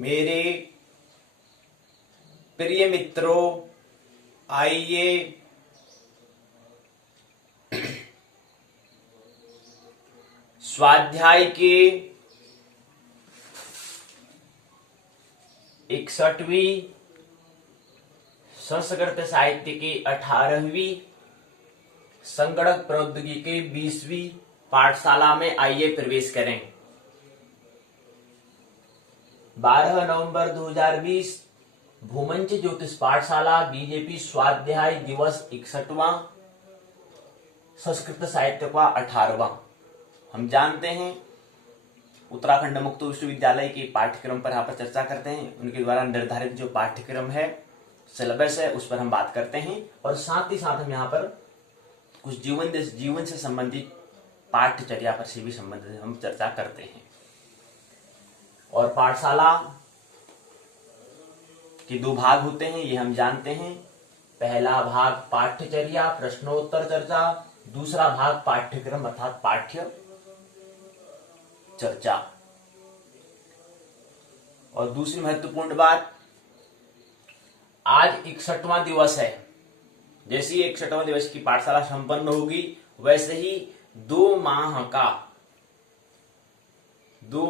मेरे प्रिय मित्रों, आइए स्वाध्याय के 61वीं संस्कृत साहित्य की 18वीं संगणक प्रौद्योगिकी की 20वीं पाठशाला में आइए प्रवेश करें। 12 नवंबर 2020 भूमंच ज्योतिष पाठशाला बीजेपी स्वाध्याय दिवस 61वां संस्कृत साहित्य का 18वां। हम जानते हैं उत्तराखंड मुक्त विश्वविद्यालय के पाठ्यक्रम पर यहाँ पर चर्चा करते हैं। उनके द्वारा निर्धारित जो पाठ्यक्रम है, सिलेबस है, उस पर हम बात करते हैं और साथ ही साथ हम यहाँ पर कुछ जीवन से संबंधित पाठ्यचर्या पर से भी संबंधित हम चर्चा करते हैं। और पाठशाला के 2 भाग होते हैं, ये हम जानते हैं। पहला भाग पाठ्यचर्या प्रश्नोत्तर चर्चा, दूसरा भाग पाठ्यक्रम अर्थात पाठ्य चर्चा। और दूसरी महत्वपूर्ण बात, आज 61वां दिवस है। जैसे ही 61वां दिवस की पाठशाला संपन्न होगी, वैसे ही 2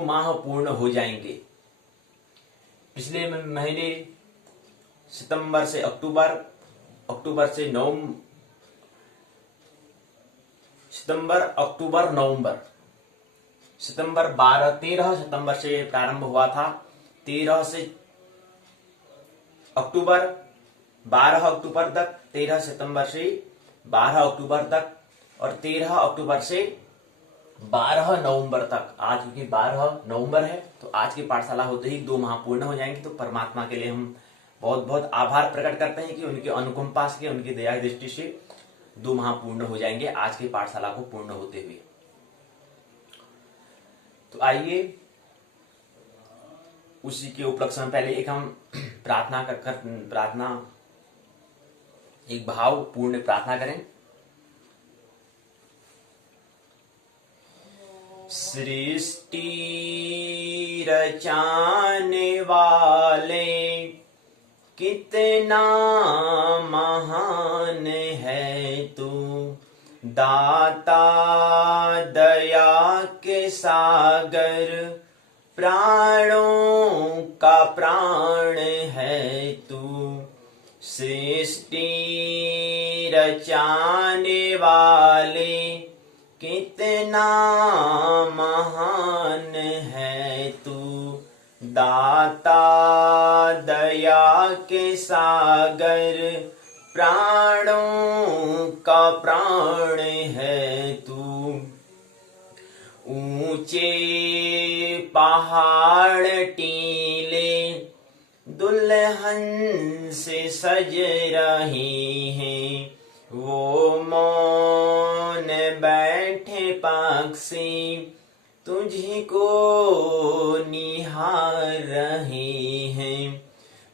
माह पूर्ण हो जाएंगे। पिछले महीने सितंबर से अक्टूबर, अक्टूबर से नवंबर, सितंबर 13 सितंबर से प्रारंभ हुआ था। 13 से अक्टूबर, 12 अक्टूबर तक, 13 सितंबर से 12 अक्टूबर तक और 13 अक्टूबर से 12 नवंबर तक। आज क्योंकि 12 नवंबर है तो आज की पाठशाला होते ही 2 माह पूर्ण हो जाएंगे। तो परमात्मा के लिए हम बहुत बहुत आभार प्रकट करते हैं कि उनके अनुकंपा से, उनकी दया दृष्टि से 2 माह पूर्ण हो जाएंगे आज की पाठशाला को पूर्ण होते हुए। तो आइए उसी के उपलक्ष्य में पहले एक हम प्रार्थना एक भावपूर्ण प्रार्थना करें। सृष्टि रचाने वाले कितना महान है तू, दाता दया के सागर, प्राणों का प्राण है तू। सृष्टि रचाने वाले कितना महान है तू, दाता दया के सागर, प्राणों का प्राण है तू। ऊंचे पहाड़ टीले दुल्हन से सज रही हैं, वो मौन बैठे पक्षी तुझी को निहार रही हैं।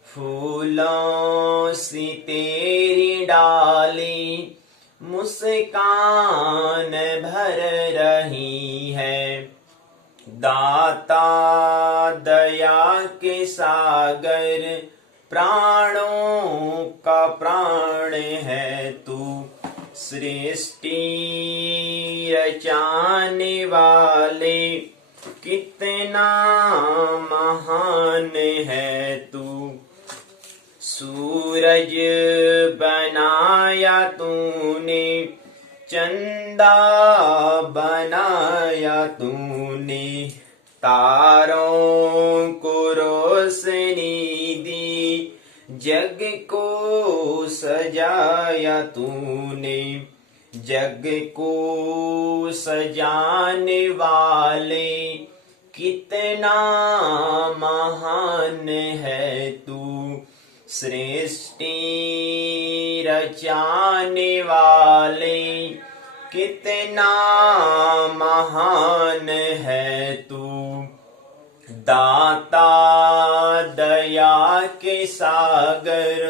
फूलों से तेरी डाली मुस्कान भर रही है, दाता दया के सागर, प्राणों का प्राण है तू। सृष्टि रचाने वाले कितना महान है तू। सूरज बनाया तूने, चंदा बनाया तूने, तारों को रोशनी दी, जग को सजाया तूने। जग को सजाने वाले कितना महान है तू। सृष्टि रचाने वाले कितना महान है तू, दाता दया के सागर,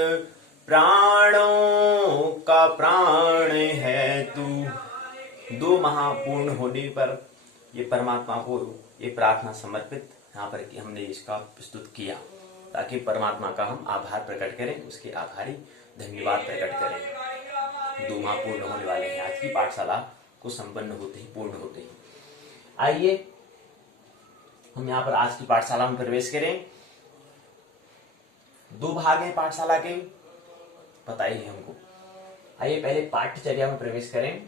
प्राणों का प्राण है तू। 2 माह पूर्ण होने पर ये परमात्मा को ये प्रार्थना समर्पित यहाँ पर हमने इसका प्रस्तुत किया, ताकि परमात्मा का हम आभार प्रकट करें, उसके आभारी धन्यवाद प्रकट करें। 2 माह पूर्ण होने वाले हैं आज की पाठशाला को संपन्न होते ही, पूर्ण होते ही। आइए हम यहाँ पर आज की पाठशाला में प्रवेश करें। 2 भाग हैं पाठशाला के, बताइए हमको। आइए पहले पाठ्यचर्या में प्रवेश करें।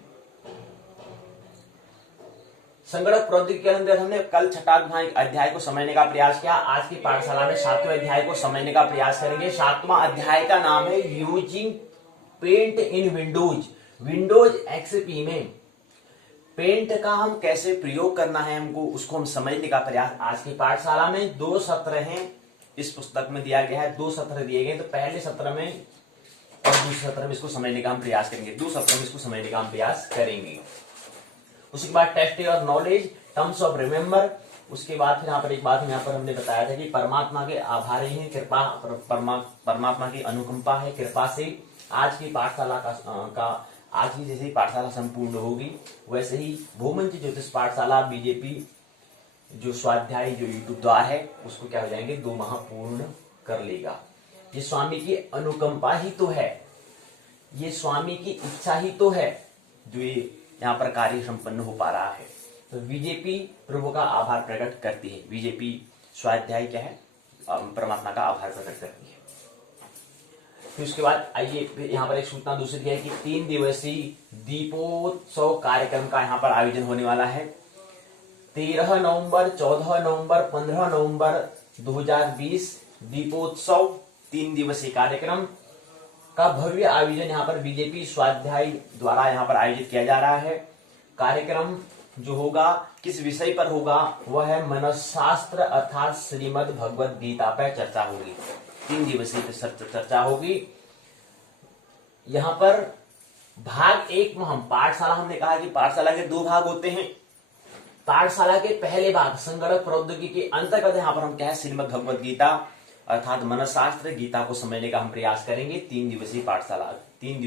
संगणक प्रौद्योगिकी के अंदर हमने कल 6वां अध्याय को समझने का प्रयास किया। आज की पाठशाला में 7वें अध्याय को समझने का प्रयास करेंगे। 7वां अध्याय का नाम है using paint in Windows. Windows XP में पेंट का हम कैसे प्रयोग करना है, हमको उसको हम समझने का प्रयास आज की पाठशाला में। 2 सत्र हैं इस पुस्तक में दिया गया है, 2 सत्र दिए गए। तो पहले सत्र में और दूसरे सत्र में इसको समझने का हम प्रयास करेंगे। 2 सत्र में इसको समझने का हम प्रयास करेंगे। उसके बाद test your knowledge, terms of remember. उसके बाद फिर यहाँ पर एक बात यहाँ पर हमने बताया था कि परमात्मा के आभारी हैं, कृपा परमात्मा की अनुकंपा है, कृपा से आज की पाठशाला का आज की जैसे ही पाठशाला संपूर्ण होगी, वैसे ही भूमंच ज्योतिष पाठशाला बीजेपी जो स्वाध्याय जो यूट्यूब द्वार है उसको क्या हो जाएंगे, 2 माह पूर्ण कर लेगा। ये स्वामी की अनुकंपा ही तो है, ये स्वामी की इच्छा ही तो है जो ये यहाँ पर कार्य संपन्न हो पा रहा है। तो बीजेपी प्रभु का आभार प्रकट करती है। बीजेपी स्वाध्याय क्या है, परमात्मा का आभार प्रकट करती है। फिर उसके बाद आइए यहाँ पर एक सूचना दूसरी है कि 3 दिवसीय दीपोत्सव कार्यक्रम का यहाँ पर आयोजन होने वाला है। 13 नवंबर, 14 नवंबर, 15 नवंबर 2020 दीपोत्सव 3 दिवसीय कार्यक्रम का भव्य आयोजन यहाँ पर बीजेपी स्वाध्याय द्वारा यहाँ पर आयोजित किया जा रहा है। कार्यक्रम जो होगा किस विषय पर होगा, वह है मनोशास्त्र अर्थात श्रीमद् भगवद गीता पर चर्चा होगी। 3 दिवसीय चर्चा होगी। यहाँ पर भाग 1 में हम पाठशाला, हमने कहा कि पाठशाला के 2 भाग होते हैं। पाठशाला के पहले भाग संगणक प्रौद्योगिकी के अंतर्गत यहाँ पर हम क्या है, श्रीमद् भगवद गीता अर्थात मनोशास्त्र गीता को समझने का हम प्रयास करेंगे। 3 दिवसीय पाठशाला, 3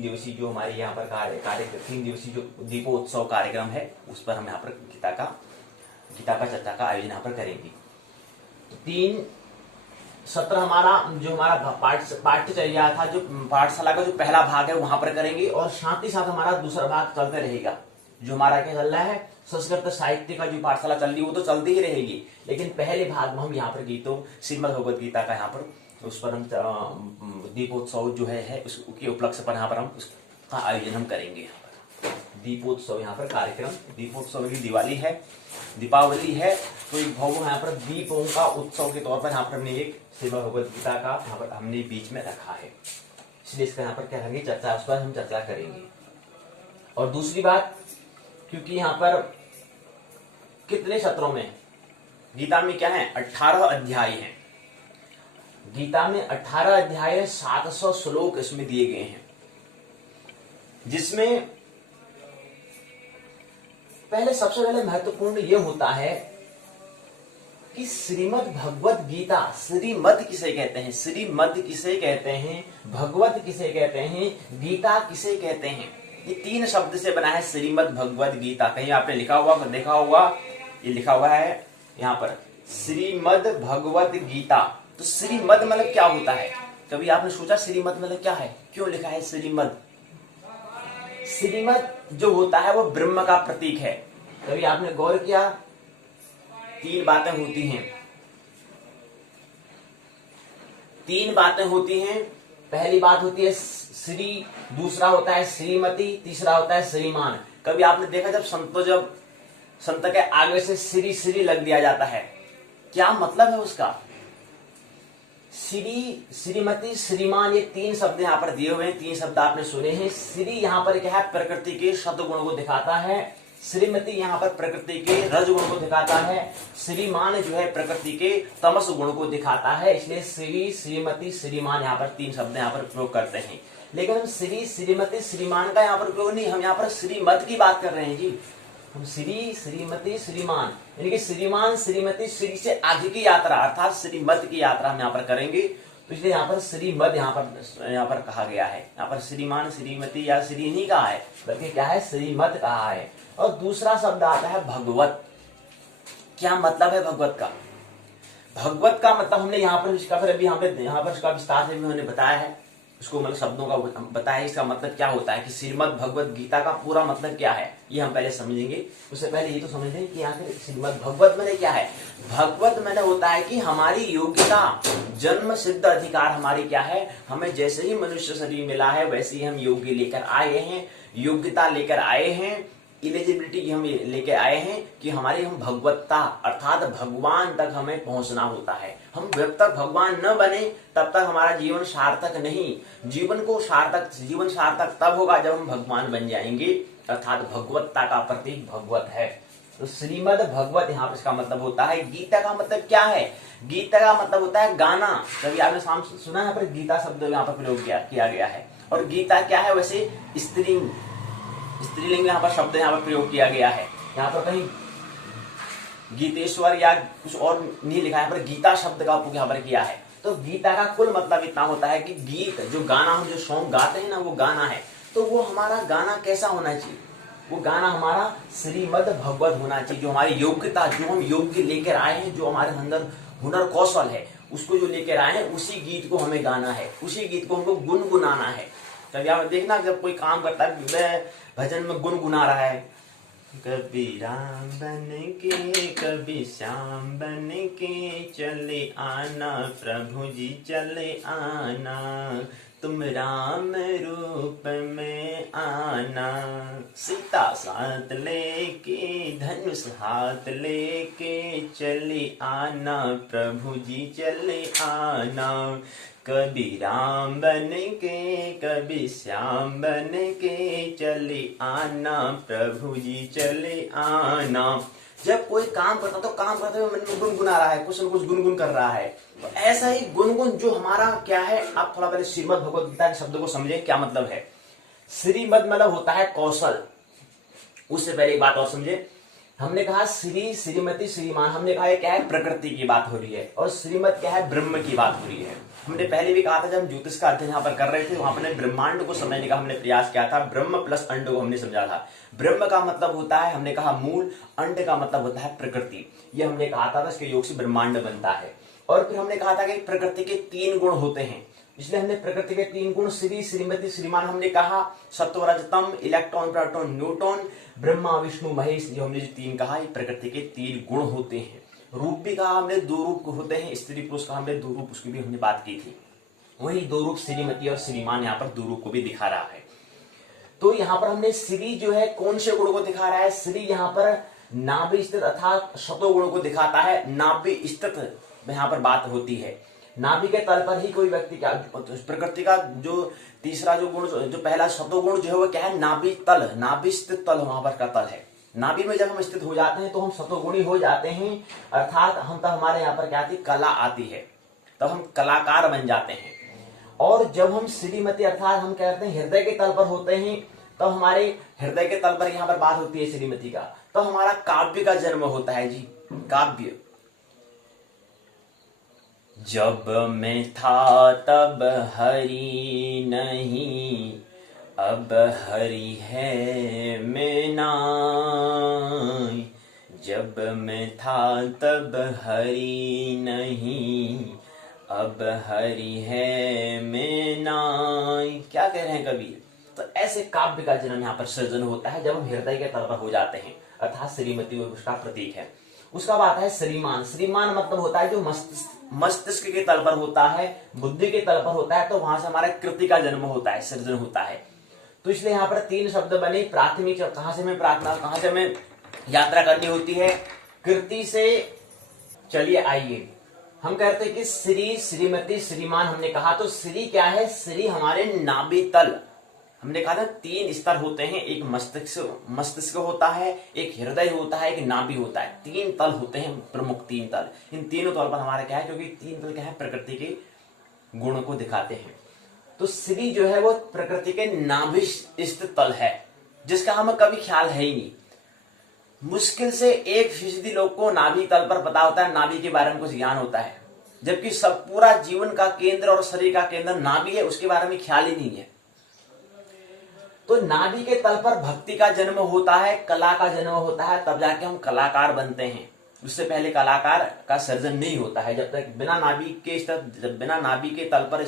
दिवसीय जो हमारे यहाँ पर कार्य 3 दिवसीय जो दीपोत्सव कार्यक्रम है उस पर हम यहाँ पर गीता का चर्चा का आयोजन यहाँ पर करेंगे। 3 सत्र हमारा पाठ्यचर्या था, जो पाठशाला का जो पहला भाग है वहां पर करेंगे, और साथ ही साथ हमारा दूसरा भाग चलते रहेगा। जो हमारा क्या चल रहा है, संस्कृत साहित्य का जो पाठशाला चल रही है वो तो चलती ही रहेगी, लेकिन पहले भाग में हम यहाँ पर गीतों श्रीमद् भगवद गीता का यहाँ पर उस पर हम दीपोत्सव जो है उसके उपलक्ष्य पर यहाँ पर हम उसका आयोजन हम करेंगे। यहाँ पर दीपोत्सव यहाँ पर कार्यक्रम, दीपोत्सव की दिवाली है, दीपावली है, तो एक भाव यहाँ पर दीपों का उत्सव के तौर पर यहाँ पर हमने एक श्रीमद् भगवद गीता का यहाँ पर हमने बीच में रखा है, इसलिए इसका यहाँ पर क्या करेंगे, चर्चा, उस पर हम चर्चा करेंगे। और दूसरी बात, क्योंकि यहाँ पर कितने सत्रों में गीता में क्या है, 18 अध्याय हैं। गीता में 18 अध्याय, 700 श्लोक इसमें दिए गए हैं, जिसमें सबसे पहले महत्वपूर्ण ये होता है कि श्रीमद् भगवद गीता, श्रीमद् किसे कहते हैं, श्रीमद् किसे कहते हैं, भगवत किसे कहते हैं, गीता किसे कहते हैं, ये 3 शब्द से बना है श्रीमद् भगवद गीता। कहीं आपने लिखा हुआ देखा होगा, ये लिखा हुआ है यहाँ पर श्रीमद् भगवद गीता। तो श्रीमद् मतलब क्या होता है, कभी आपने सोचा श्रीमद् मतलब क्या है, क्यों लिखा है श्रीमद्? श्रीमद् जो होता है वो ब्रह्म का प्रतीक है। कभी आपने गौर किया, 3 बातें होती हैं, 3 बातें होती हैं। पहली बात होती है श्री, दूसरा होता है श्रीमती, तीसरा होता है श्रीमान। कभी आपने देखा जब संत के आगे से श्री श्री लग दिया जाता है, क्या मतलब है उसका? श्री, श्रीमती, श्रीमान, ये 3 शब्द यहाँ पर दिए हुए हैं, 3 शब्द आपने सुने हैं। श्री यहाँ पर क्या है, प्रकृति के सद्गुण को दिखाता है। श्रीमती यहाँ पर प्रकृति के रजगुण को दिखाता है। श्रीमान जो है प्रकृति के तमस गुण को दिखाता है। इसलिए श्री, श्रीमती, श्रीमान यहाँ पर 3 शब्द यहाँ पर प्रयोग करते हैं। लेकिन हम श्री, श्रीमती, श्रीमान का यहाँ पर प्रयोग नहीं, हम यहाँ पर श्रीमत की बात कर रहे हैं जी। हम श्री, श्रीमती, श्रीमान, यानी कि श्रीमान, श्रीमती, श्री से आगे की यात्रा अर्थात श्रीमत की यात्रा हम यहाँ पर करेंगे। तो इसलिए यहाँ पर श्रीमद यहाँ पर कहा गया है। यहाँ पर श्रीमान, श्रीमती या श्री नहीं कहा है, बल्कि क्या है, श्रीमत कहा है। और दूसरा शब्द आता है भगवत। क्या मतलब है भगवत का? भगवत का मतलब हमने यहाँ पर इसका फिर अभी यहाँ पर इसका विस्तार से भी हमने बताया है, उसको मतलब शब्दों का बताया, इसका मतलब क्या होता है कि श्रीमद् भगवत गीता का पूरा मतलब क्या है, ये हम पहले समझेंगे। उससे पहले ये तो समझ लें कि आखिर श्रीमद् भगवत मैंने क्या है। भगवत मैंने होता है कि हमारी योग्यता, जन्म सिद्ध अधिकार हमारी क्या है, हमें जैसे ही मनुष्य शरीर मिला है वैसे ही हम योग्य लेकर आए हैं, योग्यता लेकर आए हैं, इलिजिबिलिटी की हम लेके आए हैं कि हमारी हम भगवत्ता अर्थात भगवान तक हमें पहुंचना होता है। हम जब तक भगवान न बने तब तक हमारा जीवन सार्थक नहीं। जीवन सार्थक तब होगा जब हम भगवान बन जाएंगे, अर्थात भगवत्ता का प्रतीक भगवत है। तो श्रीमद् भगवत यहाँ पर इसका मतलब होता है। गीता का मतलब क्या है? गीता का मतलब होता है गाना। कभी आपने सुना है पर गीता शब्द यहाँ पर प्रयोग किया गया है। और गीता क्या है? वैसे स्त्रीलिंग यहाँ पर शब्द यहाँ पर प्रयोग किया गया है। यहाँ पर कहीं गीतेश्वर या कुछ और नहीं लिखा है, पर गीता शब्द का उपयोग यहाँ पर किया है। तो गीता का कुल मतलब इतना होता है कि गीत, जो गाना हम जो सॉन्ग गाते हैं ना, वो गाना है। तो वो हमारा गाना कैसा होना चाहिए? वो गाना हमारा श्रीमद् भगवत होना चाहिए। जो हमारी योग्यता, जो हम योग्य लेकर आए हैं, जो हमारे अंदर हुनर कौशल है, उसको जो लेकर आए हैं, उसी गीत को हमें गाना है, उसी गीत को हमको गुनगुनाना है। कभी आप देखना, जब कोई काम करता है भजन में गुनगुना रहा है, कभी राम बन के कभी श्याम बन के चले आना प्रभु जी चले आना, तुम राम रूप में आना, सीता साथ लेके धनुष हाथ लेके चले आना प्रभु जी चले आना, कभी राम बन के कभी श्याम बन के चले आना प्रभु जी चले आना। जब कोई काम करता तो काम करते हुए मन में गुनगुना रहा है, कुछ न कुछ गुनगुन कर रहा है। तो ऐसा ही गुनगुन जो हमारा क्या है, आप थोड़ा पहले श्रीमद् भगवत गीता के शब्द को समझें क्या मतलब है। श्रीमद् मतलब होता है कौशल। उससे पहले एक बात और समझे, हमने कहा श्री, श्रीमती, श्रीमान, हमने कहा क्या है, प्रकृति की बात हो रही है, और श्रीमद् क्या है, ब्रह्म की बात हो रही है। हमने पहले भी कहा था, जब हम ज्योतिष का अध्ययन यहाँ पर कर रहे थे, वहां हमने ब्रह्मांड को समझने का हमने प्रयास किया था। ब्रह्म प्लस अंड को हमने समझा था। ब्रह्म का मतलब होता है, हमने कहा मूल, अंड का मतलब होता है प्रकृति। ये हमने कहा था, इसके योग से ब्रह्मांड बनता है। और फिर हमने कहा था कि प्रकृति के 3 गुण होते हैं, इसलिए हमने प्रकृति के 3 गुण श्री, श्रीमती, श्रीमान हमने कहा, सत्व रजतम, electron proton neutron, Brahma Vishnu Mahesh, जो हमने जो 3 कहा, ये प्रकृति के 3 गुण होते हैं। रूप भी कहा हमने, 2 रूप होते हैं, स्त्री पुरुष का हमने 2 रूप, उसकी भी हमने बात की थी। वही 2 रूप श्रीमती और श्रीमान यहाँ पर 2 रूप को भी दिखा रहा है। तो यहाँ पर हमने श्री जो है कौन से गुण को दिखा रहा है? श्री यहाँ पर नाभि स्थित अर्थात शतो गुण को दिखाता है। नाभि स्थित यहाँ पर बात होती है। नाभि के तल पर ही कोई व्यक्ति क्या, प्रकृति का जो तीसरा जो गुण, जो पहला शतो गुण जो है वो क्या है, नाभि तल, नाभि स्थित तल वहां पर का तल है। नाभि में जब हम स्थित हो जाते हैं तो हम शतोगुणी हो जाते हैं, अर्थात हम तब हमारे यहाँ पर क्या आती, कला आती है, तब हम कलाकार बन जाते हैं। और जब हम श्रीमती अर्थात हम कहते हैं हृदय के तल पर होते हैं, तो हमारे हृदय के तल पर यहाँ पर बात होती है श्रीमती का, तो हमारा काव्य का जन्म होता है जी, काव्य। जब मैं था तब हरि नहीं, अब हरि है मैं नाय। जब मैं था तब हरि नहीं, अब हरि है मैं नाय। क्या कह रहे हैं कबीर? तो ऐसे काव्य का जन्म यहाँ पर सृजन होता है जब हम हृदय के तल पर हो जाते हैं, अर्थात श्रीमती उसका प्रतीक है। उसका बात है श्रीमान। श्रीमान मतलब होता है जो मस्तिष्क के तल पर होता है, बुद्धि के तल पर होता है, तो वहां से हमारा कृति का जन्म होता है, सृजन होता है। तो इसलिए यहाँ पर 3 शब्द बने। प्राथमिक, कहां से हमें प्रार्थना, कहां से हमें यात्रा करनी होती है, कृति से। चलिए आइए हम कहते हैं कि श्री, श्रीमती, श्रीमान हमने कहा, तो श्री क्या है? श्री हमारे नाभि तल। हमने कहा था 3 स्तर होते हैं, एक मस्तिष्क होता है, एक हृदय होता है, एक नाभि होता है। 3 तल होते हैं, प्रमुख 3 तल। इन तीनों तल पर हमारा क्या है, क्योंकि 3 तल क्या है, प्रकृति के गुणों को दिखाते हैं। तो श्री जो है वो प्रकृति के नाभि स्थित तल है, जिसका हमें कभी ख्याल है ही नहीं। मुश्किल से 1% लोग को नाभि तल पर पता होता है, नाभि के बारे में कुछ ज्ञान होता है, जबकि सब पूरा जीवन का केंद्र और शरीर का केंद्र नाभि है, उसके बारे में ख्याल ही नहीं है। तो नाभि के तल पर भक्ति का जन्म होता है, कला का जन्म होता है, तब जाके हम कलाकार बनते हैं। उससे पहले कलाकार का सर्जन नहीं होता है। जब तक बिना नाभि के स्थित, बिना नाभि के तल पर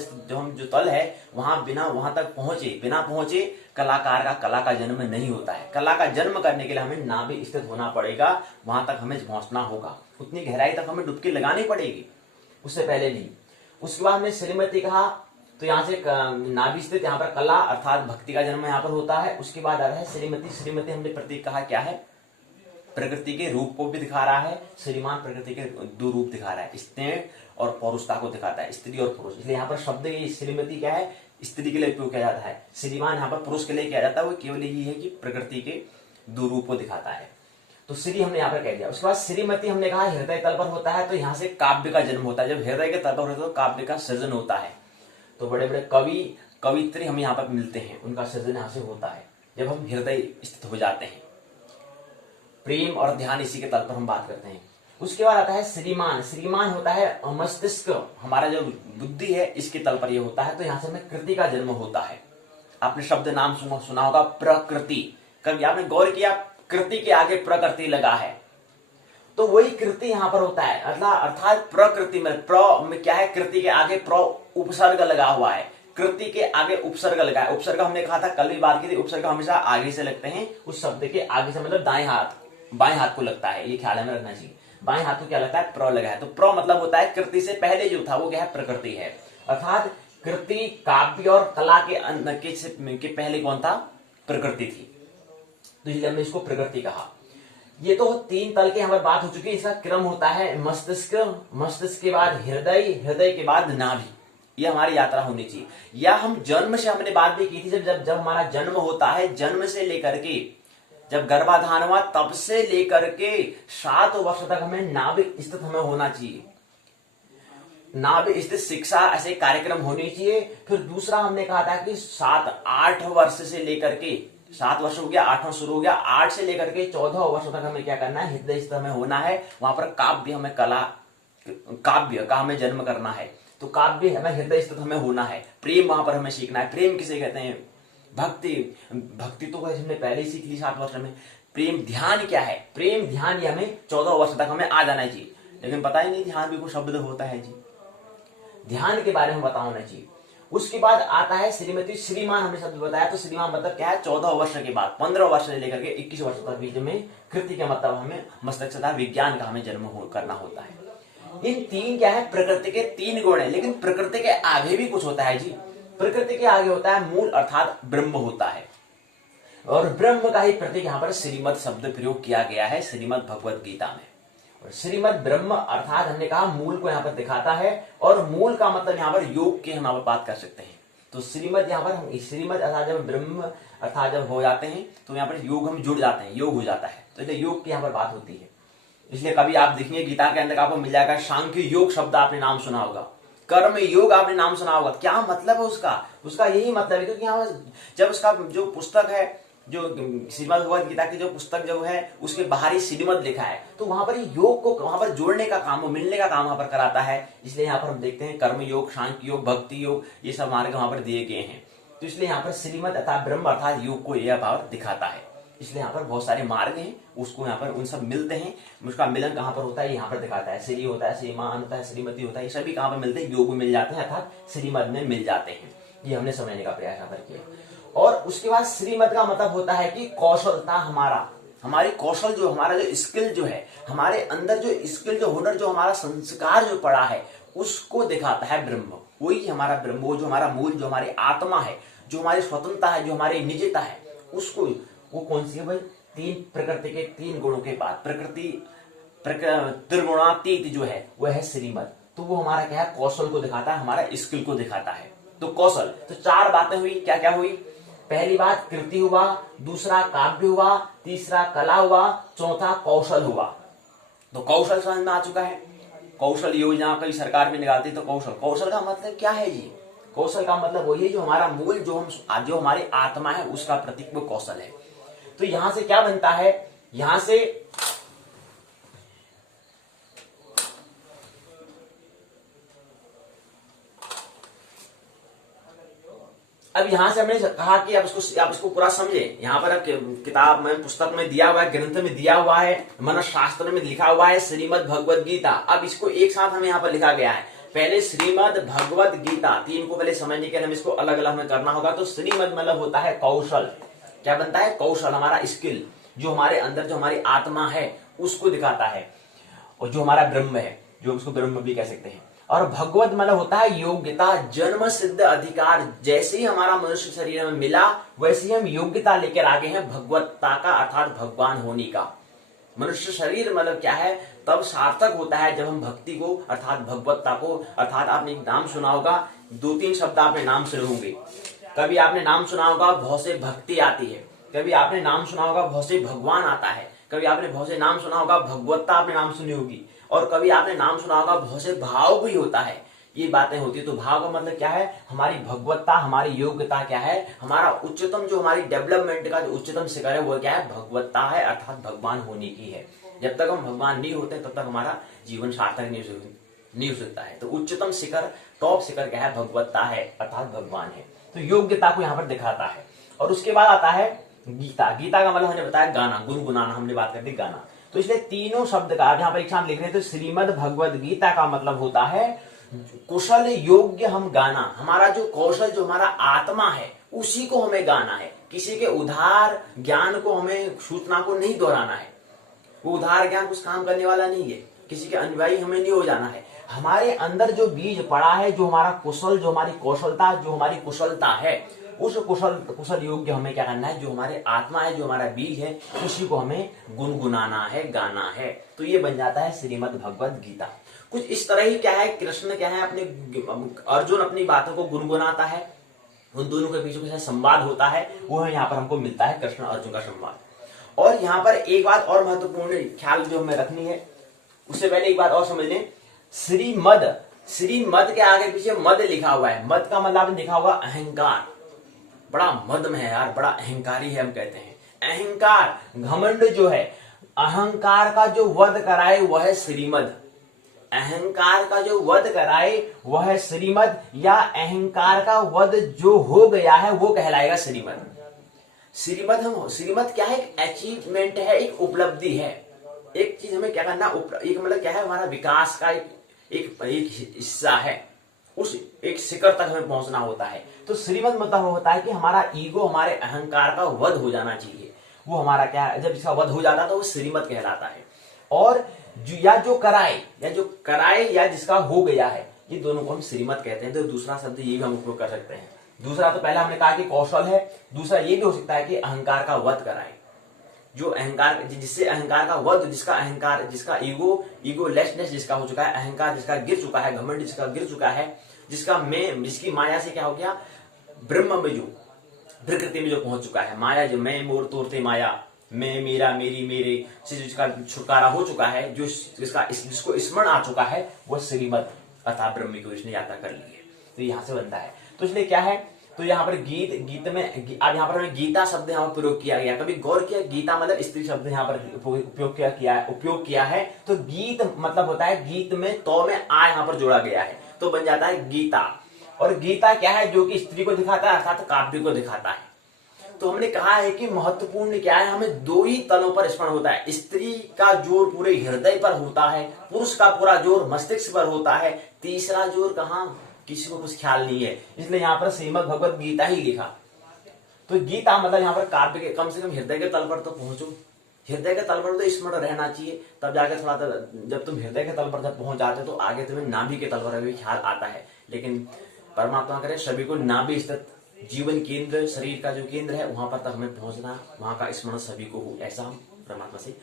जो तल है वहां तक बिना पहुंचे कलाकार का कला का जन्म नहीं होता है। कला का जन्म करने के लिए हमें नाभि स्थित होना पड़ेगा, वहां तक हमें पहुंचना होगा, उतनी गहराई तक हमें डुबकी लगानी पड़ेगी, उससे पहले नहीं। उसके बाद हमने श्रीमती कहा, तो यहाँ से नाभि स्थित यहाँ पर कला अर्थात भक्ति का जन्म यहाँ पर होता है। उसके बाद आता है श्रीमती। श्रीमती हमने प्रतीक कहा क्या है, प्रकृति के रूप को भी दिखा रहा है। श्रीमान प्रकृति के दो रूप दिखा रहा है, स्त्रीण और पौरुषता को दिखाता है, स्त्री और पुरुष। इसलिए यहाँ पर शब्द श्रीमती क्या है, स्त्री के लिए उपयोग किया जाता है। श्रीमान यहाँ पर पुरुष के लिए किया जाता है। वो केवल यही है कि प्रकृति के दो रूप को दिखाता है। तो श्री हमने यहाँ पर कह दिया। उसके बाद श्रीमती हमने कहा हृदय तल पर होता है, तो यहाँ से काव्य का जन्म होता है। जब हृदय के तल पर होता है तो काव्य का सृजन होता है। तो बड़े बड़े कवि कवित्री हमें यहाँ पर मिलते हैं, उनका सृजन यहाँ से होता है जब हम हृदय स्थित हो जाते हैं। प्रेम और ध्यान इसी के तल पर हम बात करते हैं। उसके बाद आता है श्रीमान। श्रीमान होता है मस्तिष्क, हमारा जो बुद्धि है इसके तल पर यह होता है। तो यहाँ से हमें कृति का जन्म होता है। आपने शब्द नाम सुना होगा प्रकृति। कभी आपने गौर किया कृति के आगे प्रकृति लगा है, तो वही कृति यहाँ पर होता है। अर्थात प्रकृति में प्र में क्या है, कृति के आगे प्र उपसर्ग लगा हुआ है, कृति के आगे उपसर्ग लगा है। उपसर्ग हमने कहा था कल भी बात की थी, उपसर्ग हमेशा आगे से लगते हैं, उस शब्द के आगे से, मतलब दाएं हाथ बाएं हाथ को लगता है, ये ख्याल में रखना चाहिए। बाएं हाथ को क्या लगता है, प्र लगा है। तो प्र मतलब होता है कृति से पहले जो था वो क्या है, प्रकृति है। अर्थात कृति काव्य और कला के पहले कौन था, प्रकृति थी। तो इसलिए हमने इसको प्रकृति कहा। ये तो तीन तल के हमारी बात हो चुकी है। इसका क्रम होता है मस्तिष्क, मस्तिष्क के बाद हृदय, हृदय के बाद नाभि। ये हमारी यात्रा होनी चाहिए। या हम जन्म से हमने बात भी की थी, जब हमारा जन्म होता है, जन्म से लेकर के जब गर्भाधान हुआ तब से लेकर के 7 वर्ष तक हमें नाभि स्थित हमें होना चाहिए। नाभि स्थित शिक्षा ऐसे कार्यक्रम होने चाहिए। फिर दूसरा हमने कहा था कि 7-8 वर्ष से लेकर के, 7 वर्ष हो गया, 8वां शुरू हो गया, 8 से लेकर के 14 वर्ष तक हमें क्या करना है, हृदय स्थित हमें होना है। वहां पर काव्य हमें काव्य का हमें जन्म करना है। तो काव्य हमें हृदय स्थित हमें होना है। प्रेम वहां पर हमें सीखना है। प्रेम किसे कहते हैं, भक्ति। भक्ति तो हमने पहले ही सीख ली 7 वर्ष में। प्रेम ध्यान क्या है, प्रेम ध्यान ये हमें 14 वर्ष तक हमें आ जाना चाहिए। लेकिन पता ही नहीं ध्यान भी कोई शब्द होता है जी, ध्यान के बारे में पता होना चाहिए। उसके बाद आता है श्रीमती। श्रीमान हमने शब्द बताया, तो श्रीमान मतलब क्या है, 14 वर्ष के बाद, 15 वर्ष से लेकर के 21 वर्ष तक बीच में कृति का मतलब हमें मस्तिष्क तथा विज्ञान का हमें जन्म करना होता है। इन तीन क्या है, प्रकृति के 3 गुण है। लेकिन प्रकृति के आगे भी कुछ होता है जी। प्रकृति के आगे होता है मूल अर्थात ब्रह्म होता है, और ब्रह्म का ही प्रतीक यहाँ पर श्रीमद शब्द प्रयोग किया गया है श्रीमद भगवत गीता में। और श्रीमद ब्रह्म अर्थात हमने कहा मूल को यहाँ पर दिखाता है, और मूल का मतलब यहाँ पर योग की हम यहाँ पर बात कर सकते हैं। तो श्रीमद यहाँ पर श्रीमद अर्थात जब ब्रह्म अर्थात जब हो जाते हैं तो यहाँ पर योग हम जुड़ जाते हैं, योग हो जाता है। तो इसलिए योग की यहाँ पर बात होती है। इसलिए कभी आप देखेंगे गीता के अंदर आपको मिल जाएगा सांख्य योग शब्द, आपने नाम सुना होगा, कर्म योग आपने नाम सुना होगा। क्या मतलब है उसका यही मतलब है, क्योंकि यहाँ जब उसका जो पुस्तक है, जो श्रीमद् भगवद गीता की जो पुस्तक जो है उसके बाहरी श्रीमद् लिखा है, तो वहां पर योग को वहां पर जोड़ने का काम, मिलने का काम वहां पर कराता है। इसलिए यहाँ पर हम देखते हैं कर्म योग, सांख्य योग, भक्ति योग, ये सब मार्ग वहां पर दिए गए हैं। तो इसलिए यहाँ पर श्रीमद् अर्थात ब्रह्म अर्थात योग को यह भाव दिखाता है। इसलिए यहाँ पर बहुत सारे मार्ग हैं, उसको यहाँ पर उन सब मिलते हैं। उसका मिलन कहाँ पर होता है, यहाँ पर दिखाता है। श्री होता है, श्रीमान होता है, श्रीमती होता है, ये सभी कहाँ पर मिलते हैं, योग में मिल जाते हैं अर्थात श्रीमद में मिल जाते हैं। ये हमने समझने का प्रयास यहाँ पर किया। और उसके बाद श्रीमद का मतलब होता है कि कौशलता, हमारी कौशल जो, हमारा जो स्किल जो है, हमारे अंदर जो स्किल जो हुनर जो हमारा संस्कार जो पड़ा है उसको दिखाता है ब्रह्म। वही हमारा ब्रह्म, वो जो हमारा मूल, जो हमारी आत्मा है, जो हमारी स्वतंत्रता है, जो हमारी निजता है, उसको, वो कौन सी है भाई, 3 प्रकृति के 3 गुणों के बाद प्रकृति त्रिगुणातीत जो है वह है श्रीमद। तो वो हमारा क्या है, कौशल को दिखाता है, हमारा स्किल को दिखाता है। तो कौशल, तो 4 बातें हुई, क्या क्या हुई, पहली बात कृति हुआ, दूसरा काव्य हुआ, तीसरा कला हुआ, चौथा कौशल हुआ। तो कौशल समझ में आ चुका है। कौशल योजना कई सरकार भी निकालती, तो कौशल का मतलब क्या है जी, कौशल का मतलब वही है जो हमारा मूल, जो हमारी आत्मा है उसका प्रतीक वो कौशल है। तो यहां से क्या बनता है, यहां से अब यहाँ से हमने कहा कि आप इसको पूरा समझे। यहाँ पर किताब में, पुस्तक में दिया हुआ है, ग्रंथ में दिया हुआ है, मनस शास्त्र में लिखा हुआ है श्रीमद् भगवद गीता। अब इसको एक साथ हमें यहाँ पर लिखा गया है। पहले श्रीमद् भगवद गीता, तीन को पहले समझने के लिए हम इसको अलग अलग हमें करना होगा। तो श्रीमद् मतलब होता है कौशल। क्या बनता है? कौशल, हमारा स्किल, जो हमारे अंदर, जो हमारी आत्मा है उसको दिखाता है, और जो हमारा ब्रह्म है, जो उसको ब्रह्म भी कह सकते हैं। और भगवत मतलब होता है योग्यता, जन्म सिद्ध अधिकार। जैसे ही हमारा मनुष्य शरीर में मिला वैसे ही हम योग्यता लेकर आगे हैं भगवत्ता का, अर्थात भगवान होने का। मनुष्य शरीर मतलब क्या है? तब सार्थक होता है जब हम भक्ति को, अर्थात भगवत्ता को, अर्थात आपने एक नाम सुना होगा, 2-3 शब्द आपने नाम सुने होंगे। कभी आपने नाम सुना होगा भव से भक्ति आती है, कभी आपने नाम सुना होगा भव से भगवान आता है, कभी आपने भव से नाम सुना होगा भगवत्ता आपने नाम सुनी होगी, और कभी आपने नाम सुना होगा भव से भाव भी होता है। ये बातें होती है। तो भाव का मतलब क्या है? हमारी भगवत्ता, हमारी योग्यता क्या है, हमारा उच्चतम, जो हमारी डेवलपमेंट का जो उच्चतम शिखर है वो क्या है? भगवत्ता है, अर्थात भगवान होने की है। जब तक हम भगवान नहीं होते तब तक हमारा जीवन सार्थक नहीं हो सकता है। तो उच्चतम शिखर, टॉप शिखर क्या है? भगवत्ता है, अर्थात भगवान है। तो योग्यता को यहाँ पर दिखाता है। और उसके बाद आता है गीता। गीता का मतलब हमने बताया गाना, गुनगुनाना, हमने बात कर दी गाना। तो इसलिए तीनों शब्द का यहाँ पर एक साथ लिख रहे हैं। तो श्रीमद् भगवद गीता का मतलब होता है कुशल योग्य हम गाना। हमारा जो कौशल, जो हमारा आत्मा है उसी को हमें गाना है। किसी के उधार ज्ञान को, हमें सूचना को नहीं दोहराना है। वो उधार ज्ञान कुछ काम करने वाला नहीं है। किसी के अनुयायी हमें नहीं हो जाना है। हमारे अंदर जो बीज पड़ा है, जो हमारा कुशल, जो हमारी कौशलता, जो हमारी कुशलता है, उस कुशल योग्य हमें क्या करना है? जो हमारे आत्मा है, जो हमारा बीज है, उसी को हमें गुनगुनाना है, गाना है। तो ये बन जाता है श्रीमद् भगवद गीता। कुछ इस तरह ही क्या है, कृष्ण क्या है, अपने अर्जुन अपनी बातों को गुनगुनाता है, उन दोनों के बीच में संवाद होता है, वो यहाँ पर हमको मिलता है कृष्ण अर्जुन का संवाद। और यहाँ पर एक बात और महत्वपूर्ण ख्याल जो हमें रखनी है, उससे पहले एक बात और समझ लें। श्रीमद, श्रीमद के आगे पीछे मद लिखा हुआ है। मद का मतलब आपने देखा होगा अहंकार। बड़ा मद में है यार, बड़ा अहंकारी है, हम कहते हैं अहंकार, घमंड जो है, अहंकार का जो वध कराए वह है श्रीमद। अहंकार का जो वध कराए वह है श्रीमद, या अहंकार का वध जो हो गया है वो कहलाएगा श्रीमद। श्रीमद क्या है? एक अचीवमेंट है, एक उपलब्धि है। एक चीज हमें क्या करना, एक मतलब क्या है, हमारा विकास का एक हिस्सा है। उस एक शिखर तक हमें पहुंचना होता है। तो श्रीमद मतलब होता है कि हमारा ईगो, हमारे अहंकार का वध हो जाना चाहिए। वो हमारा क्या है, जब इसका वध हो जाता है तो वो श्रीमद कहलाता है। और जो कराए या जिसका हो गया है, ये दोनों को हम श्रीमद कहते हैं। तो दूसरा शब्द ये भी हम उपयोग कर सकते हैं। दूसरा तो पहला हमने कहा कि कौशल है, दूसरा ये भी हो सकता है कि अहंकार का वध कराए। जो अहंकार, जिससे अहंकार का वध, जिसका अहंकार, जिसका ईगोलेसनेस जिसका हो चुका है, अहंकार जिसका गिर चुका है, घमंड जिसका गिर चुका है, जिसकी माया से क्या हो गया, ब्रह्म में, जो प्रकृति में जो पहुंच चुका है, माया जो मैं मोर तोड़ते माया, मैं मेरा मेरी मेरे से जिसका छुटकारा हो चुका है, जिसको स्मरण आ चुका है, वह श्रीमद अर्थात ब्रह्म को इसने यात्रा कर ली है। तो यहाँ से बनता है। तो इसलिए क्या है, तो यहाँ पर गीत में आज यहाँ पर हमें गीता शब्द यहाँ पर प्रयोग किया गया। कभी गौर किया, गीता मतलब स्त्री शब्द यहाँ पर उपयोग किया है। तो गीत मतलब होता है, गीत में तो में आ यहाँ पर जोड़ा गया है, तो बन जाता है गीता। और गीता क्या है? जो कि स्त्री को दिखाता है, अर्थात काव्य को दिखाता है। तो हमने कहा है कि महत्वपूर्ण क्या है, हमें दो ही तलों पर स्मरण होता है। स्त्री का जोर पूरे हृदय पर होता है, पुरुष का पूरा जोर मस्तिष्क पर होता है। तीसरा जोर कहाँ, किसी को कुछ ख्याल नहीं है। इसलिए यहाँ पर श्रीमद् भगवद गीता ही लिखा। तो गीता मतलब यहाँ पर काव्य के, कम से कम हृदय के तल पर तो पहुंचो। हृदय के तल पर तो स्मरण रहना चाहिए, तब जाके थोड़ा, जब तुम हृदय के तल पर जब पहुंच जाते तो आगे तुम्हें नाभि के तल पर भी ख्याल आता है। लेकिन परमात्मा करे सभी को नाभि स्थित जीवन केंद्र, शरीर का जो केंद्र है, वहां पर तक हमें पहुंचना, वहां का स्मरण सभी को हो, ऐसा हम परमात्मा से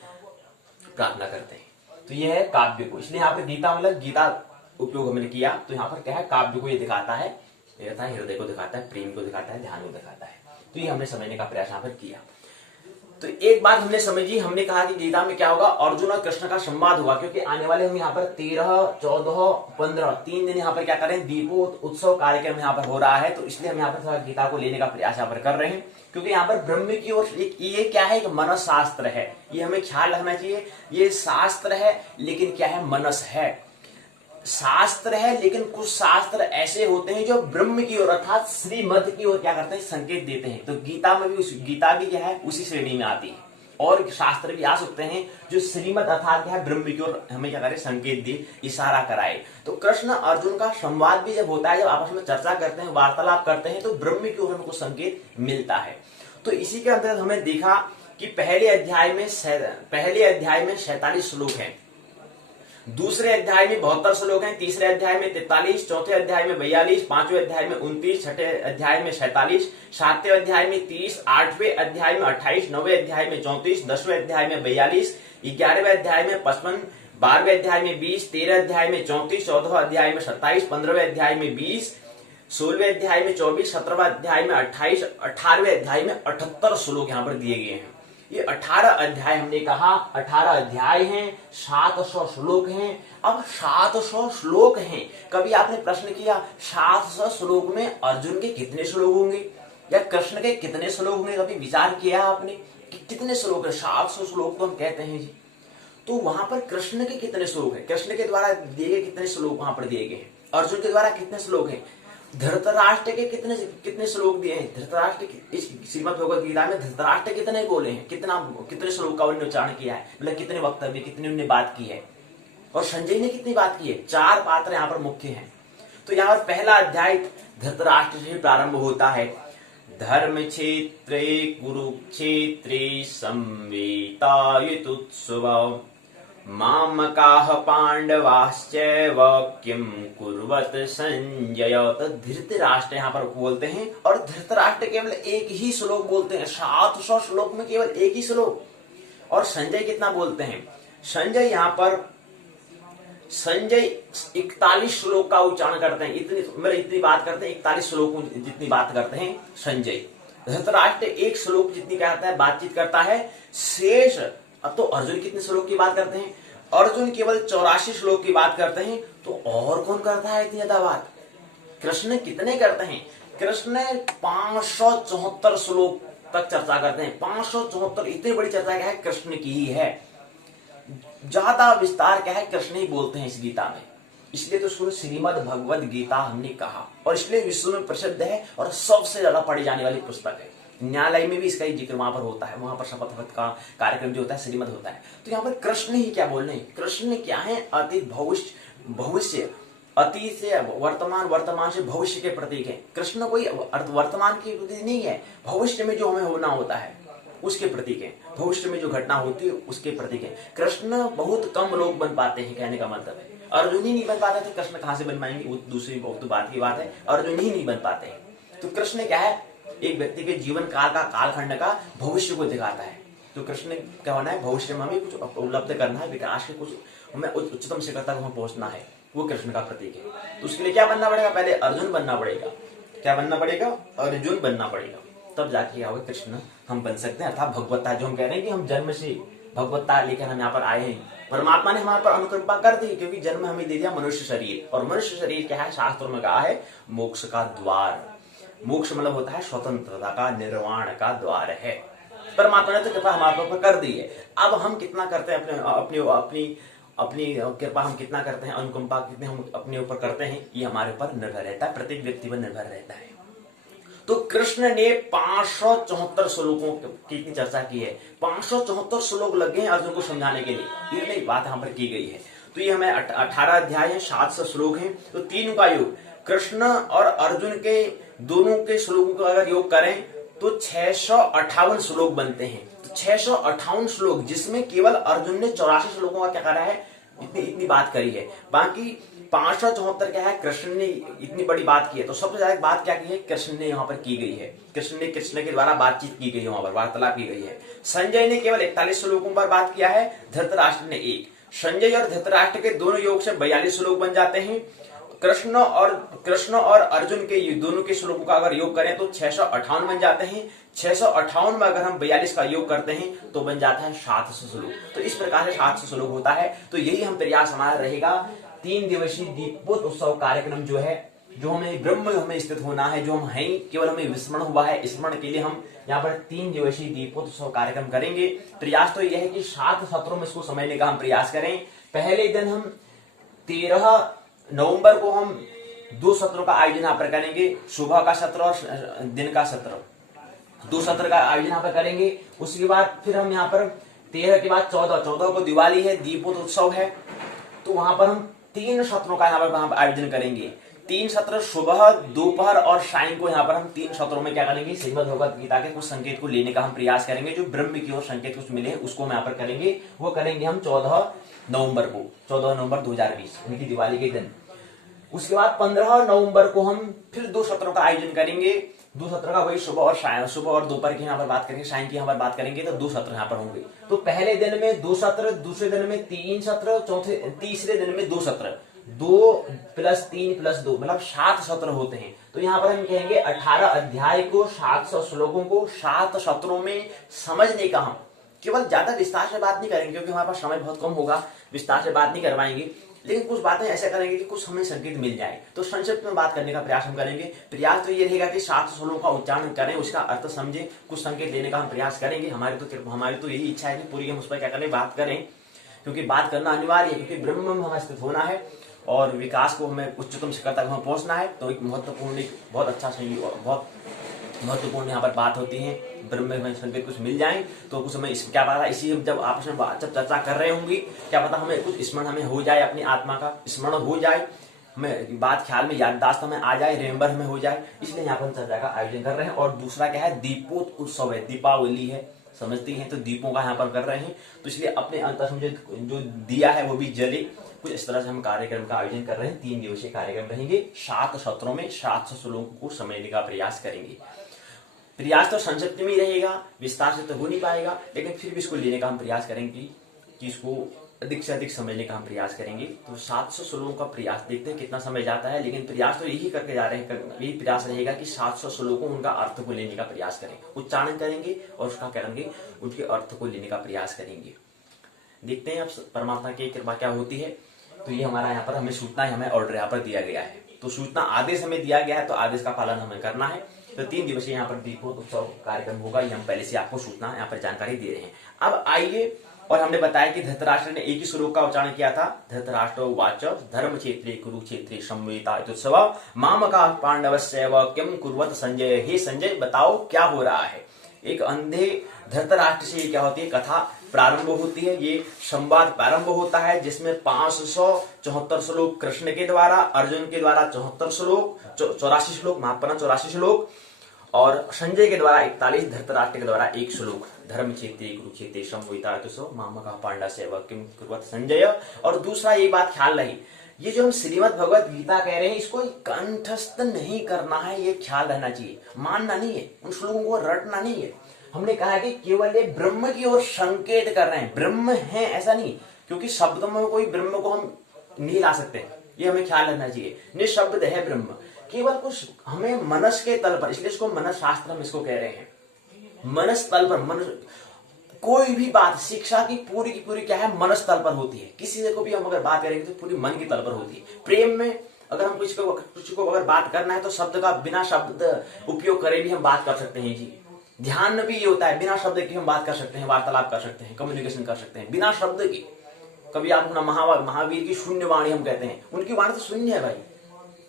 प्रार्थना करते हैं। तो यह है काव्य को। इसलिए यहाँ पे गीता मतलब गीता उपयोग हमने किया। तो यहाँ पर क्या है, काव्य को ये दिखाता है, हृदय को दिखाता है, प्रेम को दिखाता है, ध्यान को दिखाता है। तो ये हमने समझने का प्रयास यहाँ पर किया। तो एक बात हमने समझी, हमने कहा कि गीता में क्या होगा, अर्जुन और कृष्ण का संवाद होगा। क्योंकि आने वाले हम यहाँ पर 13, 14, 15 3 दिन यहाँ पर क्या कर रहे हैं, दीपोत्सव कार्यक्रम यहाँ पर हो रहा है। तो इसलिए हम यहाँ पर थोड़ा गीता को लेने का प्रयास यहाँ पर कर रहे हैं। क्योंकि यहाँ पर ब्रह्म की ओर ये क्या है, एक मनस शास्त्र है। ये हमें ख्याल रखना चाहिए, ये शास्त्र है लेकिन क्या है, मनस है। शास्त्र है, लेकिन कुछ शास्त्र ऐसे होते हैं जो ब्रह्म की ओर अर्थात श्रीमद की ओर क्या करते हैं, संकेत देते हैं। तो गीता में भी गीता भी क्या है, उसी श्रेणी में आती है। और शास्त्र भी आ सकते हैं जो श्रीमद अर्थात क्या है, ब्रह्म की ओर हमें क्या करे, संकेत दे, इशारा कराए। तो कृष्ण अर्जुन का संवाद भी जब होता है, जब आपस में चर्चा करते हैं, वार्तालाप करते हैं, तो ब्रह्म की ओर हमको संकेत मिलता है। तो इसी के अंतर्गत हमने देखा कि पहले अध्याय में 47 श्लोक हैं, दूसरे अध्याय में 72 श्लोक हैं, तीसरे अध्याय में 43, चौथे अध्याय में 42, पांचवें अध्याय में 29, छठे अध्याय में 47, सातवें अध्याय में 30, आठवें अध्याय में 28, नौवें अध्याय में 34, 10वें अध्याय में 42, 11वें अध्याय में 55, 12वें अध्याय में 20, 13 अध्याय में 34, 14वें अध्याय में 27, 15वें अध्याय में 20, 16वें अध्याय में 24, 17वें अध्याय में 28, 18वें अध्याय में 78 श्लोक यहाँ पर दिए गए हैं। ये 18 अध्याय, हमने कहा 18 अध्याय हैं, 700 श्लोक हैं। अब 700 श्लोक हैं, कभी आपने प्रश्न किया 700 श्लोक में अर्जुन के कितने श्लोक होंगे या कृष्ण के कितने श्लोक होंगे? कभी विचार किया आपने कि कितने श्लोक है? 700 श्लोक तो हम कहते हैं जी। तो वहां पर कृष्ण के कितने श्लोक है, कृष्ण के द्वारा दिए गए कितने श्लोक वहां पर दिए गए हैं, अर्जुन के द्वारा कितने श्लोक हैं, धृतराष्ट्र के कितने श्लोक दिए हैं, धृतराष्ट्र इस श्रीमद् भगवद गीता में धृतराष्ट्र कितने बोले हैं, कितने श्लोक का उन्होंने उच्चारण किया है, मतलब कितने वक्तव्य, कितने उन्होंने बात की है, और संजय ने कितनी बात की है। 4 पात्र यहाँ पर मुख्य हैं। तो यहाँ पर पहला अध्याय धृतराष्ट्र से प्रारंभ होता है। धर्म क्षेत्रे कुरुक्षेत्रे संवेतायुत्सव मामकाः पांडवाश्चैव किम कुर्वत संजय। तो धृतराष्ट्र यहाँ पर बोलते हैं, और धृतराष्ट्र केवल एक ही श्लोक बोलते हैं, 700 श्लोक में केवल एक ही श्लोक। और संजय कितना बोलते हैं? संजय यहाँ पर 41 श्लोक का उच्चारण करते हैं, इतनी बात करते हैं, 41 श्लोक जितनी बात करते हैं संजय। धृतराष्ट्र एक श्लोक जितनी कहता है, बातचीत करता है। शेष अब तो अर्जुन कितने श्लोक की बात करते हैं? अर्जुन केवल 84 श्लोक की बात करते हैं। तो और कौन करता है इतनी ज्यादा बात? कृष्ण कितने करते हैं? कृष्ण 574 श्लोक तक चर्चा करते हैं। 574, इतनी बड़ी चर्चा क्या है, कृष्ण की ही है। ज्यादा विस्तार क्या है, कृष्ण ही बोलते हैं इस गीता में। इसलिए तो उसको श्रीमद् भगवद गीता हमने कहा, और इसलिए विश्व में प्रसिद्ध है और सबसे ज्यादा पढ़ी जाने वाली पुस्तक है। न्यायालय में भी इसका ही जिक्र वहां पर होता है, वहां पर शपथ वपथ का कार्यक्रम जो होता है श्रीमद् होता है। तो यहाँ पर कृष्ण ही क्या बोल रहे हैं? कृष्ण क्या है? अतीत भविष्य, अतीत से वर्तमान, वर्तमान से भविष्य के प्रतीक है। कृष्ण कोई वर्तमान की प्रतीक नहीं है, भविष्य में जो हमें होना होता है उसके प्रतीक है, भविष्य में जो घटना होती है उसके प्रतीक है। कृष्ण बहुत कम लोग बन पाते हैं, कहने का मतलब है। अर्जुन ही नहीं बन पाते तो कृष्ण कहां से बन पाएंगे? वो दूसरी बहुत बात की बात है, अर्जुन ही नहीं बन पाते। तो कृष्ण क्या है? एक व्यक्ति के जीवन काल का, कालखंड का भविष्य को दिखाता है। तो कृष्ण क्या होना है? भविष्य में हमें कुछ उपलब्ध करना है, विकास के कुछ हमें उच्चतम शिखर तक हमें पहुंचना है, वो कृष्ण का प्रतीक है। तो उसके लिए क्या बनना पड़ेगा? पहले अर्जुन बनना पड़ेगा। क्या बनना पड़ेगा? अर्जुन बनना पड़ेगा, तब जाके क्या होगा? कृष्ण हम बन सकते हैं, अर्थात भगवत्ता। जो हम कह रहे हैं कि हम जन्म से भगवत्ता लेकर हम यहाँ पर आए हैं, परमात्मा ने हमारे पर अनुकंपा कर दी, क्योंकि जन्म हमें दे दिया मनुष्य शरीर। और मनुष्य शरीर क्या है? शास्त्रों में कहा है मोक्ष का द्वार। मोक्ष मतलब होता है स्वतंत्रता का, निर्वाण का द्वार है। परमात्मा ने तो कृपा हमारे ऊपर कर दी है। अब हम कितना करते हैं अपनी कृपा हम कितना करते हैं, अनुकंपा कितने हम अपने ऊपर करते हैं, ये हमारे ऊपर निर्भर रहता है, प्रत्येक व्यक्ति पर निर्भर रहता है। तो कृष्ण ने 574 श्लोकों की चर्चा की है। 574 श्लोक लग गए हैं अर्जुन को समझाने के लिए, इतनी बात यहाँ पर की गई है। तो ये हमें 18 अध्याय है, 700 श्लोक हैं। तो तीनों का योग, कृष्ण और अर्जुन के दोनों के श्लोकों का अगर योग करें तो 658 श्लोक बनते हैं। तो 658 श्लोक, जिसमें केवल अर्जुन ने 84 श्लोकों का क्या करा है, इतनी बात करी है। बाकी 574 क्या है, कृष्ण ने इतनी बड़ी बात की है। तो सबसे ज्यादा बात क्या की है, कृष्ण ने यहाँ पर की गई है। कृष्ण के द्वारा बातचीत की गई है, वहां पर वार्तालाप की गई है। संजय ने केवल 41 श्लोकों पर बात किया है, धृतराष्ट्र ने 1। संजय और धृतराष्ट्र के दोनों योग से 42 श्लोक बन जाते हैं। कृष्ण और अर्जुन के दोनों के श्लोकों का अगर योग करें तो 658 बन जाते हैं। 658 में अगर हम 42 का योग करते हैं तो बन जाता है 700 श्लोक। तो इस प्रकार से 700 श्लोक होता है। तो यही हम प्रयास हमारा रहेगा। 3 दिवसीय दीपोत्सव उत्सव कार्यक्रम जो है, जो हमें ब्रह्म हमें स्थित होना है, जो हम हैं, केवल हमें विस्मरण हुआ है, स्मरण के लिए हम यहाँ पर 3 दिवसीय दीपोत्सव कार्यक्रम करेंगे। प्रयास तो यह है कि 7 सत्रों में इसको समझने का हम प्रयास करें। पहले दिन हम नवंबर को हम 2 सत्रों का आयोजन यहाँ पर करेंगे, सुबह का सत्र और दिन का सत्र, 2 सत्र का आयोजन यहाँ पर करेंगे। उसके बाद फिर हम यहाँ पर 13 के बाद 14 को दिवाली है, दीपोत्सव है, तो वहां पर हम 3 सत्रों का यहाँ पर आयोजन करेंगे। 3 सत्र सुबह, दोपहर और शाम को यहाँ पर हम 3 सत्रों में क्या करेंगे, श्रीमद् भगवत गीता के कुछ संकेत को लेने का हम प्रयास करेंगे। जो ब्रह्म की ओर संकेत कुछ मिले हैं उसको हम यहाँ पर करेंगे। वो करेंगे हम 14 नवंबर को, 14 नवंबर 2020 उनकी दिवाली के दिन। उसके बाद 15 नवंबर को हम फिर 2 सत्रों का आयोजन करेंगे। 2 सत्र का वही सुबह और दोपहर की यहाँ पर बात करेंगे, शाम की यहाँ पर बात करेंगे, तो 2 सत्र यहाँ पर होंगे। तो पहले दिन में 2 सत्र, दूसरे दिन में 3 सत्र, तीसरे दिन में 2 सत्र, 2 + 3 + 2 मतलब 7 सत्र होते हैं। तो यहाँ पर हम कहेंगे 18 अध्याय को, 700 श्लोकों को 7 सत्रों में समझने का हम केवल ज्यादा विस्तार से बात नहीं करेंगे, क्योंकि हमारे पास समय बहुत कम होगा, विस्तार से बात नहीं कर पाएंगे, लेकिन कुछ बातें ऐसा करेंगे कि कुछ हमें संकेत मिल जाए। तो संक्षिप्त में बात करने का प्रयास हम करेंगे। प्रयास तो ये रहेगा कि 7 श्लोकों का उच्चारण करें, उसका अर्थ समझें, कुछ संकेत देने का हम प्रयास करेंगे। हमारी तो यही इच्छा है कि पूरी हम उस पर क्या करें, बात करें, क्योंकि बात करना अनिवार्य है, क्योंकि ब्रह्म में हमें स्थित होना है और विकास को हमें उच्चतम शिखर तक हमें पहुंचना है। तो एक महत्वपूर्ण, बहुत अच्छा बहुत महत्वपूर्ण यहाँ पर बात होती है। ब्रह्म में संकेत कुछ मिल जाए तो कुछ हमें क्या पता, इसी जब आपस में जब चर्चा कर रहे होंगे, क्या पता हमें कुछ स्मरण हमें हो जाए, अपनी आत्मा का स्मरण हो जाए, हमें बात ख्याल में, याददाश्त हमें आ जाए, रिमेम्बर हमें हो जाए, इसलिए यहाँ पर चर्चा का आयोजन कर रहे हैं। और दूसरा क्या है, दीपोत्सव है, दीपावली है, समझती हैं, तो दीपों का यहाँ पर कर रहे हैं, तो इसलिए अपने अंतर समझे जो दिया है वो भी जले। कुछ इस तरह से हम कार्यक्रम का आयोजन कर रहे हैं। 3 दिवसीय कार्यक्रम रहेंगे, 7 सत्रों में 700 श्लोकों को समझने का प्रयास करेंगे। प्रयास तो संक्षिप्त में ही रहेगा, विस्तार से तो हो नहीं पाएगा, लेकिन फिर भी इसको लेने का हम प्रयास करेंगे कि इसको अधिक से अधिक समझने का हम प्रयास करेंगे। तो 700 श्लोकों का प्रयास, देखते हैं कितना समय जाता है, लेकिन प्रयास तो यही करके जा रहे हैं, यही प्रयास रहेगा कि 700 श्लोकों उनका अर्थ को लेने का प्रयास करें, उच्चारण करेंगे और उसका करेंगे, उनके अर्थ को लेने का प्रयास करेंगे। देखते हैं अब परमात्मा की कृपा क्या होती है। तो ये हमारा यहाँ पर हमें सूचना है, हमें ऑर्डर यहाँ पर दिया गया है, तो सूचना आदेश हमें दिया गया है, तो आदेश का पालन हमें करना है। तो 3 दिवसीय यहाँ पर दीपोत्सव कार्यक्रम होगा, ये हम पहले से आपको सूचना यहाँ पर जानकारी दे रहे हैं। अब आइए, और हमने बताया कि धृतराष्ट्र ने एक ही श्लोक का उच्चारण किया था, धृतराष्ट्र उवाच धर्म क्षेत्रे कुरुक्षेत्रे संवेदितोत्सव मामका पांडवस्यैव किम कुर्वत संजय। हे संजय, बताओ क्या हो रहा है। एक अंधे धृतराष्ट्र से क्या होती है, कथा प्रारंभ होती है, ये संवाद प्रारंभ होता है, जिसमें 574 श्लोक कृष्ण के द्वारा, अर्जुन के द्वारा 74 श्लोक, 84 श्लोक, माफ करना 84 श्लोक, और संजय के द्वारा 41, धृतराष्ट्र के द्वारा 1 श्लोक। धर्म क्षेत्रे कुरुक्षेत्रे संवेदितोत्सव मामका पांडवस्यैव किम कुर्वत संजय। और दूसरा ये बात ख्याल रही, ये जो हम श्रीमद् भगवत गीता कह रहे हैं, इसको कंठस्थ नहीं करना है, ये ख्याल रहना चाहिए, मानना नहीं है, उन श्लोकों को रटना नहीं है। हमने कहा है कि केवल ये ब्रह्म की ओर संकेत कर रहे हैं, ब्रह्म है ऐसा नहीं, क्योंकि शब्दों में कोई ब्रह्म को हम नहीं ला सकते, ये हमें ख्याल रखना चाहिए। निःशब्द है ब्रह्म, केवल कुछ हमें मनस के तल पर, इसलिए इसको मनस शास्त्र हम इसको कह रहे हैं, मनस तल पर। मन कोई भी बात, शिक्षा की पूरी क्या है, मनस तल पर होती है। किसी से को भी हम अगर बात करेंगे तो पूरी मन की तल पर होती है। प्रेम में अगर हम कुछ को अगर बात करना है तो शब्द का, बिना शब्द उपयोग करे भी हम बात कर सकते हैं जी। ध्यान में भी ये होता है, बिना शब्द के हम बात कर सकते हैं, वार्तालाप कर सकते हैं, कम्युनिकेशन कर सकते हैं बिना शब्द के। कभी आप अपना महावीर की शून्य वाणी हम कहते हैं, उनकी वाणी तो शून्य है भाई,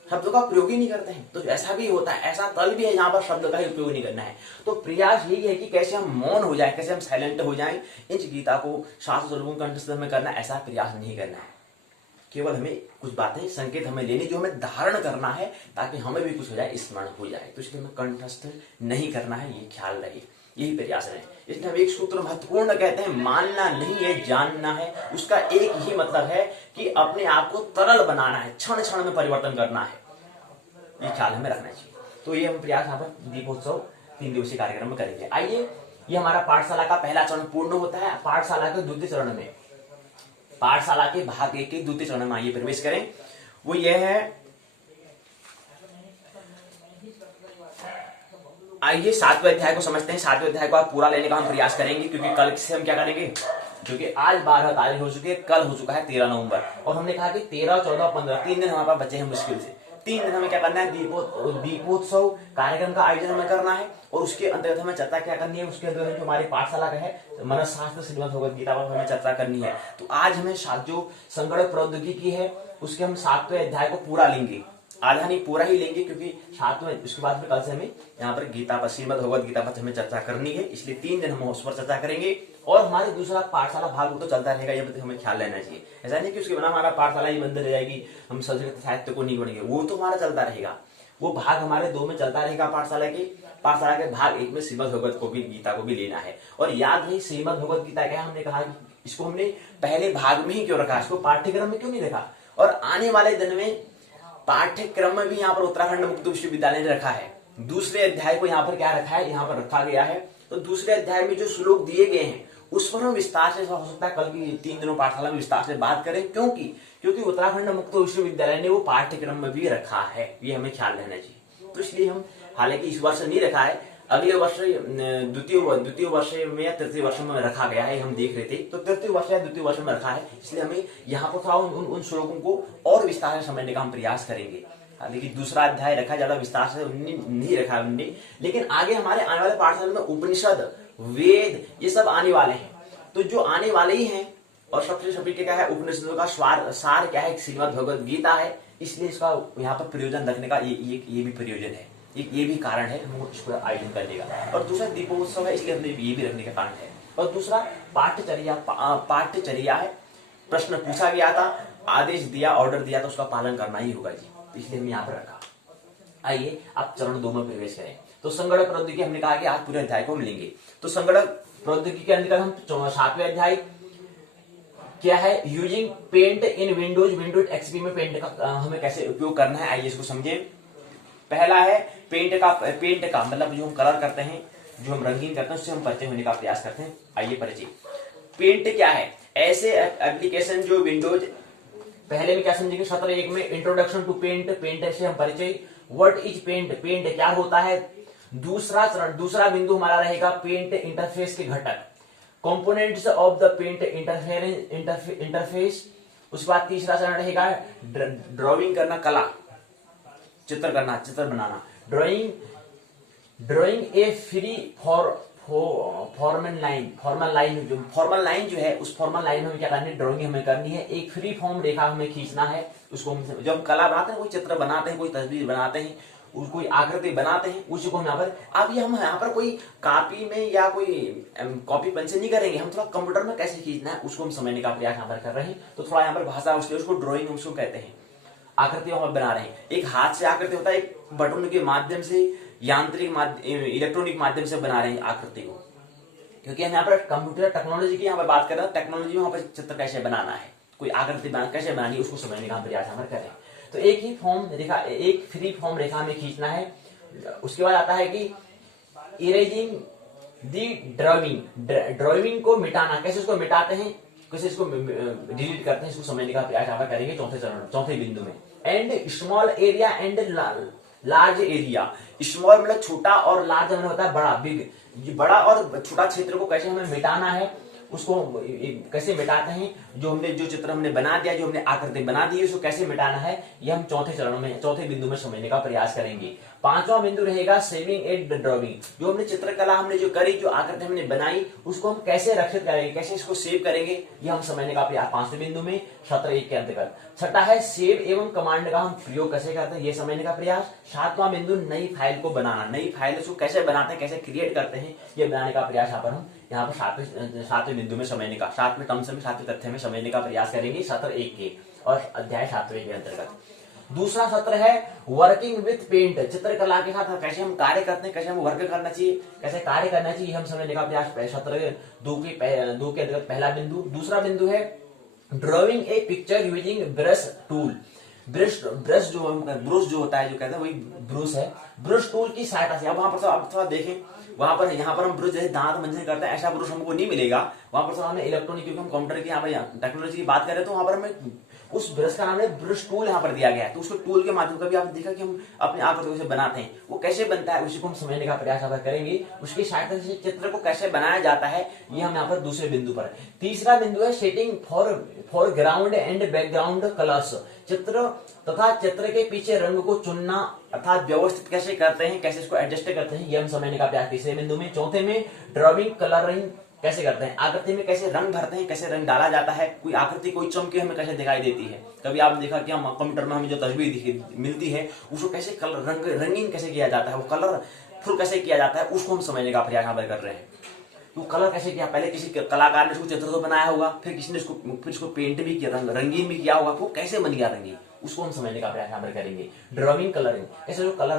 शब्द का प्रयोग ही नहीं करते हैं। तो ऐसा भी होता है, ऐसा तल भी है जहां पर शब्द का ही उपयोग नहीं करना है। तो प्रयास यही है कि कैसे हम मौन हो जाए, कैसे हम साइलेंट हो जाएं, इस गीता को 700 श्लोकों कंठस्थ में करना, ऐसा प्रयास नहीं करना है। केवल हमें कुछ बातें, संकेत हमें लेने, जो हमें धारण करना है, ताकि हमें भी कुछ हो जाए, स्मरण हो जाए। तो इसलिए हमें कंठस्थ नहीं करना है, ये ख्याल रहे, यही प्रयास है। इसलिए हम एक सूत्र महत्वपूर्ण कहते हैं, मानना नहीं है, जानना है। उसका एक ही मतलब है कि अपने आप को तरल बनाना है, क्षण क्षण में परिवर्तन करना है, ये ख्याल हमें रखना चाहिए। तो ये हम प्रयास यहाँ पर दीपोत्सव 3 दिवसीय कार्यक्रम में करेंगे। आइए, ये हमारा पाठशाला का पहला चरण पूर्ण होता है। पाठशाला के द्वितीय चरण में, पाठशाला के भाग 1 के द्वितीय चरण में आइए प्रवेश करें। वो ये है, आइए 7वें अध्याय को समझते हैं। 7वें अध्याय को आप पूरा लेने का हम प्रयास करेंगे, क्योंकि कल से हम क्या करेंगे, क्योंकि आज 12 तारीख हो चुकी है, कल हो चुका है 13 नवंबर, और हमने कहा कि 13, 14, 15 3 दिन हमारे पास बचे हैं मुश्किल से। 3 दिन हमें क्या करना है, दीपोत्सव कार्यक्रम का आयोजन हमें करना है। और उसके अंतर्गत हमें चर्चा क्या करनी है, उसके अंतर्गत जो हमारी पाठशाला का है मनशास्त्र श्रीमद् भगवद गीता पर हमें चर्चा करनी है। तो आज हमें जो संगणक प्रौद्योगिकी है उसके हम 7वें अध्याय को पूरा लेंगे, आधा नहीं पूरा ही लेंगे, क्योंकि 7वें उसके बाद फिर कल से हमें यहाँ पर गीता पर श्रीमद् भगवद गीता पर हमें चर्चा करनी है, इसलिए 3 दिन हम उस पर चर्चा करेंगे। और हमारे दूसरा पाठशाला भाग वो तो चलता रहेगा, ये हमें ख्याल रहना चाहिए। ऐसा नहीं कि उसके बिना हमारा पाठशाला ही बंद रह जाएगी, हम संस्कृत साहित्य को नहीं पढ़ेंगे, वो तो हमारा चलता रहेगा। वो भाग हमारे 2 में चलता रहेगा पाठशाला के भाग 1 में श्रीमद् भगवद को भी गीता को भी लेना है। और याद रही श्रीमद् भगवद गीता क्या, हमने कहा कि इसको हमने पहले भाग में ही क्यों रखा, इसको पाठ्यक्रम में क्यों नहीं रखा। और आने वाले दिन में पाठ्यक्रम में भी यहाँ पर उत्तराखंड मुक्त विश्वविद्यालय ने रखा है। दूसरे अध्याय को यहाँ पर क्या रखा है, यहाँ पर रखा गया है। तो दूसरे अध्याय में जो श्लोक दिए गए हैं उस पर हम विस्तार से, हो सकता है कल की 3 दिनों पाठशाला में विस्तार से बात करें, क्योंकि उत्तराखंड मुक्त विश्वविद्यालय ने वो पाठ्यक्रम में भी रखा है, ये हमें ख्याल रहना चाहिए। तो इसलिए हम, हालांकि इस वर्ष नहीं रखा है, अगले वर्ष द्वितीय वर्ष में या तृतीय वर्ष में रखा गया है, हम देख रहे थे। तो तृतीय वर्ष या द्वितीय वर्ष में रखा है, इसलिए हमें यहाँ पर थोड़ा उन श्लोकों को और विस्तार से समझने का हम प्रयास करेंगे। हालांकि दूसरा अध्याय रखा, ज्यादा विस्तार से नहीं रखा हमने, लेकिन आगे हमारे आने वाले पाठशाला में उपनिषद, वेद, ये सब आने वाले हैं। तो जो आने वाले ही हैं, और सबसे सभी क्या है, उपनिषदों का सार क्या है, श्रीमद् भगवद गीता है, इसलिए इसका यहाँ पर प्रयोजन रखने का ये भी प्रयोजन है, ये भी कारण है हम इसको आयोजन करने का। और दूसरा दीपोत्सव है, इसलिए हमने ये भी रखने का कारण है। और दूसरा पाठ्यचर्या है, प्रश्न पूछा गया था, आदेश दिया, ऑर्डर दिया, तो उसका पालन करना ही होगा जी, इसलिए हमने यहाँ पर रखा। आइए आप चरण 2 में प्रवेश करें। तो संगणक प्रौद्योगिकी हमने कहा कि आज पूरे अध्याय को हम लेंगे। तो संगणक प्रौद्योगिकी के अंतर्गत हम 7वें अध्याय क्या है, using paint in Windows XP में पेंट का हमें कैसे उपयोग करना है, आइए इसको समझें। पहला है पेंट का मतलब जो हम कलर करते हैं, जो हम रंगीन करते हैं, उससे हम परिचय होने का प्रयास करते हैं। आइए परिचय, पेंट क्या है, ऐसे एप्लीकेशन जो विंडोज, पहले में क्या समझेंगे, सत्र 1 में इंट्रोडक्शन टू पेंट से हम परिचय, व्हाट इज पेंट क्या होता है। दूसरा बिंदु हमारा रहेगा पेंट इंटरफेस के घटक, components of the paint interface. उसके बाद तीसरा चरण रहेगा ड्राइंग करना, कला, चित्र बनाना, drawing a free formal line जो है, उस फॉर्मल लाइन में क्या करनी है, ड्राइंग हमें करनी है। एक फ्री फॉर्म रेखा हमें खींचना है, उसको जब हम कला बनाते हैं, कोई चित्र बनाते हैं, कोई तस्वीर बनाते हैं, कोई आकृति बनाते हैं, उसी को हम यहाँ पर, अब ये हम यहाँ पर कोई कॉपी में या कोई कॉपी पेन से नहीं करेंगे, हम थोड़ा कंप्यूटर में कैसे खींचना है उसको हम समझने का प्रयास यहाँ पर कर रहे हैं। तो थोड़ा यहाँ पर भाषा, उसको ड्राइंग उसको कहते हैं, आकृति हम बना रहे हैं। एक हाथ से आकृति होता है, एक बटन के माध्यम से, यांत्रिक इलेक्ट्रॉनिक माध्यम से बना रहे हैं आकृति को, क्योंकि हम यहाँ पर कंप्यूटर टेक्नोलॉजी की यहाँ पर बात कर रहे हैं। टेक्नोलॉजी में यहाँ पर चित्र कैसे बनाना है, कोई आकृति कैसे बनानी है, उसको समझने का प्रयास यहाँ पर करें। तो एक फ्री फॉर्म रेखा में खींचना है। उसके बाद आता है कि इरेजिंग दी ड्राइंग को मिटाना, कैसे उसको मिटाते हैं, कैसे इसको डिलीट करते हैं, इसको समझने का प्रयास यहाँ पर करेंगे चौथे बिंदु में। And small area and large area, small मतलब छोटा और लार्ज मतलब होता है बड़ा, बिग। बड़ा और छोटा क्षेत्र को कैसे हमें मिटाना है, उसको कैसे मिटाते हैं, जो चित्र हमने बना दिया, जो हमने आकृति बना दी, उसको कैसे मिटाना है, ये हम चौथे बिंदु में समझने का प्रयास करेंगे। 5वां बिंदु रहेगा सेविंग एड ड्राइंग, जो हमने चित्रकला हमने जो करी, जो आकृति हमने बनाई, उसको हम कैसे रक्षित करेंगे, कैसे इसको सेव करेंगे, ये हम समझने का प्रयास 5वें बिंदु में सत्र 1 के अंतर्गत। 6था है सेव एवं कमांड का हम प्रयोग कैसे करते हैं, ये समझने का प्रयास। 7वां बिंदु नई फाइल को बनाना, नई फाइल उसको कैसे बनाते हैं, कैसे क्रिएट करते हैं, ये बनाने का प्रयास यहाँ पर 7वें बिंदु में समझने का, 7वें टर्म्स में, 7वें तथ्य में समझने का प्रयास करेंगे सत्र 1 के और अध्याय 7वें के अंतर्गत। दूसरा सत्र है वर्किंग विथ पेंट, चित्रकला के साथ कैसे हम कार्य करते हैं, कैसे हम वर्क करना चाहिए, कैसे कार्य करना चाहिए, हम समझने का प्रयास सत्र 2 के अंतर्गत पहला बिंदु। दूसरा बिंदु है drawing a picture using brush tool, brush जो होता है, जो कहते हैं वही ब्रश है, ब्रश टूल की सहायता से। अब वहां पर आप थोड़ा देखें, वहां पर यहाँ पर हम ब्रश जैसे दांत मंजन करते हैं, ऐसा ब्रश हमको नहीं मिलेगा वहां पर। हमें इलेक्ट्रॉनिक, क्योंकि हम कंप्यूटर की यहाँ पर टेक्नोलॉजी की बात करें, तो वहां पर हमें उस ब्रश का नाम है ब्रश टूल यहाँ पर दिया गया है। तो उसको टूल के माध्यम से भी आपने देखा कि हम अपनी आकृतियों से बनाते हैं, वो कैसे बनता है उसी को हम समझने का प्रयास यहाँ पर करेंगे। उसकी सहायता से चित्र को कैसे बनाया जाता है ये हम यहाँ पर दूसरे बिंदु पर। तीसरा बिंदु है setting for ground and background colours. चित्र तथा चित्र के पीछे रंग को चुनना अर्थात व्यवस्थित कैसे करते हैं, कैसे इसको एडजस्ट करते हैं, ये हम समझने का प्रयास तीसरे बिंदु में। चौथे में ड्राइंग कलरिंग कैसे करते हैं, आकृति में कैसे रंग भरते हैं, कैसे रंग डाला जाता है, कोई आकृति कोई चमके हमें कैसे दिखाई देती है। कभी आपने देखा कि हम कंप्यूटर में हमें जो तस्वीर मिलती है उसको कैसे कलर रंगीन कैसे किया जाता है, वो कलर फुल कैसे किया जाता है, उसको हम समझने का प्रयास यहाँ पर कर रहे हैं। तो कलर कैसे किया, पहले किसी कलाकार ने उसको चित्र तो बनाया होगा, फिर किसी ने इसको पेंट भी किया, रंगीन भी किया होगा, वो कैसे बन गया रंगीन, उसको हम समझने का प्रयास यहाँ पर करेंगे। ड्राइंग कलरिंग कैसे जो कलर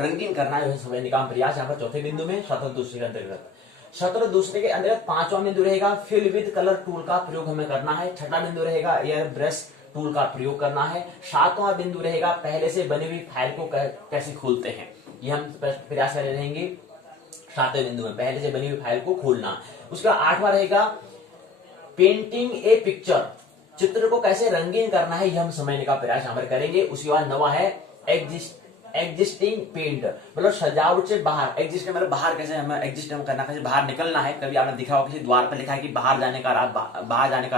रंगीन करना है समझने का प्रयास यहाँ पर चौथे बिंदु में सत्र दूसरे के अंतर्गत। सत्र दूसरे के अंतर्गत पांचवा बिंदु रहेगा फिल विद कलर टूल का प्रयोग हमें करना है। छठा बिंदु रहेगा एयर ब्रश टूल का प्रयोग करना है। सातवां बिंदु रहेगा पहले से बनी हुई फाइल को कैसे खोलते हैं, ये हम प्रयास कर रहेंगे। सातवें बिंदु में पहले से बनी हुई फाइल को खोलना। उसका आठवां रहेगा पेंटिंग ए पिक्चर, चित्र को कैसे रंगीन करना है ये हम समझने का प्रयास यहाँ पर करेंगे। उसके बाद नवा है एग्जिस्टिंग पेंट, मतलब सजावट से बाहर। एग्जिस्ट मतलब बाहर कैसे हमें एग्जिस्ट करना, कैसे बाहर निकलना है। कभी आपने देखा होगा किसी द्वार पर लिखा है कि बाहर जाने का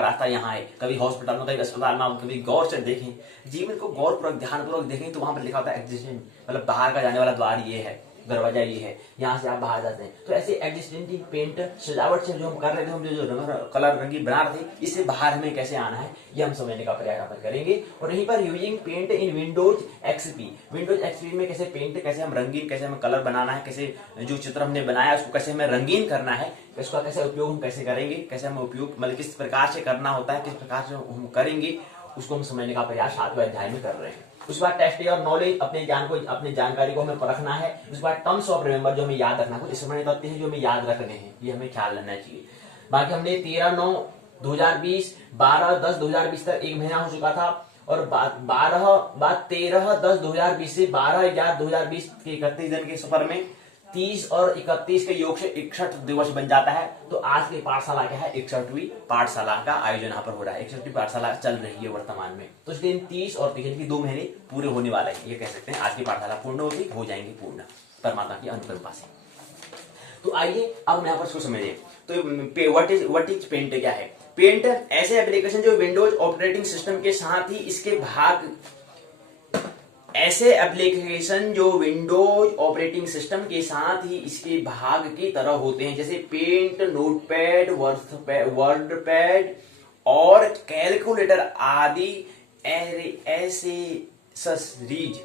रास्ता यहाँ है। कभी हॉस्पिटल में, कभी अस्पताल में, कभी गौर से देखें, जीवन को गौरपूर्वक ध्यानपूर्वक देखें तो वहां पर लिखा होता है एग्जिस्टिंग, मतलब बाहर का जाने वाला द्वार ये है, दरवाजा ये है, यहाँ से आप बाहर जाते हैं। तो ऐसे एग्जिस्टिंग पेंट सजावट से जो हम कर रहे थे, हम जो कलर रंगीन बना रहे थे, इससे बाहर हमें कैसे आना है ये हम समझने का प्रयास करेंगे। और यहीं पर using paint in Windows XP, Windows XP में कैसे पेंट, कैसे हम रंगीन, कैसे हमें कलर बनाना है, कैसे जो चित्र हमने बनाया उसको कैसे हमें रंगीन करना है, इसका कैसे उपयोग हम कैसे करेंगे, कैसे हम उपयोग मतलब किस प्रकार से करना होता है, किस प्रकार से हम करेंगे, उसको हम समझने का प्रयास 7वें अध्याय में कर रहे हैं। उसके बाद टेस्ट और नॉलेज, अपने ज्ञान को, अपनी जानकारी को हमें परखना है। उसके बाद टर्म्स ऑफ रिमेंबर, जो हमें याद रखना, कुछ स्मरणीय तथ्य हैं जो हमें याद रखने हैं, ये हमें ख्याल रखना चाहिए। बाकी हमने 13/9/2020, 12/10/2020 तक एक महीना हो चुका था, और 13/10/2020 से 12/11/2020 के 31 दिन के सफर में 30 और 31 के योग से 61 दिवस बन जाता है। तो आज की पाठशाला क्या है, 61वीं पाठशाला का आयोजन यहाँ पर हो रहा है। 61वीं पाठशाला चल रही है वर्तमान में। तो इस दिन 30 और 31 की 2 महीने पूरे होने वाले हैं, ये कह सकते हैं। आज की पाठशाला पूर्ण हो जाएंगी पूर्ण परमात्मा की अनुकंपा से। तो आइए अब हम यहाँ पर इसको समझिए। तो व्हाट इज पेंट क्या है। पेंट ऐसे एप्लीकेशन जो विंडोज ऑपरेटिंग सिस्टम के साथ ही इसके भाग, ऐसे एप्लीकेशन जो विंडोज ऑपरेटिंग सिस्टम के साथ ही इसके भाग की तरह होते हैं, जैसे पेंट, नोटपैड, वर्डपैड और कैलकुलेटर आदि एसेसरीज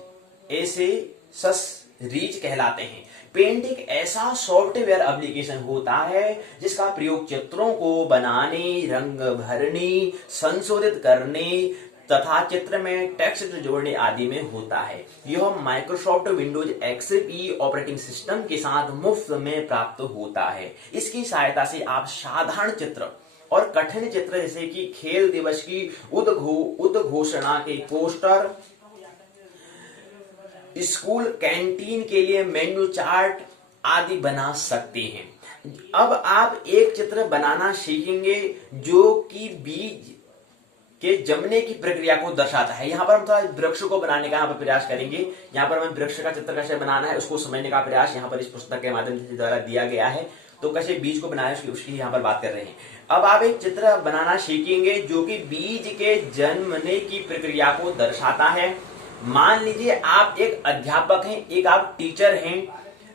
कहलाते हैं। पेंट एक ऐसा सॉफ्टवेयर एप्लीकेशन होता है जिसका प्रयोग चित्रों को बनाने, रंग भरने, संशोधित करने तथा चित्र में टेक्स्ट जोड़ने आदि में होता है। यह Microsoft Windows XP operating system के साथ मुफ्त में प्राप्त होता है। इसकी सहायता से आप साधारण चित्र और कठिन चित्र जैसे कि खेल दिवस की उद्घोषणा के पोस्टर, स्कूल कैंटीन के लिए मेन्यू चार्ट आदि बना सकते हैं। अब आप एक चित्र बनाना सीखेंगे जो कि बीज के जमने की प्रक्रिया को दर्शाता है। यहाँ पर हम थोड़ा वृक्ष को बनाने का यहाँ पर प्रयास करेंगे। यहाँ पर हमें वृक्ष का चित्र कैसे बनाना है उसको समझने का प्रयास यहाँ पर इस पुस्तक के माध्यम से द्वारा दिया गया है। तो कैसे बीज को बनाया उसकी यहाँ पर बात कर रहे हैं। अब आप एक चित्र बनाना सीखेंगे जो कि बीज के जन्मने की प्रक्रिया को दर्शाता है। मान लीजिए आप एक अध्यापक हैं, एक आप टीचर हैं,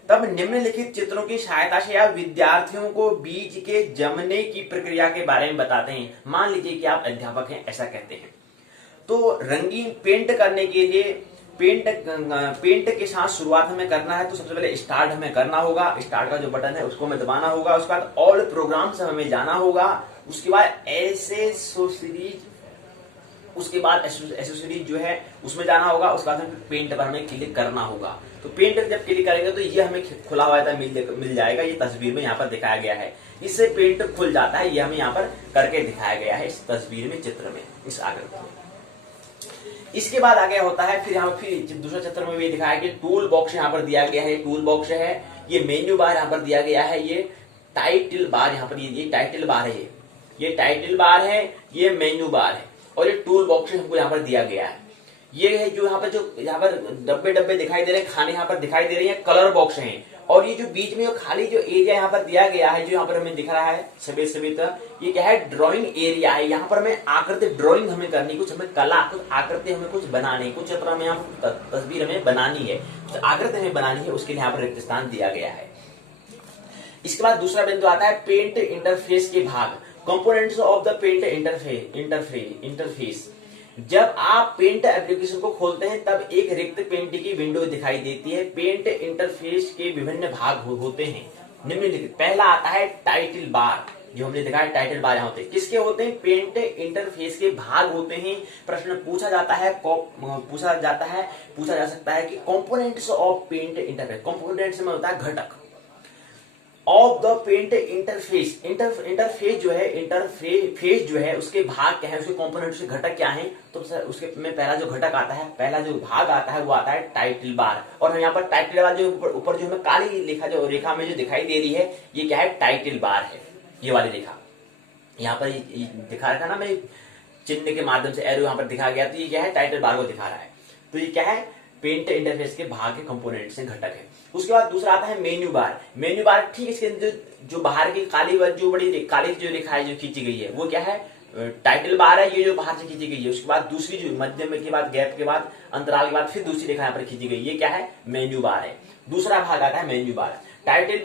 तब निम्नलिखित चित्रों की सहायता से आप विद्यार्थियों को बीज के जमने की प्रक्रिया के बारे में बताते हैं। मान लीजिए कि आप अध्यापक हैं, ऐसा कहते हैं। तो रंगीन पेंट करने के लिए पेंट के साथ शुरुआत हमें करना है। तो सबसे पहले स्टार्ट हमें करना होगा। स्टार्ट का जो बटन है उसको हमें दबाना होगा। उसके बाद ऑल प्रोग्राम से हमें जाना होगा। उसके बाद एसेसरीज जो है उसमें जाना होगा। उसके बाद हमें पेंट पर हमें क्लिक करना होगा। तो पेंट जब क्लिक करेंगे तो ये हमें खुला हुआ मिल जाएगा। ये तस्वीर में यहाँ पर दिखाया गया है। इससे पेंट खुल जाता है। ये हमें यहाँ पर करके दिखाया गया है इस तस्वीर में, चित्र में, इस आकृति में। इसके बाद आगे होता है फिर दूसरा चित्र में भी दिखाया कि टूल बॉक्स यहाँ पर दिया गया है। टूल बॉक्स है, ये मेन्यू बार यहाँ पर दिया गया है, ये टाइटल बार यहाँ पर, ये टाइटल बार है, ये टाइटल बार है, ये मेन्यू बार है। और ये टूल बॉक्स हमको यहाँ पर दिया गया है। ये है जो यहाँ पर डब्बे डब्बे दिखाई दे रहे हैं, खाने यहाँ पर दिखाई दे रही है, कलर बॉक्स हैं। और ये जो बीच में जो खाली जो एरिया यहाँ पर दिया गया है, जो यहाँ पर हमें दिख रहा है सफेद सफेद, ये क्या है, ड्राइंग एरिया है। यहाँ पर हमें आकृति ड्राइंग हमें करनी, कुछ हमें कला, कुछ आकृति हमें कुछ बनानी, कुछ चित्र हमें यहाँ पर तस्वीर हमें बनानी है, कुछ आकृति हमें बनानी है, उसके लिए यहाँ पर रिक्त स्थान दिया गया है। इसके बाद दूसरा बिंदु आता है पेंट इंटरफेस के भाग, components of the paint interface. जब आप पेंट एप्लीकेशन को खोलते हैं तब एक रिक्त पेंट की विंडो दिखाई देती है। पेंट इंटरफेस के विभिन्न भाग होते हैं निम्नलिखित। पहला आता है टाइटल बार, जो हमने देखा है टाइटल बार यहाँ होते हैं। किसके होते हैं? पेंट इंटरफेस के भाग होते हैं। प्रश्न पूछा जा सकता है कि components of paint interface, components में होता है घटक, of the paint interface, interface जो है उसके भाग क्या है, उसके कंपोनेंट से घटक क्या है। तो उसके में पहला जो घटक आता है, पहला जो भाग आता है वो आता है टाइटल बार। और यहाँ पर टाइटल बार जो ऊपर जो हमें काली रेखा में जो दिखाई दे रही है, ये क्या है, टाइटल बार है। ये वाली रेखा यहाँ पर दिखा रखा ना, मैं चिन्ह के माध्यम से एरो यहाँ पर दिखा गया, तो ये क्या है, टाइटल बार को दिखा रहा है। तो ये क्या है, पेंट इंटरफेस के भाग के कंपोनेंट से घटक है। उसके बाद दूसरा आता है मेन्यू बार। मेन्यू बार ठीक इसके जो बाहर की काली जो बड़ी काली जो रेखा है जो खींची गई है, वो क्या है, टाइटल बार है, ये जो बाहर से खींची गई है। उसके बाद दूसरी जो मध्य में के बाद गैप के बाद अंतराल के बाद फिर दूसरी रेखा यहाँ पर खींची गई, ये क्या है, मेन्यू बार है। दूसरा भाग आता है मेन्यू बार। टाइटल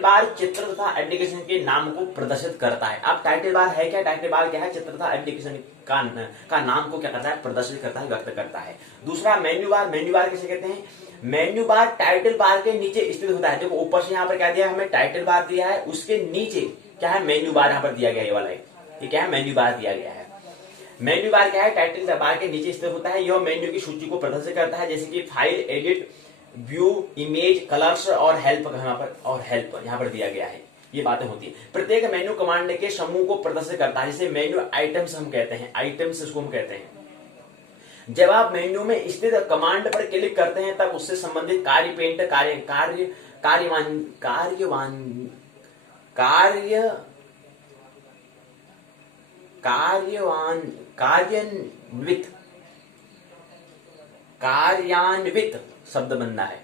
बार चित्र तथा एप्लीकेशन के नाम को प्रदर्शित करता है। अब टाइटल बार है क्या, टाइटल बार क्या है, चित्र तथा एप्लीकेशन का नाम को क्या करता है, प्रदर्शित करता है, व्यक्त करता है। दूसरा मेन्यू बार किसे कहते हैं? मेन्यू बार टाइटल बार के नीचे स्थित होता है। देखो ऊपर से यहाँ पर क्या दिया है, हमें टाइटल बार दिया है, उसके नीचे क्या है, मेन्यू बार यहाँ पर दिया गया है। ये वाला ये क्या है, मेन्यू बार दिया गया है। मेन्यू बार क्या है, टाइटल बार के नीचे स्थित होता है। यह मेन्यू की सूची को प्रदर्शित करता है, जैसे कि file, edit, view, image, colours और हेल्प यहाँ पर दिया गया है। ये बातें होती है। प्रत्येक मेन्यू कमांड के समूह को प्रदर्शित करता है, जिसे मेन्यू आइटम्स हम कहते हैं, आइटम्स इसको हम कहते हैं। जब आप मेन्यू में स्थित कमांड पर क्लिक करते हैं तब उससे संबंधित कार्य पेंट कार्यान्वित शब्द बनना है,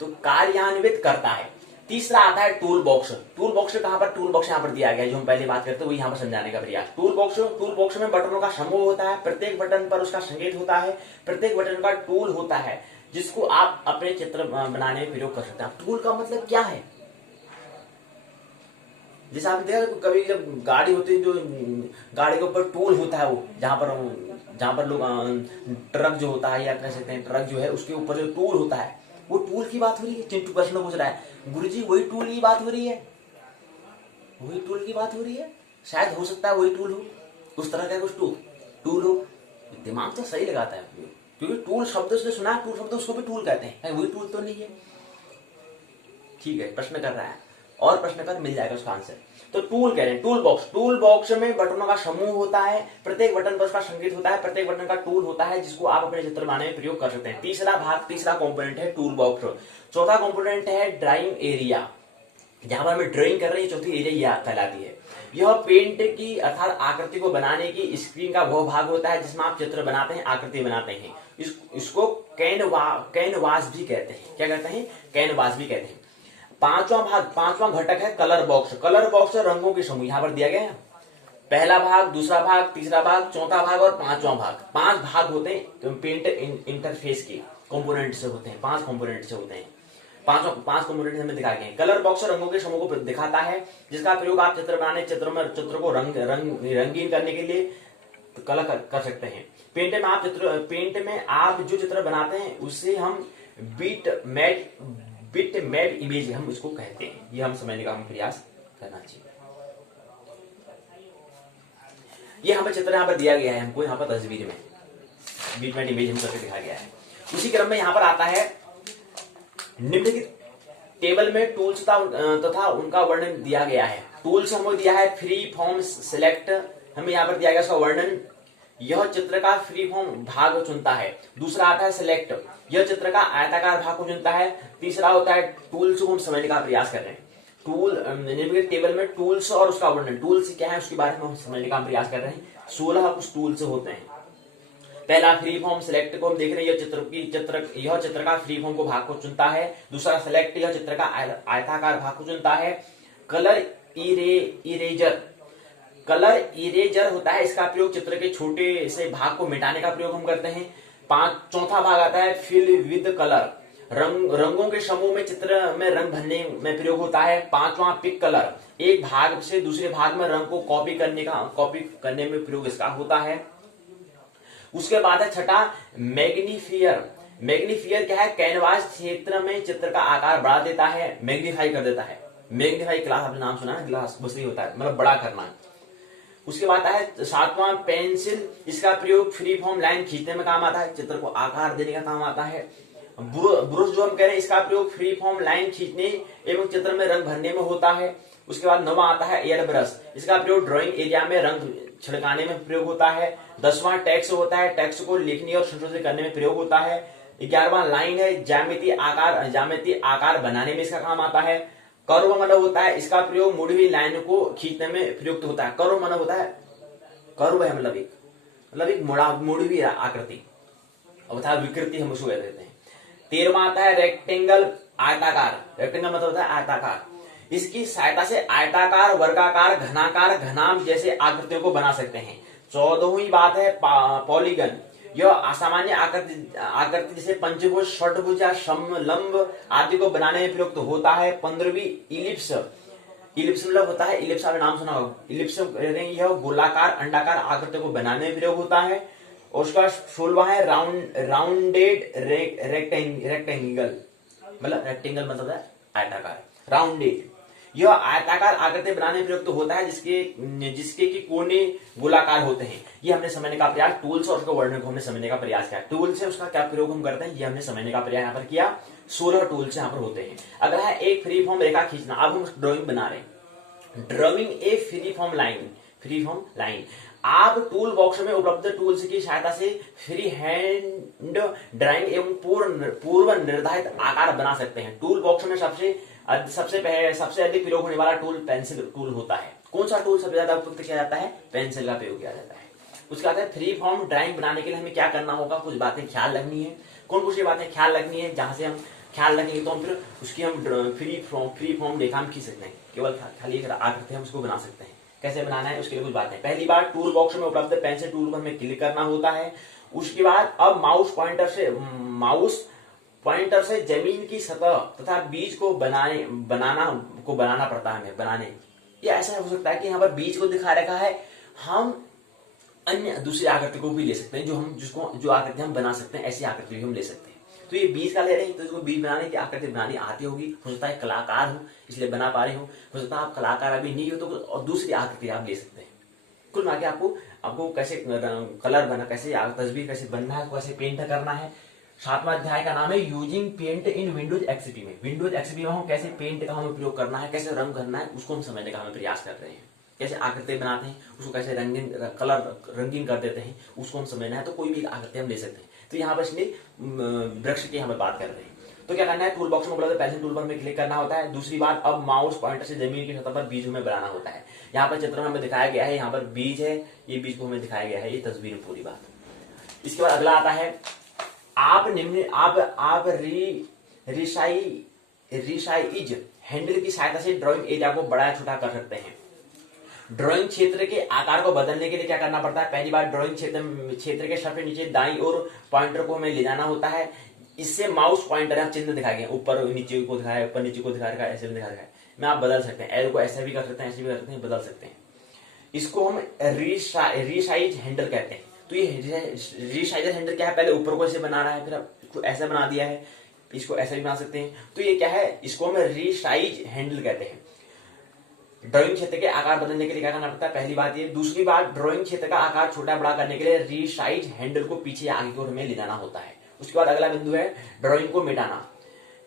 तो कार्यान्वित करता है। तीसरा आता है टूल बॉक्स। टूल बॉक्स कहां पर, टूल बॉक्स यहाँ पर दिया गया है, जो हम पहले बात करते हैं वही यहाँ पर समझाने का प्रयास। टूल बॉक्स में बटनों का समूह होता है, प्रत्येक बटन पर उसका संकेत होता है, प्रत्येक बटन का टूल होता है, जिसको आप अपने चित्र बनाने में प्रयोग कर सकते हैं। टूल का मतलब क्या है? जैसे आपने देखा कभी जब गाड़ी होती है, जो गाड़ी के ऊपर टूल होता है, वो जहां पर लोग ट्रक जो होता है, या कह सकते हैं ट्रक जो है, उसके ऊपर जो टूल होता है, वो टूल की बात हो रही है। चिंटू प्रश्न पूछ रहा है, गुरुजी वही टूल की बात हो रही है, वही टूल की बात हो रही है, शायद हो सकता है वही टूल हो, उस तरह का कुछ टूल हो। दिमाग तो सही लगाता है, क्योंकि टूल शब्द उसने सुना, टूल शब्द उसको भी टूल कहते हैं, वही टूल तो नहीं है। ठीक है, प्रश्न कर रहा है और प्रश्न कर मिल जाएगा उसका आंसर। तो टूल कह रहे हैं, टूल बॉक्स में बटनों का समूह होता है, प्रत्येक बटन पर उसका संकेत होता है, प्रत्येक बटन का टूल होता है, जिसको आप अपने चित्र बनाने में प्रयोग कर सकते हैं। तीसरा कंपोनेंट है टूल बॉक्स। चौथा कंपोनेंट है ड्राइंग एरिया, जहां पर हमें ड्राइंग कर रहे हैं, चौथी एरिया कहलाती है। यह पेंट की अर्थात आकृति को बनाने की स्क्रीन का वह भाग होता है जिसमें आप चित्र बनाते हैं, आकृति बनाते हैं। इसको कैनवास भी कहते हैं। क्या कहते हैं? कैनवास भी कहते हैं। पांचवा घटक है कलर बॉक्स। कलर बॉक्स रंगों के समूह यहाँ पर दिया गया है। पहला भाग, दूसरा भाग, तीसरा भाग, चौथा भाग और पांचवा भाग। 5 भाग होते हैं पेंट इंटरफेस के, कंपोनेंट से होते हैं, 5 कंपोनेंट से होते हैं। 5 कंपोनेंट हमें दिखाए गए। कलर बॉक्स रंगों के समूह को दिखाता है, जिसका प्रयोग आप चित्र बनाने, चित्र को रंगीन करने के लिए कर सकते हैं। पेंट में आप जो चित्र बनाते हैं उसे हम बिट मैप इमेज हम इसको कहते हैं। ये हम समझने का प्रयास करना चाहिए। ये हमें चित्र यहाँ पर दिया गया है, हमको यहाँ पर तस्वीर में बिट मैप इमेज हम करके दिखाया गया है। उसी क्रम में यहाँ पर आता है निम्नलिखित टेबल में टूल्स तथा उनका वर्णन दिया गया है। टूल्स हमें दिया है फ्री फॉर्म सिलेक्ट, हमें यहाँ पर दिया गया इसका वर्णन। यह चित्र का फ्री फॉर्म भाग चुनता है। दूसरा आता है सिलेक्ट, यह चित्र का आयताकार भाग को चुनता है। तीसरा होता है टूल्स को हम समझने का प्रयास कर रहे हैं। टूल निम्नलिखित टेबल में टूल्स और उसका वर्णन, टूल्स क्या है उसके बारे में हम समझने का प्रयास कर रहे हैं। 16 कुछ टूल्स होते हैं। पहला फ्री फॉर्म सेलेक्ट को हम देख रहे हैं, यह चित्र का फ्री फॉर्म को भाग को चुनता है। दूसरा सेलेक्ट, यह चित्र का आयताकार भाग को चुनता है। कलर इरेजर, कलर इरेजर होता है, इसका प्रयोग चित्र के छोटे से भाग को मिटाने का प्रयोग हम करते हैं। चौथा भाग आता है फिल विद कलर, रंगों के समूह में चित्र में रंग भरने में प्रयोग होता है। पांचवा पिक कलर, एक भाग से दूसरे भाग में रंग को कॉपी करने में प्रयोग इसका होता है। उसके बाद है छठा मैग्नीफियर, मैग्नीफियर क्या है, कैनवास क्षेत्र में चित्र का आकार बढ़ा देता है, मैग्नीफाई कर देता है। मैग्नीफाई क्लास आपने नाम सुना है, ग्लास बस नहीं होता है, मतलब बड़ा करना। उसके बाद है सातवां पेंसिल, इसका प्रयोग फ्री फॉर्म लाइन खींचने में काम आता है, चित्र को आकार देने का काम आता है। ब्रश जो हम कह रहे हैं, इसका प्रयोग फ्री फॉर्म लाइन खींचने एवं चित्र में रंग भरने में होता है। उसके बाद नौवां आता है एयर ब्रश, इसका प्रयोग ड्राइंग एरिया में रंग छिड़काने में प्रयोग होता है। 10वां टेक्स्ट होता है, टेक्स्ट को लिखने और संशोधित करने में प्रयोग होता है। 11वां लाइन है, ज्यामितीय आकार बनाने में इसका काम आता है। कर्व मतलब होता है, इसका प्रयोग मुड़ी हुई लाइन को खींचने में प्रयुक्त होता है। कर्व मतलब होता है, कर्व है मतलब एक मुड़ी हुई आकृति अर्थात विकृति हम उसको कह देते हैं। 13वां आता है रेक्टेंगल, आयताकार, रेक्टेंगल मतलब होता है आयताकार, इसकी सहायता से आयताकार, वर्गाकार, घनाकार, घनाभ जैसे आकृतियों को बना सकते हैं। 14वीं बात है पॉलीगन, यह असामान्य आकृति जैसे पंचभुज, षटभुज या समलंब आदि को बनाने में प्रयुक्त होता है। 15वीं इलिप्स, इलिप्स मतलब होता है, इलिप्स आपने नाम सुना होगा, इलिप्स यह गोलाकार अंडाकार आकृति को बनाने में प्रयोग होता है। और उसका 16वां है राउंडेड रेक्टेंगल, मतलब रेक्टेंगल मतलब है आयताकार, राउंडेड, यह आयताकार आकृति बनाने में प्रयुक्त होता है जिसके की कोने गोलाकार होते हैं। ये हमने समझने का प्रयास, टूल्स और उसके वर्णन को हमने समझने का प्रयास किया। टूल्स है उसका क्या प्रयोग हम करते हैं, ये हमने समझने का प्रयास यहाँ पर किया। 16 टूल्स यहाँ पर होते हैं। अगला है एक फ्री फॉर्म रेखा खींचना। अब हम ड्राइंग बना रहे हैं, drawing a free form line, free form line. आप टूल बॉक्स में उपलब्ध टूल्स की सहायता से फ्री हैंड ड्राइंग एवं पूर्व निर्धारित आकार बना सकते हैं। टूल बॉक्स में सबसे अधिक प्रयोग होने वाला टूल पेंसिल टूल होता है। कौन सा टूल सबसे ज्यादा उपयोग किया जाता है, पेंसिल का प्रयोग किया जाता है। उसके बाद है फ्री फॉर्म ड्राइंग बनाने के लिए हमें क्या करना होगा, कुछ बातें ख्याल रखनी है। कौन सी बातें ख्याल रखनी है, जहां से हम ख्याल रखेंगे तो हम फिर उसकी हम फ्री फॉर्म रेखा में खींच सकते हैं, केवल खाली एक आकृति हम उसको बना सकते हैं। कैसे बनाना है उसके लिए कुछ बातें। पहली बात, टूल बॉक्स में उपलब्ध पेंसिल टूल पर हमें क्लिक करना होता है। उसके बाद अब माउस पॉइंटर से जमीन की सतह तथा बीज को बनाना पड़ता है हमें बनाने। ये ऐसा हो सकता है कि यहाँ पर बीज को दिखा रखा है, हम अन्य दूसरी आकृति को भी ले सकते हैं, जो आकृति हम बना सकते हैं, ऐसी आकृति भी हम ले सकते हैं। तो ये बीज का ले रहे हैं, तो इसको बीज बनाने की आकृति बनानी आती होगी, हो सकता है कलाकार हो इसलिए बना पा रहे हो सकता है आप कलाकार अभी नहीं हो तो और दूसरी आकृति आप ले सकते हैं। कुल मिला के आपको कैसे कलर बना, कैसे तस्वीर कैसे बनना है, कैसे पेंट करना है। 7वां अध्याय का नाम है using paint in Windows XP में। विंडोज एक्सपी में हम कैसे पेंट का हमें प्रयोग करना है, कैसे रंग करना है, उसको हम समझने का हमें प्रयास कर रहे हैं। कैसे आकृति बनाते हैं, उसको कैसे रंगीन कर देते हैं, उसको हम समझना है। तो कोई भी आकृति हम ले सकते हैं। तो यहाँ पर इसलिए वृक्ष की यहाँ पर बात कर रहे हैं। तो क्या करना है, टूल बॉक्स में उपलब्ध पेंसिल टूल पर हमें क्लिक करना होता है। दूसरी बात, अब माउस पॉइंटर से जमीन की सतह पर बीज हमें बनाना होता है। यहाँ पर चित्र में हमें दिखाया गया है, यहाँ पर बीज है, ये बीज को हमें दिखाया गया है, ये तस्वीर में पूरी बात। इसके बाद अगला आता है, आप रिसाइज हैंडल की सहायता से ड्राइंग एरिया को बड़ा छोटा कर सकते हैं। ड्राइंग क्षेत्र के आकार को बदलने के लिए क्या करना पड़ता है, पहली बार ड्राइंग क्षेत्र के सबसे नीचे दाईं ओर पॉइंटर को हमें ले जाना होता है। इससे माउस पॉइंटर चिन्ह दिखाया गया, ऊपर नीचे को दिखाया, ऊपर नीचे को दिखा रखा है, ऐसे दिखा रखा है। मैं आप बदल सकते हैं, एरो को ऐसे भी कर सकते हैं, ऐसे भी कर सकते हैं, बदल सकते हैं। इसको हम रिसाइज हैंडल कहते हैं। तो ये रिसाइजर हैंडल क्या है, पहले ऊपर को ऐसे बनाना है, फिर इसको ऐसे बना दिया है, इसको ऐसे भी बना सकते हैं। तो ये क्या है, इसको हम रिसाइज हैंडल कहते हैं। ड्राइंग क्षेत्र के आकार बदलने के लिए क्या करना पड़ता है, पहली बात ये। दूसरी बात, ड्राइंग क्षेत्र का आकार छोटा बड़ा करने के लिए रिसाइज हैंडल को पीछे या आगे की ओर हमें ले जाना होता है। उसके बाद अगला बिंदु है ड्राइंग को मिटाना।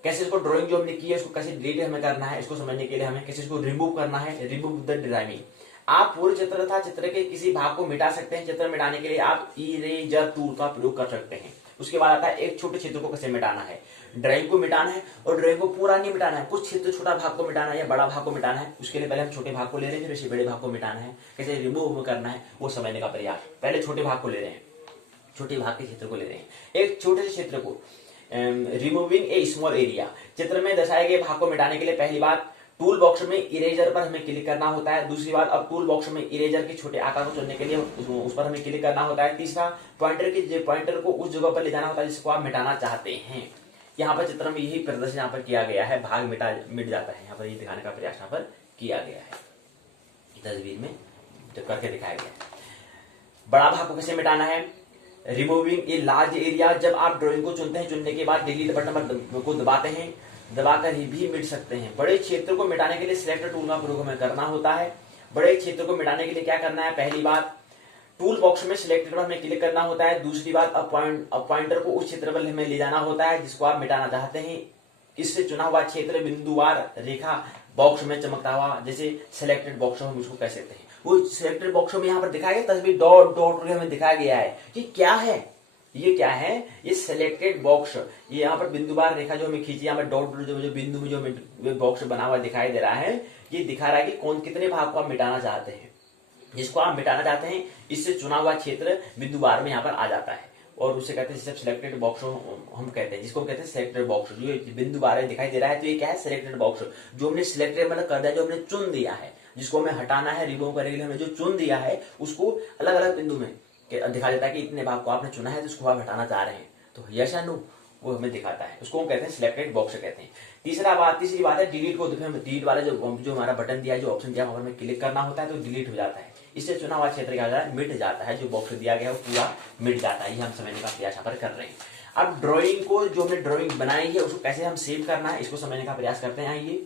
कैसे इसको ड्राइंग जो हमने की है उसको कैसे डिलीट हमें करना है, इसको समझने के लिए हमें कैसे इसको रिमूव करना है, रिमूव द ड्राइविंग। आप पूरे चित्र तथा चित्र के किसी भाग को मिटा सकते हैं। चित्र मिटाने के लिए आप इरेजर टूल का प्रयोग कर सकते हैं। उसके बाद आता है एक छोटे क्षेत्र को कैसे मिटाना है। ड्राइंग को मिटाना है और ड्राइंग को पूरा नहीं मिटाना है, कुछ क्षेत्र छोटा भाग को मिटाना है या बड़ा भाग को मिटाना है। उसके लिए पहले हम छोटे भाग को ले रहे हैं, फिर उसे बड़े भाग को मिटाना है, कैसे रिमूव करना है वो समझने का प्रयास। पहले छोटे भाग को ले रहे हैं, छोटे भाग के क्षेत्र को ले रहे हैं, एक छोटे से क्षेत्र को रिमूविंग ए स्मॉल एरिया। चित्र में दर्शाए गए भाग को मिटाने के लिए पहली बात टूल बॉक्स में इरेजर पर हमें क्लिक करना होता है। दूसरी बात अब टूल बॉक्स में इरेजर के छोटे आकार को चुनने के लिए उस पर हमें क्लिक करना होता है। तीसरा पॉइंटर को उस जगह पर ले जाना होता है जिसको आप मिटाना चाहते हैं। यहाँ पर चित्र में यही प्रदर्शन यहाँ पर किया गया है, भाग मिट जाता है, यहाँ पर ये दिखाने का प्रयास यहाँ पर किया गया है, तस्वीर में जो करके दिखाया गया है। बड़ा भाग को कैसे मिटाना है, रिमूविंग ए लार्ज एरिया। जब आप ड्राइंग को चुनते हैं, चुनने के बाद डिलीट बटन को दबाते हैं, दबाकर ही भी मिट सकते हैं। बड़े क्षेत्र को मिटाने के लिए सिलेक्ट टूल का प्रयोग हमें करना होता है। बड़े क्षेत्र को मिटाने के लिए क्या करना है, पहली बात टूल बॉक्स में सिलेक्टेड पर हमें क्लिक करना होता है। दूसरी बात अब पॉइंटर को उस क्षेत्र पर हमें ले जाना होता है जिसको आप मिटाना चाहते हैं। इससे चुना हुआ क्षेत्र बिंदुवार रेखा बॉक्स में चमकता हुआ, जैसे सिलेक्टेड बॉक्स हम उसको कह सकते हैं, वो सिलेक्टेड बॉक्स में यहाँ पर दिखाया गया तस्वीर डॉट डॉट हमें दिखाया गया है। ये क्या है, ये क्या है, ये सिलेक्टेड बॉक्स। ये यहाँ पर बिंदुवार रेखा जो हमें खींची, यहाँ पर डॉट जो बिंदु में जो बॉक्स बना हुआ दिखाई दे रहा है, ये दिखा रहा है कि कौन कितने भाग को आप मिटाना चाहते हैं। जिसको आप मिटाना चाहते हैं इससे चुना हुआ क्षेत्र बिंदुवार में यहाँ पर आ जाता है और उसे कहते हैं सिलेक्टेड बॉक्स हम कहते हैं, जिसको हम कहते हैं सिलेक्टेड बॉक्स। जो बिंदुवार दिखाई दे रहा है तो ये क्या है, सिलेक्टेड बॉक्स। जो हमने सिलेक्टेड मतलब कर दिया, जो हमने चुन दिया है, जिसको हमें हटाना है, रिमूव करने के लिए हमें जो चुन दिया है उसको अलग अलग बिंदु में दिखा देता है कि इतने भाग को आपने चुना है तो उसको आप हटाना चाह रहे हैं, तो यस या नो वो हमें दिखाता है, उसको हम कहते हैं सिलेक्टेड बॉक्स कहते हैं। तीसरी बात है डिलीट को। डिलीट वाला जो हमारा बटन दिया है, जो ऑप्शन दिया है, वहां पर क्लिक करना होता है तो डिलीट हो जाता है। इससे चुना हुआ क्षेत्र क्या होता है, मिट जाता है। जो बॉक्स दिया गया है वो पूरा मिट जाता है। ये हम समझने का प्रयास यहाँ पर कर रहे हैं। अब ड्राइंग को, जो हमने ड्राइंग बनाई है उसको कैसे हम सेव करना है इसको समझने का प्रयास करते हैं। ये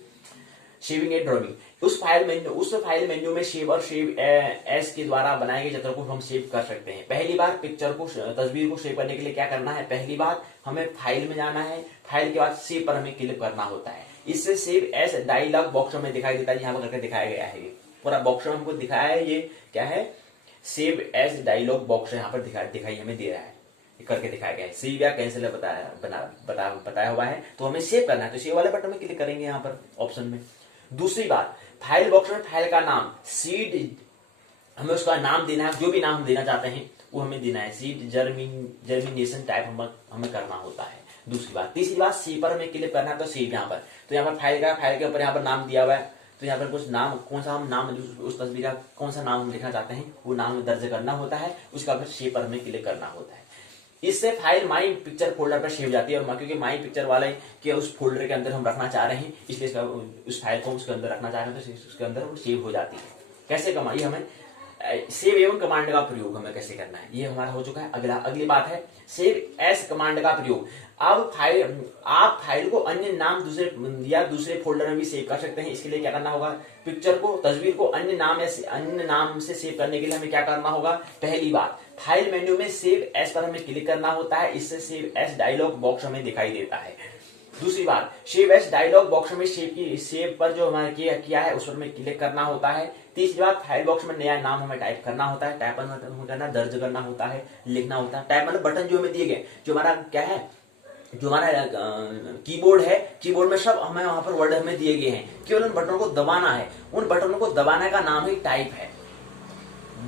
शेविंग ए ड्राइंग, उस फाइल मेन्यू में सेव और सेव एस के द्वारा बनाए गए चित्र को हम सेव कर सकते हैं। पहली बार तस्वीर को सेव करने के लिए क्या करना है, पहली बार हमें फाइल में जाना है, फाइल के बाद सेव पर हमें क्लिक करना होता है। इससे सेव एस डायलॉग बॉक्स हमें दिखाई देता है, यहाँ पर करके दिखाया गया है। ये पूरा बॉक्स हमको दिखाया है, ये क्या है, सेव एस डायलॉग बॉक्स यहाँ पर दिखाई हमें दे रहा है, करके दिखाया गया है। सेव या कैंसिल बताया हुआ है, तो हमें सेव करना है तो सेव वाले बटन में क्लिक करेंगे यहाँ पर ऑप्शन में। दूसरी बात, फाइल बॉक्स में फाइल का नाम सीड, हमें उसका नाम देना है, जो भी नाम हम देना चाहते हैं वो हमें देना है। सीड जर्मिनेशन टाइप हमें करना होता है। दूसरी बात। तीसरी बात, सेव पर हमें क्लिक करना है तो सेव यहाँ पर, तो यहाँ पर फाइल के ऊपर यहाँ पर नाम दिया हुआ है, तो यहाँ पर कुछ नाम, कौन सा हम नाम उस तस्वीर का कौन सा नाम हम लिखना चाहते हैं वो नाम दर्ज करना होता है। उसका फिर सेव पर हमें क्लिक करना होता है। इससे फाइल माई पिक्चर फोल्डर पर सेव जाती है, और क्योंकि माई पिक्चर वाले के उस फोल्डर के अंदर हम रखना चाह रहे हैं, इसलिए उस फाइल को उसके अंदर रखना चाह रहे हैं तो उसके अंदर वो सेव हो जाती है। कैसे कमाई, हमें सेव एवं कमांड का प्रयोग हमें कैसे करना है, ये हमारा हो चुका है। अगली बात है सेव एस कमांड का प्रयोग। अब आप फाइल को अन्य नाम दूसरे फोल्डर में भी सेव कर सकते हैं। इसके लिए क्या करना होगा, पिक्चर को, तस्वीर को अन्य नाम से सेव करने के लिए हमें क्या करना होगा, पहली बात फाइल मेन्यू में सेव एस पर हमें क्लिक करना होता है। इससे सेव एस डायलॉग बॉक्स हमें दिखाई देता है। दूसरी बात, सेव एस डायलॉग बॉक्स में सेव पर जो हमारे किया है उस पर हमें क्लिक करना होता है। तीसरी बात, फाइल बॉक्स में नया नाम हमें टाइप करना होता है। टाइप करना, दर्ज करना होता है, लिखना होता है। टाइप मतलब बटन जो हमें दिए गए, जो हमारा क्या है, जो हमारा कीबोर्ड है, कीबोर्ड में सब हमें वहां पर वर्ड हमें दिए गए हैं, केवल उन बटनों को दबाना है। उन बटनों को दबाने का नाम ही टाइप है।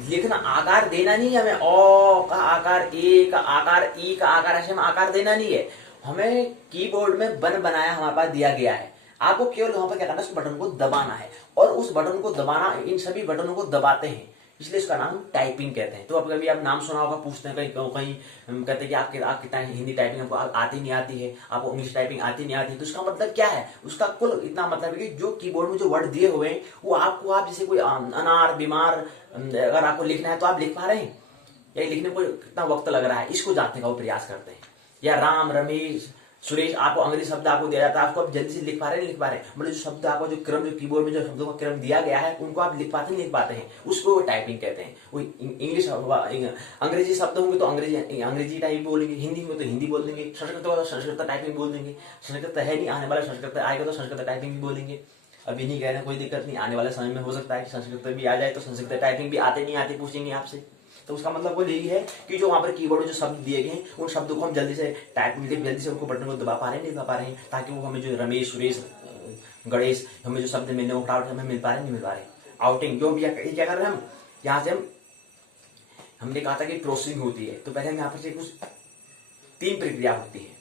लिखना, आकार देना नहीं है हमें, ओ का आकार, ए का आकार, ई का आकार, ऐसे में आकार देना नहीं है हमें। कीबोर्ड में बनाया हमारे पास दिया गया है, आपको केवल वहां पर क्या करना है, उस बटन को दबाना है। और उस बटन को दबाना, इन सभी बटनों को दबाते हैं, इसलिए इसका नाम टाइपिंग कहते हैं। तो अब कभी आप नाम सुना होगा, पूछते हैं कहीं कहते हैं कि आप कितना हिंदी टाइपिंग आपको आती नहीं आती है, आपको इंग्लिश टाइपिंग आती नहीं आती है, तो उसका मतलब क्या है, उसका कुल इतना मतलब है कि जो कीबोर्ड में जो वर्ड दिए हुए हैं वो आपको, आप जैसे कोई अनार, बीमार अगर आपको लिखना है तो आप लिख पा रहे हैं, या लिखने को कितना वक्त लग रहा है, इसको जानने का वो प्रयास करते हैं। या राम, रमेश, सुरेश, आपको अंग्रेजी शब्द आपको दिया जाता है, आपको आप जल्दी से लिख पा रहे हैं, लिख पा रहे हैं, मतलब जो शब्द आपको, जो क्रम, जो कीबोर्ड में जो शब्दों का क्रम दिया गया है उनको आप लिख पाते हैं, उसको वो टाइपिंग कहते हैं। वो इंग्लिश, अंग्रेजी शब्द होंगे तो अंग्रेजी टाइप बोलेंगे, हिंदी में तो हिंदी बोल देंगे, संस्कृत होगा तो संस्कृत टाइपिंग बोल देंगे। संस्कृत है नहीं, आने वाला संस्कृत आएगा तो संस्कृत टाइपिंग भी बोलेंगे। अभी नहीं कह रहे, कोई दिक्कत नहीं, आने वाले समय में हो सकता है कि संस्कृत भी आ जाए, तो संस्कृत टाइपिंग भी आते नहीं आते पूछेंगे आपसे। तो उसका मतलब वो यही है कि जो वहां पर कीवर्ड जो शब्द दिए गए हैं उन शब्दों को हम जल्दी से टाइप जल्दी से उनको बटन को दबा पा रहे हैं, नहीं दबा पा रहे हैं, ताकि वो हमें जो रमेश, सुरेश, गणेश, हमें जो शब्द मिलने फटाफट हमें मिल पा रहे, नहीं मिल पा रहे। आउटिंग जो हम क्या कर रहे हैं, हम यहाँ से हमने कहा था कि प्रोसेसिंग होती है, तो पहले हम यहाँ पर से कुछ 3 प्रक्रिया होती है।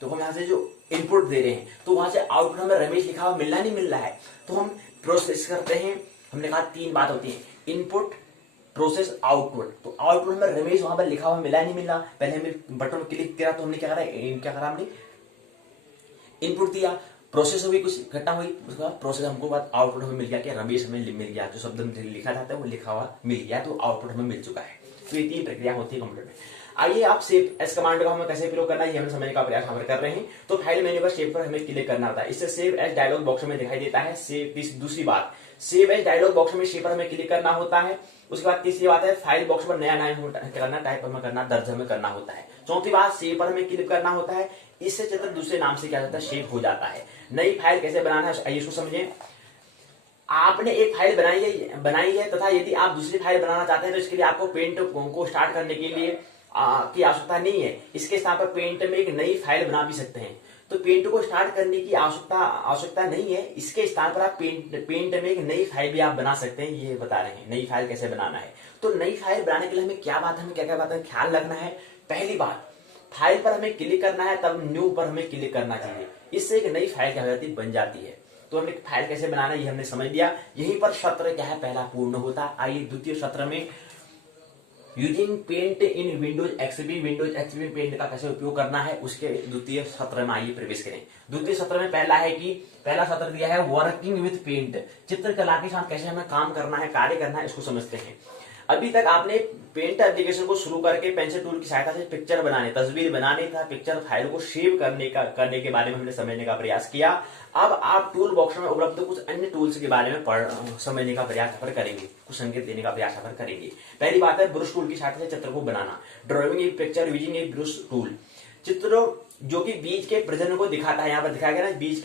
तो हम यहाँ से जो इनपुट दे रहे हैं तो वहां से आउटपुट हमें रमेश लिखा हुआ मिल रहा नहीं मिल रहा है, तो हम प्रोसेस करते हैं। हमने कहा 3 बात होती है, इनपुट, प्रोसेस, आउटपुट। तो आउटपुट हमें रमेश वहां पर लिखा हुआ मिला नहीं मिल रहा, पहले हमें बटन क्लिक किया तो हमने क्या करा हमने इनपुट दिया, प्रोसेस हुई, कुछ घटना हुई, उसके बाद प्रोसेस हमको बाद आउटपुट हमें मिल गया कि रमेश हमें मिल गया, जो शब्द हमें लिखा जाता है वो लिखा हुआ मिल गया, तो आउटपुट हमें मिल चुका है। तो ये 3 प्रक्रिया होती है कंप्यूटर में। आइए आप सेव एज कमांड का हमें कैसे प्रयोग करना है ये हम समझने का प्रयास हम कर रहे हैं। तो फाइल मेन्यू पर सेव पर हमें क्लिक करना होता है, इससे सेव एज डायलॉग बॉक्स में दिखाई देता है। दूसरी बात, सेव एज डायलॉग बॉक्स में सेव पर हमें क्लिक करना होता है। उसके बाद तीसरी बात है फाइल बॉक्स पर नया नाम करना, टाइप हमें करना, दर्ज हमें करना होता है। चौथी बात, सेव पर हमें क्लिक करना होता है, इससे चित्र दूसरे नाम से क्या होता है, सेव हो जाता है। नई फाइल कैसे बनाना है आइए इसको समझिए। आपने एक फाइल बनाई है तथा यदि आप दूसरी फाइल बनाना चाहते हैं तो इसके लिए आपको पेंट को स्टार्ट करने के लिए की आवश्यकता नहीं है। इसके स्थान पर पेंट में एक नई फाइल बना भी सकते हैं। तो पेंट को स्टार्ट करने की आवश्यकता नहीं है, इसके स्थान पर आप पेंट में एक नई फाइल भी आप बना सकते हैं, ये बता रहे हैं नई फाइल कैसे बनाना है। तो नई फाइल बनाने के लिए हमें क्या क्या बात है ख्याल रखना है। पहली बात, फाइल पर हमें क्लिक करना है, तब न्यू पर हमें क्लिक करना चाहिए, इससे एक नई फाइल क्या हो जाती है, बन जाती है। तो हमने फाइल कैसे बनाना है ये हमने समझ लिया। यहीं पर सत्र क्या है, पहला पूर्ण होता है। आइए द्वितीय सत्र में using paint in Windows XP, Windows XP paint का कैसे उपयोग करना है उसके द्वितीय सत्र में आइए प्रवेश करें। द्वितीय सत्र में पहला सत्र दिया है वर्किंग विथ पेंट, चित्रकला के साथ कैसे हमें काम करना है, कार्य करना है, इसको समझते हैं। अभी तक आपने पेंट एप्लीकेशन को शुरू करके पेंसिल टूल की सहायता से पिक्चर बनाने, तस्वीर बनाने था, पिक्चर फाइल को सेव करने के बारे में हमने समझने का प्रयास किया। अब आप टूल बॉक्स में उपलब्ध कुछ अन्य टूल्स के बारे में समझने का प्रयास करेंगे, कुछ संकेत देने का प्रयास करेंगे। पहली बात है ब्रश टूल की सहायता से चित्र को बनाना, drawing a picture using a brush tool. चित्र जो कि बीज के प्रजनन को दिखाता है, यहाँ पर दिखाया गया ना, बीज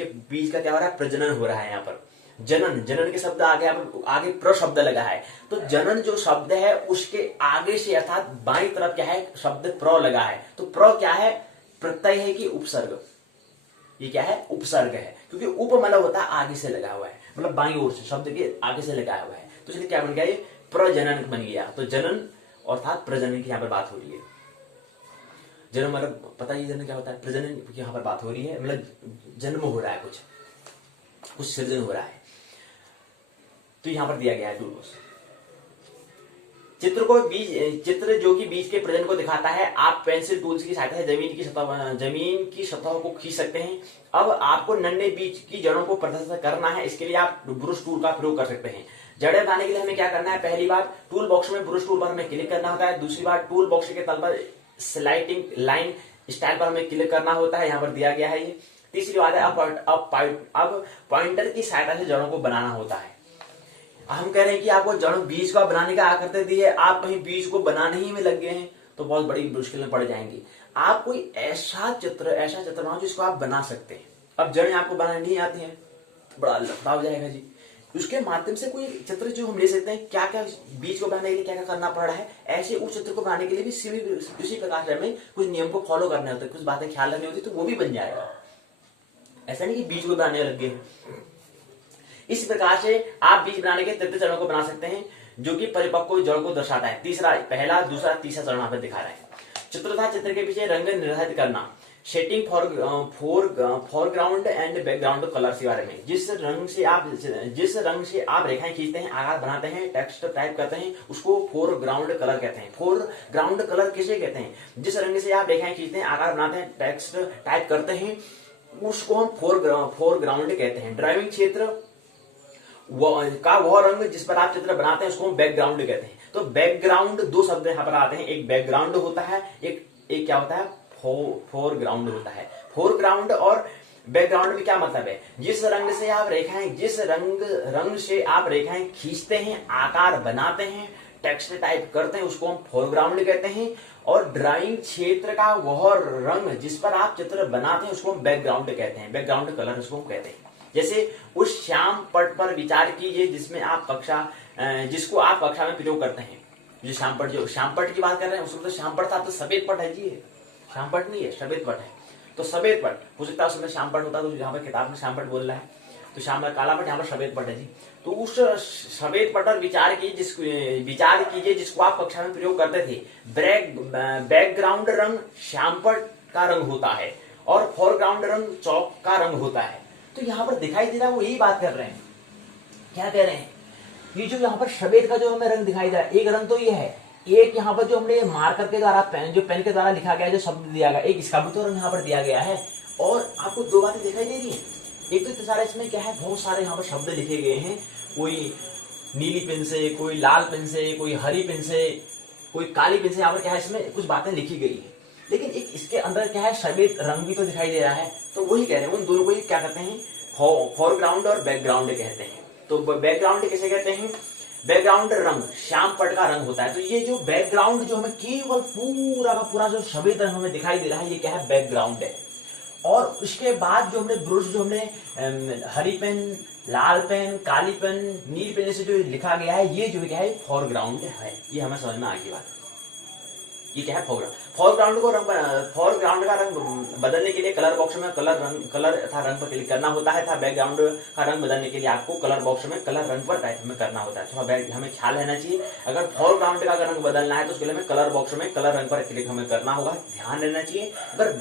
का क्या हो रहा है, प्रजनन हो रहा है। यहाँ पर जनन के शब्द आगे प्र शब्द लगा है, तो जनन जो शब्द है उसके आगे से अर्थात बाई तरफ क्या है, शब्द प्र लगा है। तो प्र क्या है, प्रत्यय है कि उपसर्ग, ये क्या है, उपसर्ग है, क्योंकि उप मतलब होता है आगे से लगा हुआ है, मतलब बाई ओर से शब्द के आगे से लगाया हुआ है। तो इसलिए क्या बन गया, ये प्रजनन बन गया। तो जनन अर्थात प्रजनन की यहाँ पर बात हो रही है। जन्म मतलब पता ही जन्म क्या होता है, प्रजनन की यहाँ पर बात हो रही है, मतलब जन्म हो रहा है, कुछ सृजन हो रहा है। तो यहां पर दिया गया है टूल बॉक्स। चित्र जो कि बीज के प्रजनन को दिखाता है, आप पेंसिल टूल्स की सहायता से जमीन की सतहों को खींच सकते हैं। अब आपको नन्हे बीज की जड़ों को प्रदर्शित करना है, इसके लिए आप ब्रश टूल का प्रयोग कर सकते हैं। जड़ें बनाने के लिए हमें क्या करना है, पहली बात टूल बॉक्स में ब्रश टूल पर हमें क्लिक करना होता है। दूसरी बात, टूल बॉक्स के तल पर स्लाइडिंग लाइन स्टाइल पर हमें क्लिक करना होता है, यहाँ पर दिया गया है ये। तीसरी बात है अब पॉइंटर की सहायता से जड़ों को बनाना होता है। हम कह रहे हैं कि आपको जड़ों बीज को बनाने का आकृति दी है, आप कहीं बीज को बनाने ही में लग गए हैं तो बहुत बड़ी मुश्किल में पड़ जाएंगी। आप कोई ऐसा चित्र बनाओ जिसको आप बना सकते हैं। अब जड़ें आपको बनाने नहीं आती हैं तो बड़ा लफड़ा हो जाएगा जी। उसके माध्यम से कोई चित्र जो हम ले सकते हैं, क्या क्या बीज को बनाने के लिए क्या क्या करना पड़ रहा है, ऐसे उस चित्र को बनाने के लिए भी उसी प्रकार से हमें कुछ नियम को फॉलो करने होते हैं, कुछ बातें ख्याल रखनी होती, तो वो भी बन जाएगा। ऐसा नहीं कि बीज को बनाने लग गए। इस प्रकार से आप बीज बनाने के तृतीय चरण को बना सकते हैं, जो कि परिपक्व जड़ को दर्शाता है। पहला दूसरा तीसरा चरण यहाँ पर दिखा रहा है। चित्र तथा चित्र के पीछे रंग निर्धारित करना, setting foreground and background colour के बारे में। जिस रंग से आप रेखाएं खींचते हैं, आकार बनाते हैं, टेक्स्ट टाइप करते हैं, उसको फोरग्राउंड कलर कहते हैं। फोरग्राउंड कलर किसे कहते हैं, जिस रंग से आप रेखाएं खींचते हैं, आकार बनाते हैं, टेक्स्ट टाइप करते हैं, उसको हम फोरग्राउंड कहते हैं। ड्राइविंग क्षेत्र का वह रंग जिस पर आप चित्र बनाते हैं उसको हम बैकग्राउंड कहते हैं। तो बैकग्राउंड, दो शब्द यहाँ पर आते हैं, एक बैकग्राउंड होता है, एक क्या होता है, फोरग्राउंड होता है। फोरग्राउंड और बैकग्राउंड में क्या मतलब है, जिस रंग से आप रेखाएं खींचते हैं, आकार बनाते हैं, टेक्स्ट टाइप करते हैं, उसको हम फोरग्राउंड कहते हैं। और ड्राइंग क्षेत्र का वह रंग जिस पर आप चित्र बनाते हैं उसको हम बैकग्राउंड कहते हैं, बैकग्राउंड कलर उसको हम कहते हैं। जैसे उस श्याम पट पर विचार कीजिए जिसको आप कक्षा में प्रयोग करते हैं। जो श्यामपट्ट की बात कर रहे हैं उसमें तो श्यामपट्ट था, तो सफेद पट है जी, श्यामपट्ट नहीं है, सफेद पट है। तो सफेद पट हो सकता है उसमें श्यामपट्ट होता है, तो यहाँ पर किताब में श्यामपट्ट बोल रहा है, तो श्याम काला पट, यहाँ पर सफेद पट है जी। तो उस सफेद पट पर विचार कीजिए जिसको आप कक्षा में प्रयोग करते थे। बैकग्राउंड रंग श्यामपट्ट का रंग होता है और फोरग्राउंड रंग चौक का रंग होता है। तो यहाँ पर दिखाई दे रहा है वो यही बात कर रहे हैं, क्या कह रहे हैं, ये जो यहाँ पर सफेद का जो हमें रंग दिखाई दे रहा है, एक रंग तो ये है, एक यहाँ पर जो हमने मार्कर के द्वारा पेन के द्वारा लिखा गया जो शब्द दिया गया, एक इसका भी तो रंग यहाँ पर दिया गया है। और आपको दो बातें दिखाई दे रही है, एक तो सारा इसमें क्या है, बहुत सारे यहाँ पर शब्द लिखे गए हैं, कोई नीली पेन से, कोई लाल पेन से, कोई हरी पेन से, कोई काली पेन से, यहाँ पर क्या है इसमें कुछ बातें लिखी गई है। लेकिन एक इसके अंदर क्या है, सफेद रंग भी तो दिखाई दे रहा है। तो वही कह रहे हैं, उन दोनों को क्या कहते हैं, फोरग्राउंड और बैकग्राउंड कहते हैं। तो बैकग्राउंड कैसे कहते हैं, बैकग्राउंड रंग श्यामपट्ट का रंग होता है। तो ये जो बैकग्राउंड जो हमें केवल पूरा का पूरा जो सफेद रंग हमें दिखाई दे रहा है, ये क्या है, बैकग्राउंड है। और उसके बाद जो हमने ब्रश, जो हमने हरी पेन, लाल पेन, काली पेन, नीली पेन से जो लिखा गया है, ये जो क्या है, फोरग्राउंड है। ये हमें समझ में आ गई बात, ये क्या है, फोरग्राउंड का रंग बदलने के लिए कलर बॉक्स में कलर था रंग पर क्लिक करना होता है, था बैकग्राउंड का रंग बदलने के लिए आपको कलर बॉक्स में कलर रंग पर टाइप में करना होता है। थोड़ा हमें ख्याल रहना चाहिए, अगर फोरग्राउंड का रंग बदलना है तो उसके लिए हमें कलर बॉक्स में कलर रंग पर क्लिक हमें करना होगा, ध्यान रहना चाहिए। अगर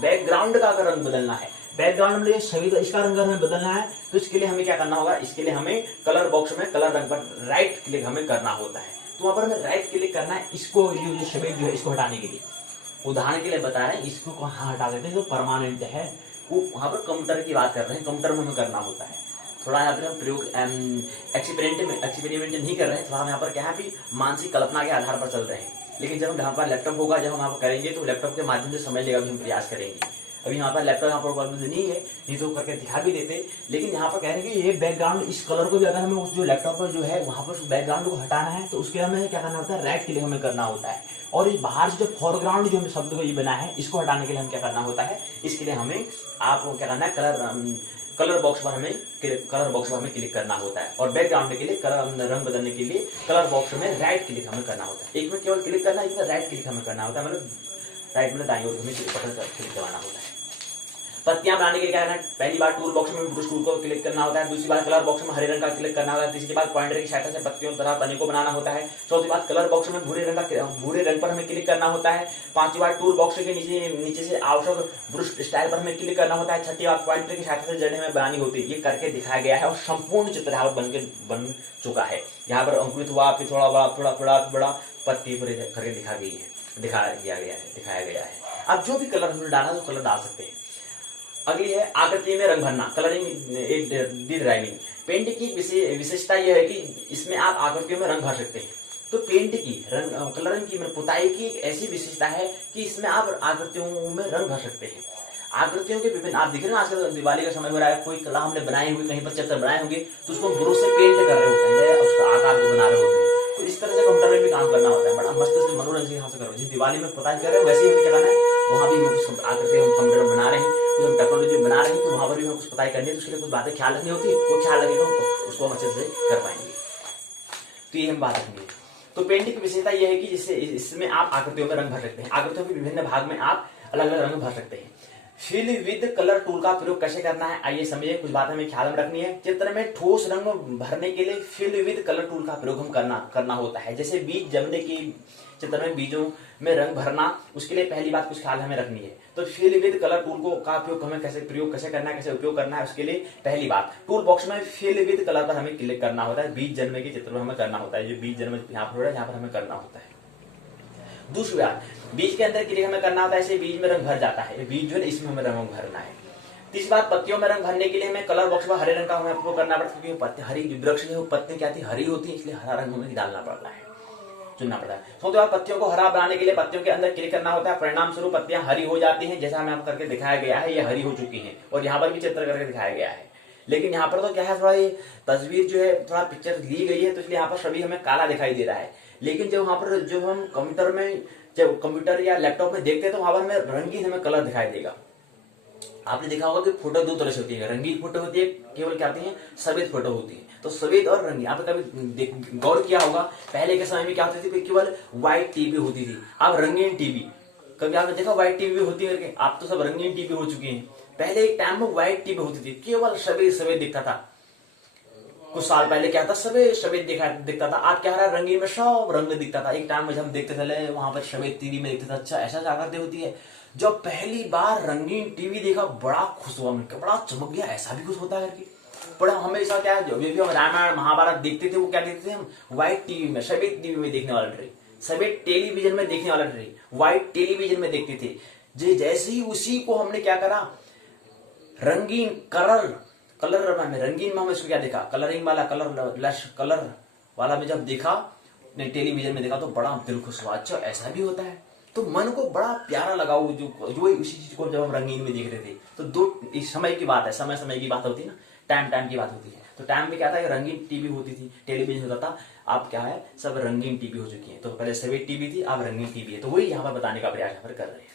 बैकग्राउंड का अगर रंग बदलना है, बैकग्राउंड में सभी इसका रंग हमें बदलना है, तो इसके लिए हमें क्या करना होगा, इसके लिए हमें कलर बॉक्स में कलर रंग पर राइट क्लिक हमें करना होता है। तो वहां पर हमें राइट क्लिक करना है, इसको जो सफेद जो है इसको हटाने के लिए। उदाहरण के लिए बता रहे हैं, इसको कहाँ हटा देते हैं, जो परमानेंट है वो वहां पर कंप्यूटर की बात कर रहे हैं, कंप्यूटर में हमें करना होता है। थोड़ा यहाँ पर हम प्रयोग एक्सपेरिमेंट नहीं कर रहे हैं, थोड़ा हम यहाँ पर क्या है भी मानसिक कल्पना के आधार पर चल रहे हैं। लेकिन जब यहाँ पर लैपटॉप होगा, जब हम यहाँ पर करेंगे तो लैपटॉप के माध्यम से समझने का भी हम प्रयास करेंगे। अभी यहाँ पर लैपटॉप यहाँ पर उपलब्ध नहीं है, नहीं तो करके दिखा भी देते। लेकिन यहाँ पर कह रहे हैं कि ये बैकग्राउंड, इस कलर को भी अगर हमें उस जो लैपटॉप पर जो है वहां पर उस बैकग्राउंड को हटाना है, तो उसके हमें क्या करना होता है, राइट क्लिक हमें करना होता है। और इस बाहर से जो फोरग्राउंड जो हमें शब्द को ये बना है, इसको हटाने के लिए हम क्या करना होता है, इसके लिए हमें आपको क्या करना है, कलर बॉक्स पर हमें क्लिक करना होता है। और बैकग्राउंड के लिए रंग बदलने के लिए कलर बॉक्स में राइट क्लिक हमें करना होता है। एक में केवल क्लिक करना है, एक में राइट क्लिक हमें करना होता है, मतलब राइट में दाईं ओर हमें क्लिक करवाना होता है। पत्तियां बनाने के लिए क्या करना है, पहली बार टूल बॉक्स में ब्रश टूल को क्लिक करना होता है, दूसरी बार कलर बॉक्स में हरे रंग का क्लिक करना होता है, तीसरी बार पॉइंटर की सहायता से पत्तियों तरह तने को बनाना होता है, चौथी बार कलर बॉक्स में भूरे रंग पर हमें क्लिक करना होता है, पांचवी बार टूल बॉक्स के नीचे से आवश्यक ब्रश स्टाइल पर हमें क्लिक करना होता है, छठी बार पॉइंटर की सहायता से जड़ें हमें बनानी होती है। ये करके दिखाया गया है और संपूर्ण चित्र यहाँ पर बन चुका है। यहाँ पर अंकुरित हुआ, फिर थोड़ा बड़ा पत्ती करके दिखाया गया है। अब जो भी कलर हमने डाला तो कलर डाल सकते हैं। अगली है आकृति में रंग भरना, कलरिंग दी ड्राइविंग। पेंट की विशेषता यह है कि इसमें आप आकृतियों में रंग भर सकते हैं। तो पेंट की कलरिंग की पुताई की एक ऐसी विशेषता है कि इसमें आप आकृतियों में रंग भर सकते हैं। आकृतियों के विभिन्न, आप देख रहे हैं आजकल दिवाली का समय हो रहा है, कोई कला हमने बनाई हुई, कहीं पर चित्र बनाए होंगे तो उसको ब्रश से पेंट कर रहे होते हैं, उसका आकार को बना रहे होते हैं। तो इस तरह से कंप्यूटर में भी काम करना होता है, बड़ा मस्त से मनोरंजन यहाँ से करो। जिस दिवाली में पुताई कर रहे हैं वैसे ही हमें क्या करना है, वहां भी हम कुछ आकृति हम कंप्यूटर में बना रहे हैं, कुछ हम टेक्नोलॉजी में बना रहे हैं, तो वहां पर भी हमें कुछ पुताई करनी है, तो उसके लिए कुछ बातें ख्याल रखनी होती है, वो ख्याल रखेगा उसको हम अच्छे से कर पाएंगे। तो ये हम बात रखेंगे। तो पेंटिंग की विशेषता यह है कि जिससे इसमें आप आकृतियों में रंग भर सकते हैं, आकृतियों के विभिन्न भाग में आप अलग अलग रंग भर सकते हैं। फिल विद कलर टूल का प्रयोग कैसे करना है, आइए समझिए। कुछ बातें हमें ख्याल में रखनी है। चित्र में ठोस रंग भरने के लिए फिल विद कलर टूल का प्रयोग हम करना होता है। जैसे बीज जमने की चित्र में बीजों में रंग भरना, उसके लिए पहली बात कुछ ख्याल हमें रखनी है। तो फिल विद कलर टूल को का प्रयोग हमें कैसे करना है, कैसे उपयोग करना है, उसके लिए पहली बात टूल बॉक्स में फिल विद कलर पर हमें क्लिक करना होता है। बीज जन्मे के चित्र में हमें करना होता है, जो बीज जन्म यहाँ पर हो रहा है यहाँ पर हमें करना होता है। दूसरी बात, बीज के अंदर क्लिक हमें करना होता है, ऐसे बीज में रंग भर जाता है, बीज जो है इसमें हमें रंग भरना है। तीसरी बात, पत्तियों में रंग भरने के लिए हमें कलर बॉक्स में हरे रंग का हमें उपयोग करना पड़ता है, क्योंकि पत्ते हरी वृक्ष में पत्तियां क्या थी, हरी होती है, इसलिए हरा रंग हमें डालना पड़ता है, चुनना पड़ता है। तो बाद पत्तियों को हरा बनाने के लिए पत्तियों के अंदर क्लिक करना होता है, परिणाम स्वरूप पत्तियां हरी हो जाती हैं, जैसा हमें करके दिखाया गया है, ये हरी हो चुकी है और यहाँ पर भी चित्र करके दिखाया गया है। लेकिन यहाँ पर तो क्या है, थोड़ा ये तस्वीर जो है थोड़ा पिक्चर ली गई है, तो इसलिए यहाँ पर सभी हमें काला दिखाई दे रहा है। लेकिन जब वहां पर जो हम कंप्यूटर या लैपटॉप में देखते हैं तो वहां पर हमें रंगीन हमें कलर दिखाई देगा। आपने देखा होगा कि फोटो दो तरह से होती है, रंगीन फोटो होती है, केवल क्या होती है, सफेद फोटो होती है। तो सफेद और रंगीन, आपने कभी गौर किया होगा पहले के समय में क्या होती थी, केवल व्हाइट टीवी होती थी। अब रंगीन टीवी, कभी आपने देखा व्हाइट टीवी भी होती है करके? आप तो सब रंगीन टीवी हो चुकी हैं। पहले एक टाइम में व्हाइट टीवी होती थी, केवल सफेद सफेद दिखता था। कुछ साल पहले क्या था, सफेद सफेद दिखता था। आज क्या रहा, रंगीन में सब रंग दिखता था। एक टाइम में जब हम देखते चले वहां पर सफेद टीवी में देखते थे, अच्छा ऐसा आकृति होती है। जब पहली बार रंगीन टीवी देखा बड़ा खुश हुआ मैं, बड़ा चमक गया, ऐसा भी कुछ होता है करके। बड़ा हमेशा क्या, जो भी हम रामायण महाभारत देखते थे वो क्या देखते थे हम, व्हाइट टीवी में, सफेद टीवी में देखने वाला थे, सफेद टेलीविजन में देखने वाला थे, व्हाइट टेलीविजन में देखते थे। जैसे ही उसी को हमने क्या करा, रंगीन कलर में, रंगीन में हम इसको क्या देखा, कलरिंग वाला, कलर वाला में जब देखा टेलीविजन में देखा तो बड़ा दिल खुश हुआ, अच्छा ऐसा भी होता है। तो मन को बड़ा प्यारा लगा वो, जो उसी चीज को जब हम रंगीन में देख रहे थे। तो दो इस समय की बात है, समय की बात होती है ना, टाइम की बात होती है। तो टाइम में क्या था, रंगीन टीवी होती थी, टेलीविजन होता था। अब क्या है, सब रंगीन टीवी हो चुकी है। तो पहले सफेद टीवी थी, अब रंगीन टीवी है। तो वही यहाँ पर बताने का प्रयास यहाँ पर कर रहे हैं।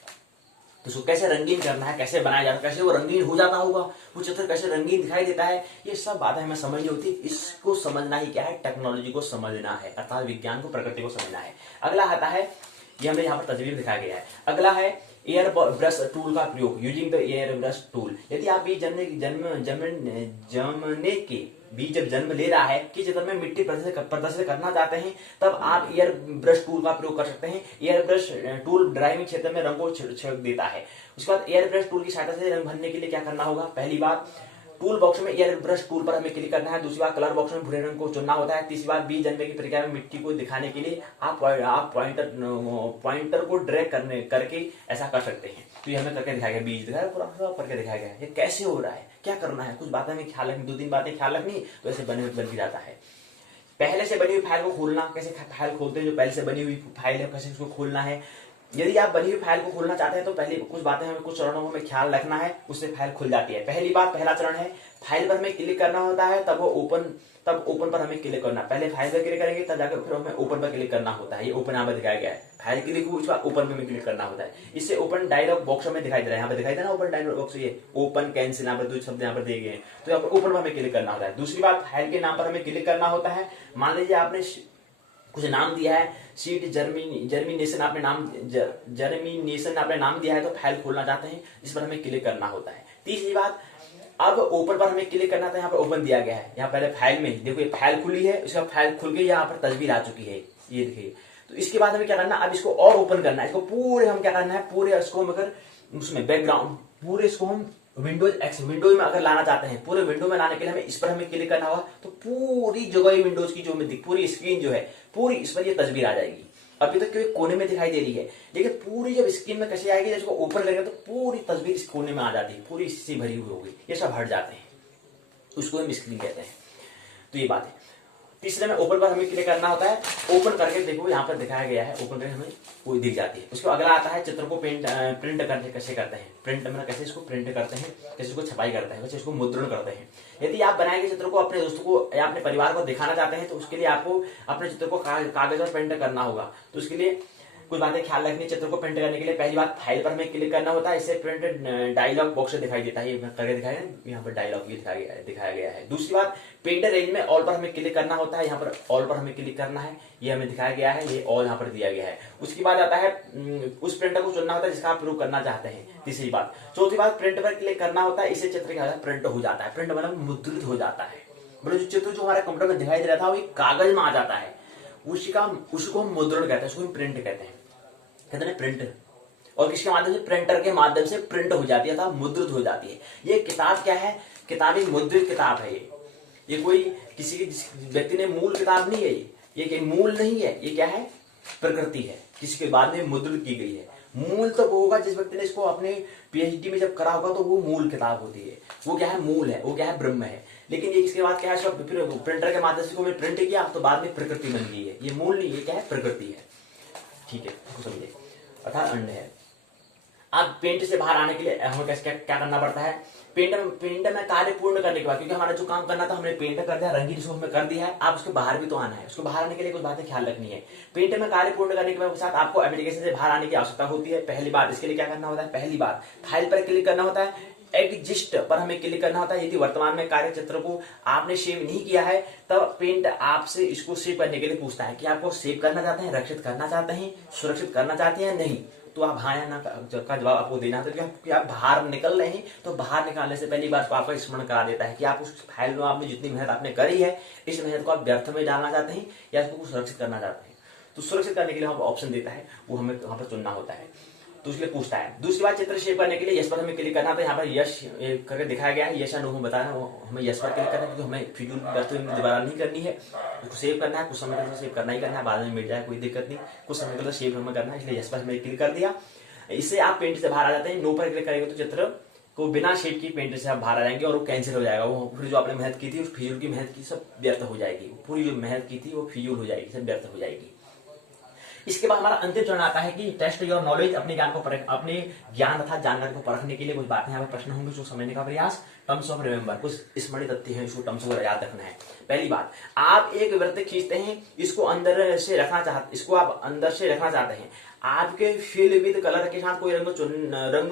तो उसको कैसे रंगीन करना है, कैसे बनाया जाता है, कैसे वो रंगीन हो जाता होगा, वो चित्र कैसे रंगीन दिखाई देता है, ये सब बातें हमें समझनी होती है। इसको समझना ही क्या है, टेक्नोलॉजी को समझना है, अर्थात विज्ञान को, प्रकृति को समझना है। अगला आता है, ये हमें यहाँ पर तस्वीर दिखाया गया है। अगला है एयर ब्रश टूल का प्रयोग, using the air brush tool. यदि आप बीज जमने के बीज जब जन्म ले रहा है कि चित्र में मिट्टी प्रदर्शित करना चाहते हैं, तब आप एयर ब्रश टूल का प्रयोग कर सकते हैं। एयर ब्रश टूल ड्राइविंग क्षेत्र में रंग को छिड़क देता है। उसके बाद एयर ब्रश टूल की सहायता से रंग भरने के लिए क्या करना होगा, पहली बात टूल बॉक्स में एयर ब्रश टूल पर हमें क्लिक करना है। दूसरी बात कलर बॉक्स में भूरे रंग को चुनना होता है। तीसरी बात बीज जन्मे की प्रक्रिया में मिट्टी को दिखाने के लिए आप पॉइंटर को ड्रैग करके ऐसा कर सकते हैं। तो ये हमें करके दिखाया गया, बीज दिखाया, पूरा करके दिखाया गया। ये कैसे हो रहा है, क्या करना है, कुछ बातें हमें ख्याल रखनी, 2-3 बातें ख्याल रखनी, तो ऐसे बन भी जाता है। पहले से बनी हुई फाइल को खोलना, कैसे फाइल खोलते हैं, जो पहले से बनी हुई फाइल है कैसे उसको खोलना है। यदि आप बनी हुई फाइल को खोलना चाहते हैं तो पहले कुछ बातें हमें, कुछ चरणों में ख्याल रखना है, उससे फाइल खुल जाती है। पहला चरण है फाइल पर हमें क्लिक करना होता है, तब ओपन पर हमें क्लिक करना। पहले फाइल पर क्लिक करेंगे तब जाकर फिर हमें ओपन पर क्लिक करना होता है। ये ओपन यहाँ पर दिखाया गया है, फाइल क्लिक हुई उसके बाद ओपन पे क्लिक करना होता है। इससे ओपन डायलॉग बॉक्स हमें दिखाई दे रहा है, यहाँ पे दिखाई दे रहा है ओपन डायलॉग बॉक्स, ये ओपन कैंसिल, यहाँ पर 2 शब्द यहाँ पर दिए गए हैं। तो यहाँ पर ओपन पर हमें क्लिक करना होता है। दूसरी बात, फाइल के नाम पर हमें क्लिक करना होता है। मान लीजिए आपने कुछ नाम दिया है, सीड जर्मिनेशन आपने नाम दिया है, तो फाइल खोलना चाहते हैं, इस पर हमें क्लिक करना होता है। तीसरी बात, अब ओपन पर हमें क्लिक करना था, यहाँ पर ओपन दिया गया है। यहाँ पहले फाइल में देखो ये फाइल खुली है, उसका फाइल खुल गई, यहाँ पर तस्वीर आ चुकी है, ये देखिए। तो इसके बाद हमें क्या करना, अब इसको और ओपन करना है, इसको पूरे हम क्या करना है, पूरे इसको हम अगर उसमें बैकग्राउंड पूरे इसको हम विंडोज में अगर लाना चाहते हैं, पूरे विंडो में लाने के लिए हमें इस पर हमें क्लिक करना होगा। तो पूरी जगह विंडोज की जो पूरी स्क्रीन जो है पूरी, इस पर ये तस्वीर आ जाएगी। अभी तक तो कोने में दिखाई दे रही है, लेकिन पूरी जब स्क्रीन में कैसे आएगी, जब इसको ओपन करेंगे तो पूरी तस्वीर इस कोने में आ जाती है, पूरी इससे भरी हुई होगी, ये सब हट जाते हैं, उसको हम स्क्रीन कहते हैं। तो ये बात है। तीसरे में ओपन पर हमें क्लिक करना होता है। ओपन करके देखो यहाँ पर दिखाया गया है, ओपन करके हमें कोई दिख जाती है। उसके अगला आता है चित्र को प्रिंट करते कैसे करते हैं, प्रिंट में कैसे इसको प्रिंट करते हैं, कैसे इसको छपाई करते हैं, कैसे इसको मुद्रण करते हैं। यदि आप बनाए गए चित्र को अपने दोस्तों को या अपने परिवार को दिखाना चाहते हैं, तो उसके लिए आपको अपने चित्र को कागज पर प्रिंट करना होगा। तो उसके लिए कुछ बातें ख्याल रखनी। चित्र को प्रिंट करने के लिए पहली बात, फाइल पर हमें क्लिक करना होता है, इससे प्रिंट डायलॉग बॉक्स दिखाई देता है, ये करके दिखाया है, यहाँ पर डायलॉग ये दिखाया गया है। दूसरी बात, पेंटर रेंज में ऑल पर हमें क्लिक करना होता है, यहाँ पर ऑल पर हमें क्लिक करना है, ये हमें दिखाया गया है, ये ऑल यहाँ पर दिया गया है। उसके बाद आता है उस प्रिंटर को चुनना होता है जिसका आप प्रयोग करना चाहते हैं, तीसरी बात। चौथी बात, प्रिंट पर क्लिक करना होता है, इससे चित्र क्या प्रिंट हो जाता है, प्रिंट मतलब मुद्रित हो जाता है। मतलब जो चित्र जो हमारे कंप्यूटर में दिखाई दे रहा था वो कागज में आ जाता है, उसको हम मुद्रण कहते हैं, उसको हम प्रिंट कहते हैं, प्रिंटर। और किसके माध्यम से, प्रिंटर के माध्यम से प्रिंट हो जाती है, मुद्रित हो जाती है। ये किताब क्या है, किताब एक मुद्रित किताब है। ये कोई किसी व्यक्ति ने मूल किताब नहीं है, ये मूल नहीं है, ये क्या है, प्रकृति है, किसी के बाद में मुद्रित की गई है। मूल तो वो होगा जिस व्यक्ति ने इसको अपने पीएचडी में जब करा होगा, तो वो मूल किताब होती है, वो क्या है, मूल है, वो क्या है, ब्रह्म है। लेकिन ये इसके बाद क्या है, सब प्रिंटर के माध्यम से प्रिंट किया तो बाद में प्रकृति बन गई है। ये मूल नहीं, ये क्या है, प्रकृति है। ठीक है, समझिए, अर्थात अंड है। अब पेंट से बाहर आने के लिए हमें क्या करना पड़ता है, पेंट में कार्य पूर्ण करने के बाद, क्योंकि हमारा जो काम करना था हमने पेंट कर दिया, रंगीन इसको हमें कर दिया है, आप उसके बाहर भी तो आना है। उसको बाहर आने के लिए कुछ बातें ख्याल रखनी है। पेंट में कार्य पूर्ण करने के साथ आपको एप्लीकेशन से बाहर आने की आवश्यकता होती है। पहली बात इसके लिए क्या करना होता है, पहली बात फाइल पर क्लिक करना होता है, एग्जिस्ट पर हमें क्लिक करना होता है। यदि वर्तमान में कार्य चित्र को आपने सेव नहीं किया है तब पेंट आपसे इसको सेव करने के लिए पूछता है कि आपको सेव करना चाहते हैं, रक्षित करना चाहते हैं, सुरक्षित करना चाहते हैं, नहीं, तो आप हाँ या ना का जवाब आपको देना है। क्योंकि आप बाहर निकल रहे हैं तो बाहर निकालने से पहली बार आपका स्मरण करा देता है कि आप उस फाइल में आपने जितनी मेहनत आपने करी है, इस मेहनत को आप व्यर्थ में डालना चाहते हैं या इसको सुरक्षित करना चाहते हैं। तो सुरक्षित करने के लिए वहां ऑप्शन देता है, वो हमें वहां पर चुनना होता है, तो इसलिए पूछता है। दूसरी बात, चित्र शेप करने के लिए यस पर हमें क्लिक करना था। यहाँ पर यस करके दिखाया गया है, यस या नो हमें बताना, हमें यस पर क्लिक करना है क्योंकि हमें फिजूल दोबारा नहीं करनी है, उसको सेव करना है। कुछ समय के लिए सेव करना ही करना है, बाद में मिट जाए कोई दिक्कत नहीं, कुछ समय के लिए सेव हमें करना है, इसलिए यस पर हमें क्लिक कर दिया। इससे आप पेंट से बाहर आ जाते हैं। नो पर क्लिक करेंगे तो चित्र को बिना शेप की पेंट से आप बाहर आ जाएंगे और वो कैंसिल हो जाएगा। वो पूरी जो आपने मेहनत की थी उस फिजूल की मेहनत की सब व्यर्थ हो जाएगी, पूरी जो मेहनत की थी वो फिजूल हो जाएगी, सब व्यर्थ हो जाएगी। इसके बाद हमारा अंतिम चरण आता है कि टेस्ट योर नॉलेज, अपने ज्ञान को अपने ज्ञान तथा जानकारी को परखने के लिए कुछ बातें यहाँ पर प्रश्न होंगे जो समझने का प्रयास। टर्म्स ऑफ रिमेंबर, कुछ स्मृति तथ्य है, इसको टर्म्स को याद रखना है। पहली बात, आप एक वृत्त खींचते हैं, इसको अंदर से रखना चाहते, इसको आप अंदर से रखना चाहते हैं। आपके फिल विद कलर के साथ कोई रंग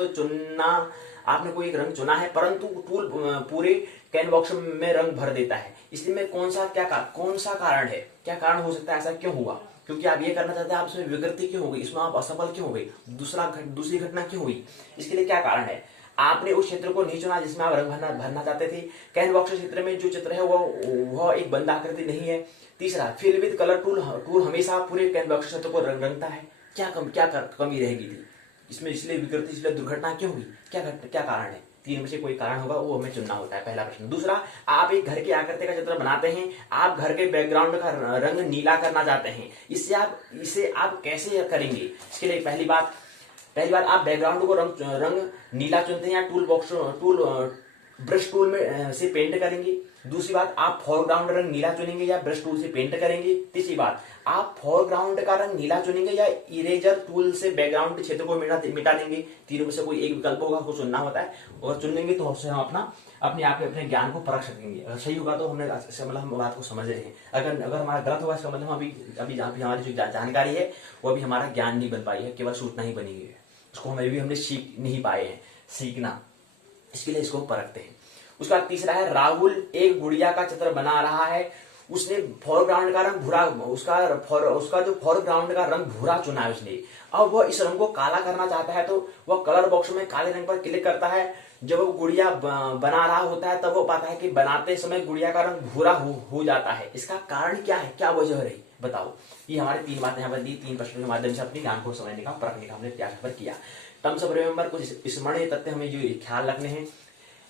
चुनना, आपने कोई एक रंग चुना है परंतु टूल पूरे कैन बॉक्स में रंग भर देता है। इसमें कौन सा कारण है, क्या कारण हो सकता है, ऐसा क्यों हुआ, क्योंकि आप ये करना चाहते हैं, आप इसमें विकृति क्यों हो गई, इसमें आप असफल क्यों हो गई, दूसरी घटना क्यों हुई, इसके लिए क्या कारण है। आपने उस क्षेत्र को नहीं चुना जिसमें आप रंग भरना चाहते थे। कैन बॉक्स क्षेत्र में जो चित्र है वह एक बंद आकृति नहीं है। तीसरा, फिल विद कलर टूल हमेशा पूरे कैन बॉक्स क्षेत्र को रंगता है। क्या कमी रहेगी थी इसमें, इसलिए विकृति, इसलिए दुर्घटना क्यों हुई, क्या कारण है। तीन में से कोई कारण होगा, वो हमें चुनना होता है, पहला प्रश्न। दूसरा, आप एक घर की आकृति का चित्र बनाते हैं, आप घर के बैकग्राउंड का रंग नीला करना चाहते हैं, इसे आप कैसे करेंगे। इसके लिए पहली बात आप बैकग्राउंड को रंग नीला चुनते हैं या ब्रश टूल में से पेंट करेंगे। दूसरी बात, आप फोरग्राउंड रंग नीला चुनेंगे या ब्रश टूल से पेंट करेंगे। तीसरी बात, आप फोरग्राउंड का रंग नीला चुनेंगे या इरेजर टूल से बैकग्राउंड के क्षेत्र को मिटा देंगे। तीनों में से कोई एक विकल्प होगा, उसको चुनना होता है, और चुन लेंगे तो उससे हम अपने ज्ञान को परख सकेंगे। अगर सही होगा तो मतलब हम बात को समझ रहे हैं, अगर हमारा गलत होगा इसका मतलब अभी हमारी जो जानकारी है वो अभी हमारा ज्ञान नहीं बन पाई है, केवल सूचना ही बनी है, उसको हमने सीख नहीं पाए हैं, सीखना, इसके लिए इसको परखते हैं। उसका तीसरा है, राहुल एक गुड़िया का चित्र बना रहा है, उसने फोरग्राउंड का रंग भूरा, उसका जो फोरग्राउंड का रंग भूरा चुना है उसने। अब वह इस रंग को काला करना चाहता है तो वह कलर बॉक्स में काले रंग पर क्लिक करता है। जब वो गुड़िया बना रहा होता है तब वो पाता है कि बनाते समय गुड़िया का रंग भूरा हो जाता है। इसका कारण क्या है, क्या वजह रही, बताओ। ये हमारी तीन बातें यहाँ पर दी, तीन प्रश्नों के माध्यम से अपने ज्ञान को समझने का, परखने का हमने प्रयास पर किया। टर्म्स ऑफ रिमेंबर, कुछ स्मरणीय तथ्य हमें जो ख्याल रखने हैं।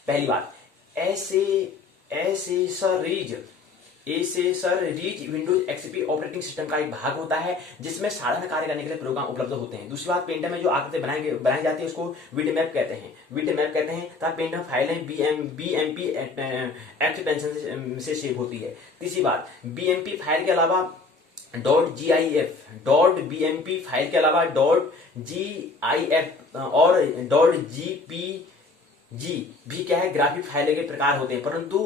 पहली बात, accessories Windows XP operating system का एक भाग होता है जिसमें साधारण कार्य करने के लिए प्रोग्राम उपलब्ध होते हैं। दूसरी बात, पेंट में जो आकृति बनाई जाती है उसको विडमैप कहते हैं तथा पेंट में फाइलें बीएमपी एक्सटेंशन से सेव होती है। तीसरी बात, बीएमपी फाइल के अलावा .bmp फाइल के अलावा .gif और .gpg भी क्या है, ग्राफिक फाइलें के प्रकार होते हैं, परंतु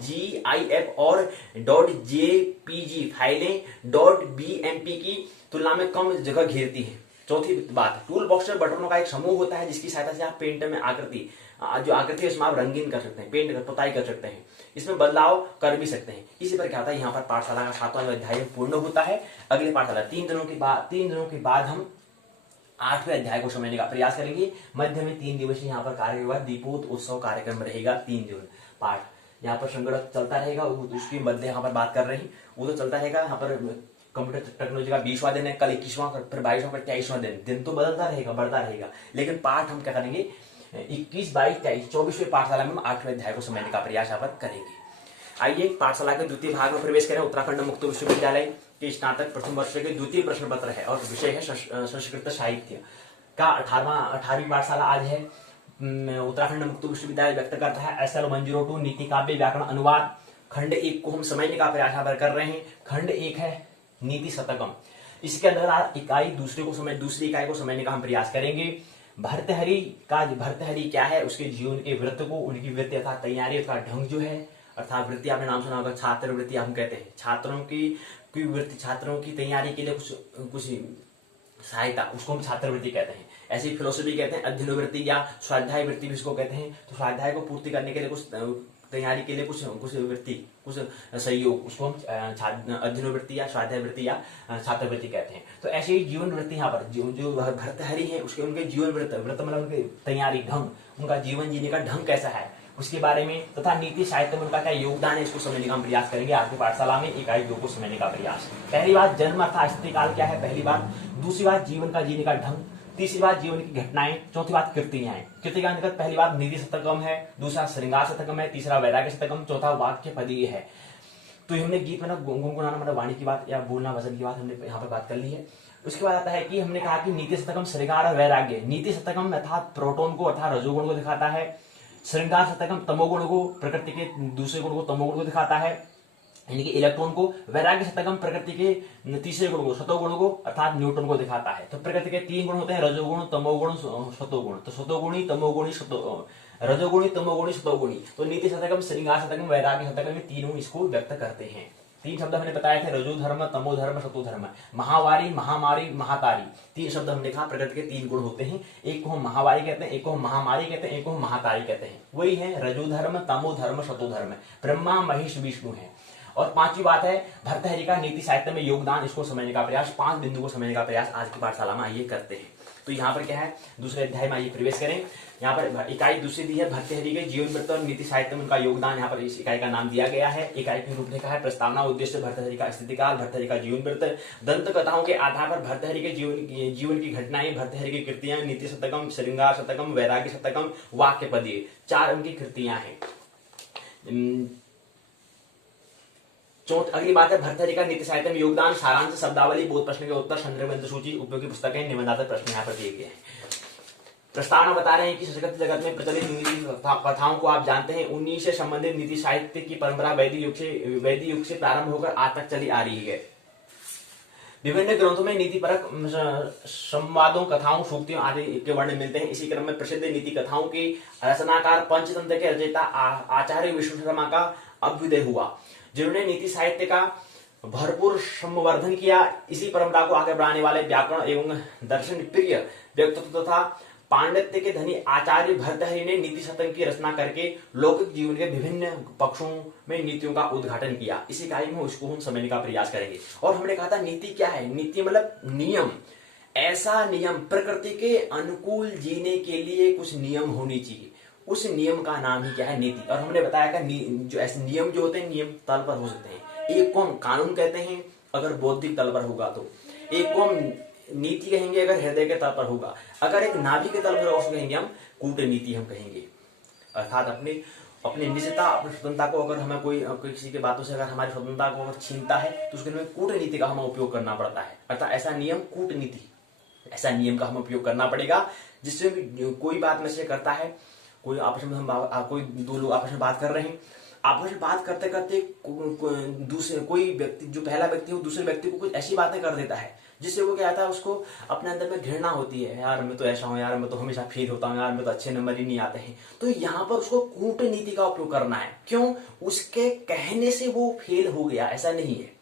.gif और .jpg फाइलें .bmp की तुलना में कम जगह घेरती हैं। चौथी बात, टूल बॉक्स में बटनों का एक समूह होता है जिसकी सहायता से आप पेंट में आकृति है उसमें आप रंगीन कर सकते हैं, पेंट पुताई कर सकते हैं, इसमें बदलाव कर भी सकते हैं। इसी पर क्या होता है, यहाँ पर पाठशाला का 7वां अध्याय पूर्ण होता है। अगले पाठशाला 3 दिनों के बाद हम 8वें अध्याय को समझने का प्रयास करेंगे। मध्य में 3 दिवसीय यहाँ पर कार्य हुआ, दीपोत उत्सव कार्यक्रम रहेगा 3 दिन पाठ, यहाँ पर संगठन चलता रहेगा, उसकी मध्य यहाँ पर बात कर रहे हैं, वो तो चलता रहेगा। यहाँ पर कंप्यूटर टेक्नोलॉजी का 20वां दिन है, कल 21वां, फिर 22वां, फिर 23वां दिन तो बदलता रहेगा, बढ़ता रहेगा, लेकिन पाठ हम क्या करेंगे 21, 22, 23, 24वें पाठशाला में हम 8वें अध्याय को समझने का प्रयास यहाँ पर करेंगे। आइए पाठशाला के द्वितीय भाग में प्रवेश करें। उत्तराखंड मुक्त विश्वविद्यालय के स्नातक प्रथम वर्ष के द्वितीय प्रश्न पत्र है और विषय है संस्कृत साहित्य का 18वीं पाठशाला आज है। उत्तराखंड मुक्त विश्वविद्यालय व्यक्त करता है SL 102 नीति काव्य व्याकरण अनुवाद। खंड 1 को हम समझने का प्रयास यहाँ पर कर रहे हैं। खंड 1 है नीति शतकम, इसके अंदर दूसरी इकाई को समझने का हम प्रयास करेंगे। भर्तहरि क्या है, उसके जीवन के व्रत को, उनकी वृत्ति अर्थात तैयारी अर्थात ढंग जो है, अर्थात वृत्ति आपने नाम सुना होगा, छात्र वृत्ति हम कहते हैं, छात्रों की वृत्ति, छात्रों की तैयारी के लिए कुछ सहायता, उसको हम छात्रवृत्ति कहते हैं। ऐसी फिलोसफी कहते हैं अध्ययन वृत्ति या स्वाध्याय वृत्ति भी इसको कहते हैं। तो स्वाध्याय को पूर्ति करने के लिए, कुछ तैयारी के लिए कुछ वृत्ति, कुछ सहयोग, उसको हम अध्ययन वृत्ति या स्वाध्याय वृत्ति या छात्रवृत्ति कहते हैं। तो ऐसे ही जीवन वृत्ति यहाँ पर जो भर्तहरि है उसके उनके जीवन व्रत मतलब उनके तैयारी ढंग, उनका जीवन जीने का ढंग कैसा है उसके बारे में, तथा नीति साहित्य में उनका क्या योगदान है, इसको समझने का हम प्रयास करेंगे आज की पाठशाला में इकाई 2 को समझने का प्रयास। पहली बात जन्म अर्थात स्थिति काल क्या है, पहली बात। दूसरी बात जीवन का जीने का ढंग। तीसरी बात जीवन की घटनाएं। चौथी बात कृतियां। कृति का अंतर्गत पहली बात नीति शतकम है, दूसरा श्रृंगार शतकम है, तीसरा वैराग्य शतकम, चौथा वाक्य पदीय है। तो हमने गीत में ना गुनगुनाना मतलब वाणी की बात या बोलना भजन की बात हमने यहाँ पर बात कर ली है। उसके बाद आता है कि हमने कहा कि नीति शतकम श्रृंगार और वैराग्य। नीति शतकम अर्थात प्रोटोन को अर्थात रजोगुण को दिखाता है। श्रृंगार शतकम तमोगुण को, प्रकृति के दूसरे गुण को तमोगुण को दिखाता है, यानी कि इलेक्ट्रॉन को। वैराग्य शतकम प्रकृति के तीसरे गुण को, सतोगुण को अर्थात न्यूटन को दिखाता है। तो प्रकृति के 3 गुण होते हैं, रजोगुण, तमोगुण, सतोगुण। तो सतोगुणी, तमोगुणी, रजोगुणी, तमोगुणी, सतोगुणी। तो नीति शतकम, श्रृंगार शतकम, वैराग्य शतकम, ये तीनों इसको व्यक्त करते हैं। 3 शब्द हमने बताए थे, रजो धर्म, तमो धर्म, सतो धर्म। महावारी, महामारी, महातारी, 3 शब्द हमने कहा प्रकृति के 3 गुण होते हैं। एक को हम महावारी कहते हैं, एक को हम महामारी कहते हैं, एक को हम महातारी कहते हैं। वही है रजो धर्म, तमो धर्म, सतो धर्म। ब्रह्मा, महेश, विष्णु है। और 5वीं बात है भर्तहरि का नीति साहित्य में योगदान, इसको समझने का प्रयास, 5 बिंदु को समझने का प्रयास आज की पाठशाला में आइए करते हैं। तो यहाँ पर क्या है, दूसरे अध्याय में आइए प्रवेश करें। यहाँ पर इकाई दूसरी दी है भर्तहरि के जीवन वृत्त और नीति साहित्य में उनका योगदान। यहाँ पर इस इकाई का नाम दिया गया है। इकाई की रूपरेखा है प्रस्तावना, उद्देश्य, भर्तहरि का स्थिति काल, भर्तहरि का जीवन वृत्त, दंत कथाओं के आधार पर भर्तहरि के जीवन की घटनाएं, भर्तहरि की कृतियां, नीति शतकम, श्रृंगार शतकम, वैराग्य शतकम, वाक्य पदीय, 4 उनकी कृतियां हैं। अगली बात है भर्तहरि का नीति साहित्य में योगदान, सारांश, शब्दावली, बोध प्रश्न के उत्तर, संदर्भ ग्रंथ सूची, उपयोगी पुस्तकें, निबंधात्मक प्रश्न यहाँ पर दिए गए हैं। प्रस्तावना बता रहे हैं कि संस्कृत जगत में प्रचलित नीति कथाओं को आप जानते हैं। उन्हीं से संबंधित नीति साहित्य की परंपरा वैदिक युग से प्रारंभ होकर आज तक चली आ रही है। विभिन्न ग्रंथों में नीति परक संवादों, कथाओं, सूक्तियों आदि के वर्णन मिलते हैं। इसी क्रम में प्रसिद्ध नीति कथाओं की रचनाकार पंचतंत्र के रचयिता आचार्य विष्णु शर्मा का अभ्युदय हुआ, जिन्होंने नीति साहित्य का भरपूर संवर्धन किया। इसी परंपरा को आगे बढ़ाने वाले व्याकरण एवं दर्शन प्रिय व्यक्तित्व तथा पांडित्य के धनी आचार्य भर्तहरि ने नीति शतक की रचना करके लौकिक जीवन के विभिन्न पक्षों में नीतियों का उद्घाटन किया। इसी इकाई में उसको हम समझने का प्रयास करेंगे। और हमने कहा था नीति क्या है, नीति मतलब नियम, ऐसा नियम प्रकृति के अनुकूल जीने के लिए कुछ नियम होनी चाहिए, उस नियम का नाम ही क्या है, नीति। और हमने बताया कि जो ऐसे नियम जो होते हैं नियम तल पर हो सकते हैं। एक को हम कानून कहते हैं अगर बौद्धिक तल पर होगा तो, एक को हम नीति कहेंगे अगर हृदय के तल पर होगा, अगर एक नाभि के तल पर होगा उसको कहेंगे हम कूटनीति हम कहेंगे। अर्थात अपनी निजता, अपनी स्वतंत्रता को अगर हमें कोई किसी के बातों से अगर हमारी स्वतंत्रता को अगर छीनता है तो उसके लिए कूटनीति का हमें उपयोग करना पड़ता है। अर्थात ऐसा नियम कूटनीति, ऐसा नियम का हमें उपयोग करना पड़ेगा जिससे कोई बात में से करता है, कोई आपस में कोई 2 लोग आपस में बात कर रहे हैं, आपस में बात करते करते दूसरे कोई व्यक्ति, जो पहला व्यक्ति है वो दूसरे व्यक्ति को कुछ ऐसी बातें कर देता है जिससे वो क्या आता है, उसको अपने अंदर में घृणा होती है, यार मैं तो ऐसा हूँ, यार मैं तो हमेशा फेल होता हूँ, यार मैं तो अच्छे नंबर ही नहीं आते हैं। तो यहाँ पर उसको कूटनीति का उपयोग करना है। क्यों? उसके कहने से वो फेल हो गया ऐसा नहीं है,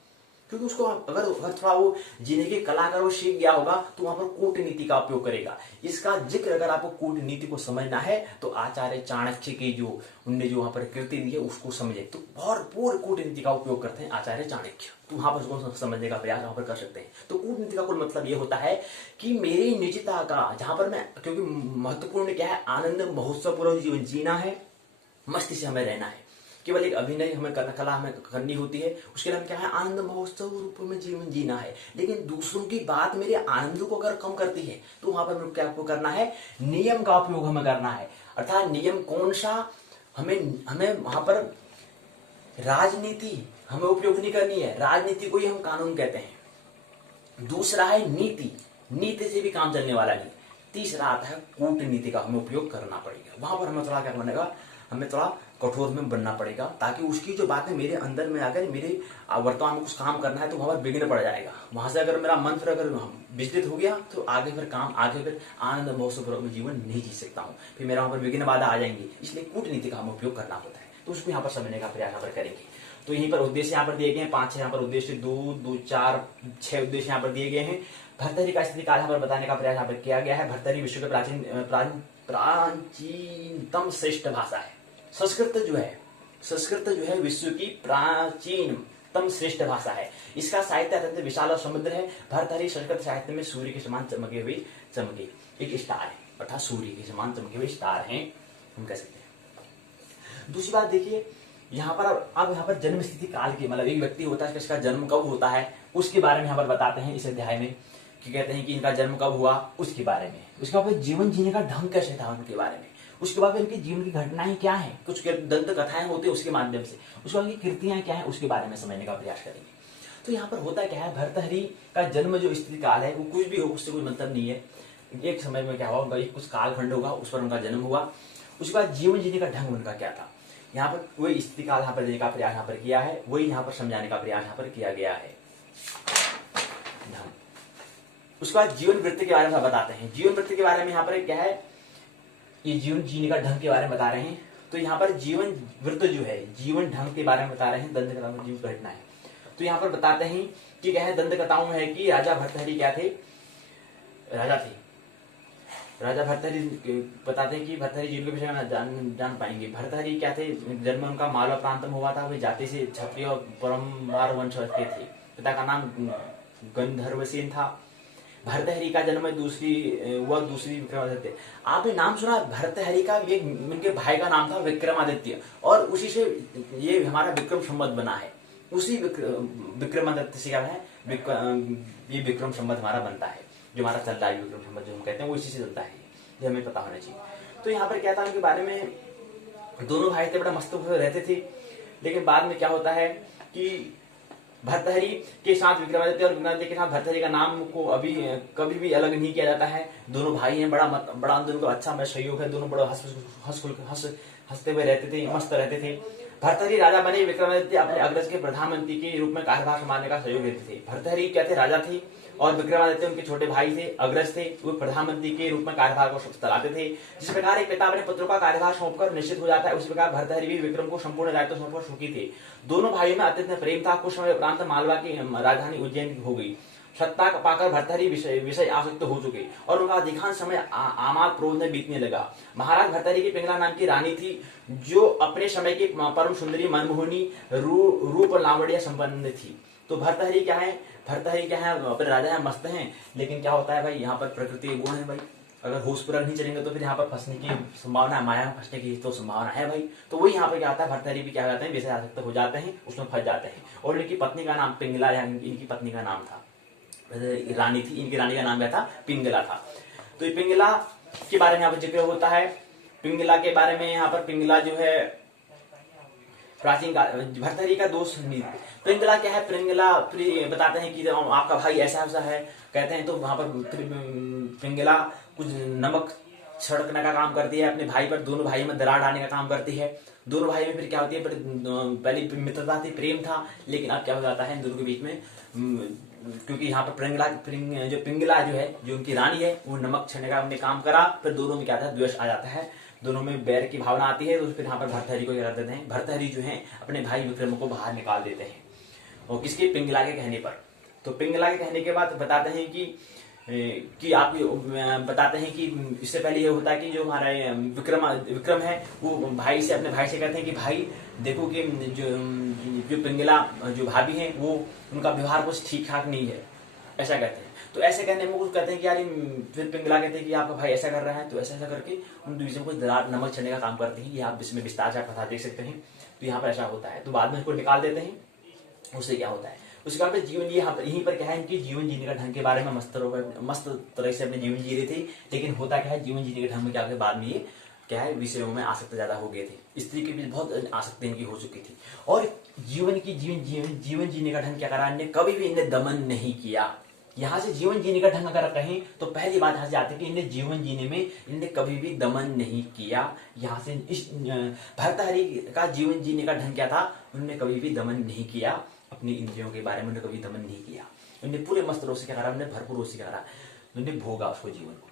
क्योंकि उसको अगर थोड़ा वो जीने की कला अगर वो सीख गया होगा तो वहां पर कूटनीति का उपयोग करेगा। इसका जिक्र अगर आपको कूटनीति को समझना है तो आचार्य चाणक्य की उनने जो वहां पर कृति दी है उसको समझे। तो भरपूर कूटनीति का उपयोग करते हैं आचार्य चाणक्य, तो वहां पर उसको समझने का प्रयास वहां पर कर सकते हैं। तो कूटनीति का कुल मतलब ये होता है कि मेरी निजता का, जहां पर मैं, क्योंकि महत्वपूर्ण क्या है, आनंद महोत्सव पूर्व जीवन जीना है, मस्ती से हमें रहना है। केवल एक अभिनय हमें कला हमें करनी होती है, उसके लिए हम क्या है, आनंद महोत्सव रूप में जीवन जीना है। लेकिन दूसरों की बात मेरे आनंद को अगर कम करती है तो वहां पर क्या आपको करना है, नियम का उपयोग हमें करना है। अर्थात नियम कौन सा, हमें वहां पर राजनीति हमें उपयोग नहीं करनी है, राजनीति को ही हम कानून कहते हैं। दूसरा है नीति, नीति से भी काम चलने वाला नहीं। तीसरा आता है कूटनीति का हमें उपयोग करना पड़ेगा। वहां पर हमें थोड़ा क्या बनेगा, हमें थोड़ा कठोर में बनना पड़ेगा, ताकि उसकी जो बातें मेरे अंदर में अगर मेरे वर्तमान में कुछ काम करना है तो वहां पर विघ्न पड़ जाएगा। वहां से अगर मेरा मंत्र अगर विचलित हो गया तो आगे फिर आनंद महोत्सव जीवन नहीं जी सकता हूँ, फिर मेरा वहां पर विघ्न बाधा आ जाएंगी। इसलिए कूटनीति का हमें उपयोग करना होता है, तो उसको यहाँ पर समझने का प्रयास यहाँ पर करेंगे। तो यहीं पर उद्देश्य यहाँ पर दिए गए हैं 5-6 यहाँ पर उद्देश्य, 2-4-6 उद्देश्य यहाँ पर दिए गए हैं। भर्तहरि का स्थिति काल यहाँ पर बताने का प्रयास यहाँ पर किया गया है। भर्तहरि विश्व के प्राचीनतम श्रेष्ठ भाषा है। संस्कृत जो है विश्व की प्राचीनतम श्रेष्ठ भाषा है। इसका साहित्य अत्यंत विशाल और समुद्र है। भर्तहरि संस्कृत साहित्य में सूर्य के समान चमके एक स्टार है, अर्थात सूर्य के समान चमके हुए स्टार हैं, हम कह सकते हैं। दूसरी बात देखिए, यहाँ पर जन्म स्थिति काल की, मतलब एक व्यक्ति होता है, इसका जन्म कब होता है उसके बारे में यहाँ पर बताते हैं इस अध्याय में, कि कहते हैं कि इनका जन्म कब हुआ उसके बारे में। उसके बाद जीवन जीने का ढंग कैसे था उनके बारे में। उसके बाद इनके जीवन की घटनाएं क्या हैं, कुछ दंत कथाएं होती है उसके माध्यम से। उसके बाद उनकी कृतियां क्या है उसके बारे में समझने का प्रयास करेंगे। तो यहाँ पर होता क्या है, भर्तहरि का जन्म जो स्थिति काल है वो कुछ भी हो, उससे कोई मतलब नहीं है। एक समय में क्या हुआ, उनका कुछ कालखंड होगा, उस पर उनका जन्म हुआ। उसके बाद जीवन जीने का ढंग उनका क्या था, यहाँ पर वही स्थिति काल यहाँ पर देने का प्रयास यहाँ पर किया है, वही यहाँ पर समझाने का प्रयास यहाँ पर किया गया है। उसके बाद जीवन वृत्ति के बारे में बताते हैं। जीवन वृत्ति के बारे में यहाँ पर क्या है, ये जीवन जीने का ढंग के बारे में बता रहे हैं। तो यहाँ पर जीवन वृत्त जो है जीवन ढंग के बारे में बता रहे हैं, दंत कथा में जीवन घटना है। तो यहाँ पर बताते हैं कि क्या है, दंत कथाओं में है कि राजा भर्तहरि क्या थे, राजा भर्तहरि बताते हैं कि भर्तहरि जीवन के विषय में जान पाएंगे। भर्तहरि क्या थे, जन्म उनका मालवा प्रांत में हुआ था। वे जाति से क्षत्रिय और परम्परार वंश के थे। पिता का नाम गंधर्वसेन था। भर्तहरि का जन्म दूसरी विक्रमादित्य। आपने नाम सुना भर्तहरि का, ये उनके भाई का नाम था विक्रमादित्य, और उसी से ये हमारा विक्रम संवत बना है। उसी विक्रमादित्य से क्या है, ये विक्रम संवत हमारा बनता है, जो हमारा चल रहा है विक्रम संवत जो हम कहते हैं, वो इसी से चलता है। ये हमें पता होना चाहिए। तो यहाँ पर क्या था, उनके बारे में दोनों भाई थे, बड़ा मस्त रहते थे। लेकिन बाद में क्या होता है कि भर्तहरि के साथ विक्रमादित्य और विक्रमादित्य के साथ भर्तहरि का नाम को अभी कभी भी अलग नहीं किया जाता है। दोनों भाई हैं, बड़ा दोनों का अच्छा में सहयोग है। दोनों बड़े हंसते हुए रहते थे, मस्त रहते थे। भर्तहरि राजा बने, विक्रमादित्य अपने अग्रज के प्रधानमंत्री के रूप में कार्यभार संभालने का सहयोग देते थे। भर्तहरि क्या थे, राजा थे, और विक्रमादित्य उनके छोटे भाई थे, अग्रज थे। वो प्रधानमंत्री के रूप में कार्यभार को चलाते थे। जिस प्रकार एक पिता अपने पुत्रों का कार्यभार सौंपकर निश्चित हो जाता है, उसी प्रकार भर्तहरि भी विक्रम को संपूर्ण दायित्व सौंपकर सुखी थे। दोनों भाइयों में अत्यंत प्रेम था। कुछ समय उपरांत मालवा की राजधानी उज्जैन हो गई। सत्ता पाकर भर्तहरि विषय आसक्त हो चुके और उनका अधिकांश समय आमाद प्रोध में बीतने लगा। महाराज भर्तहरि की पिंगला नाम की रानी थी, जो अपने समय की परम सुंदरी, मनमोहनी, रूप लावण्य संपन्न थी। तो भर्तहरि क्या है, अपने राजा है, मस्त हैं। लेकिन क्या होता है भाई, यहाँ पर प्रकृति के गुण है भाई। अगर होशपूर्वक नहीं चलेंगे तो फिर यहाँ पर फंसने की संभावना है, माया में फंसने की तो संभावना है भाई। तो वही यहाँ पर क्या आता है, भर्तहरि भी क्या जाते हैं, विषय आसक्त हो जाते हैं, उसमें फंस जाते हैं। और इनकी पत्नी का नाम पिंगला, इनकी पत्नी का नाम था, रानी थी, इनकी रानी का नाम क्या था, पिंगला था। तो ये पिंगला के बारे में यहाँ पर जिक्र होता है। पिंगला के बारे में यहाँ पर, पिंगला जो है प्राचीन काल भर्तहरि का दोस्त पिंगला क्या है, पिंगला बताते हैं कि आपका भाई ऐसा ऐसा है, कहते हैं। तो वहां पर पिंगला कुछ नमक छिड़कने का काम करती है अपने भाई पर, दोनों भाई में दरार डालने का काम करती है। दोनों भाई में फिर क्या होती है, पहले मित्रता थी, प्रेम था, लेकिन अब क्या हो जाता है इन दोनों के बीच में, क्योंकि यहाँ पर पिंगला जो है, जो उनकी रानी है, वो नमक छिड़कने का उन्होंने काम करा, फिर दोनों में क्या था, द्वेष आ जाता है, दोनों में बैर की भावना आती है। तो फिर यहाँ पर भर्तहरि को क्या कर देते हैं, भर्तहरि जो है अपने भाई विक्रम को बाहर निकाल देते हैं, और किसके, पिंगला के कहने पर। तो पिंगला के कहने के बाद बताते हैं कि आप बताते हैं कि इससे पहले ये होता है कि जो हमारा विक्रम है, वो अपने भाई से कहते हैं कि भाई देखो कि जो पिंगला जो भाभी है, वो उनका व्यवहार कुछ ठीक ठाक नहीं है, ऐसा कहते हैं। तो ऐसे कहने में कुछ कहते हैं कि यार, फिर पिंगला कहते हैं कि आपका भाई ऐसा कर रहा है, तो ऐसा करके उन बीच में कुछ दरार नमक चढ़ने का काम करते हैं। ये आप इसमें विस्तार से कथा देख सकते हैं। तो यहाँ पर ऐसा होता है, तो बाद में इसको निकाल देते हैं। उससे क्या होता है, उसके बाद जीवन, यहीं पर क्या है, इनकी जीवन जीने का ढंग के बारे में मस्त तरह से अपने जीवन जी रहे थे। लेकिन होता क्या है, जीवन जीने के ढंग में क्या बाद में ये क्या है, विषयों में आसक्त ज्यादा हो गए थे। स्त्री के भी बहुत आसक्ति इनकी हो चुकी थी, और जीवन जीने का ढंग क्या करा, इनने कभी भी इन्हें दमन नहीं किया। यहाँ से जीवन जीने का ढंग अगर कहें तो पहली बात यहाँ से आती है कि इन्हें जीवन जीने में इन्हें कभी भी दमन नहीं किया। यहाँ से इस भर्तहरि का जीवन जीने का ढंग क्या था, उन्होंने कभी भी दमन नहीं किया, अपनी इंद्रियों के बारे में उन्होंने कभी दमन नहीं किया। उन्हें पूरे मस्त रूप से क्या करा, उन्हें भरपूर रूप से क्या करा, उन्होंने भोगा उसको जीवन को।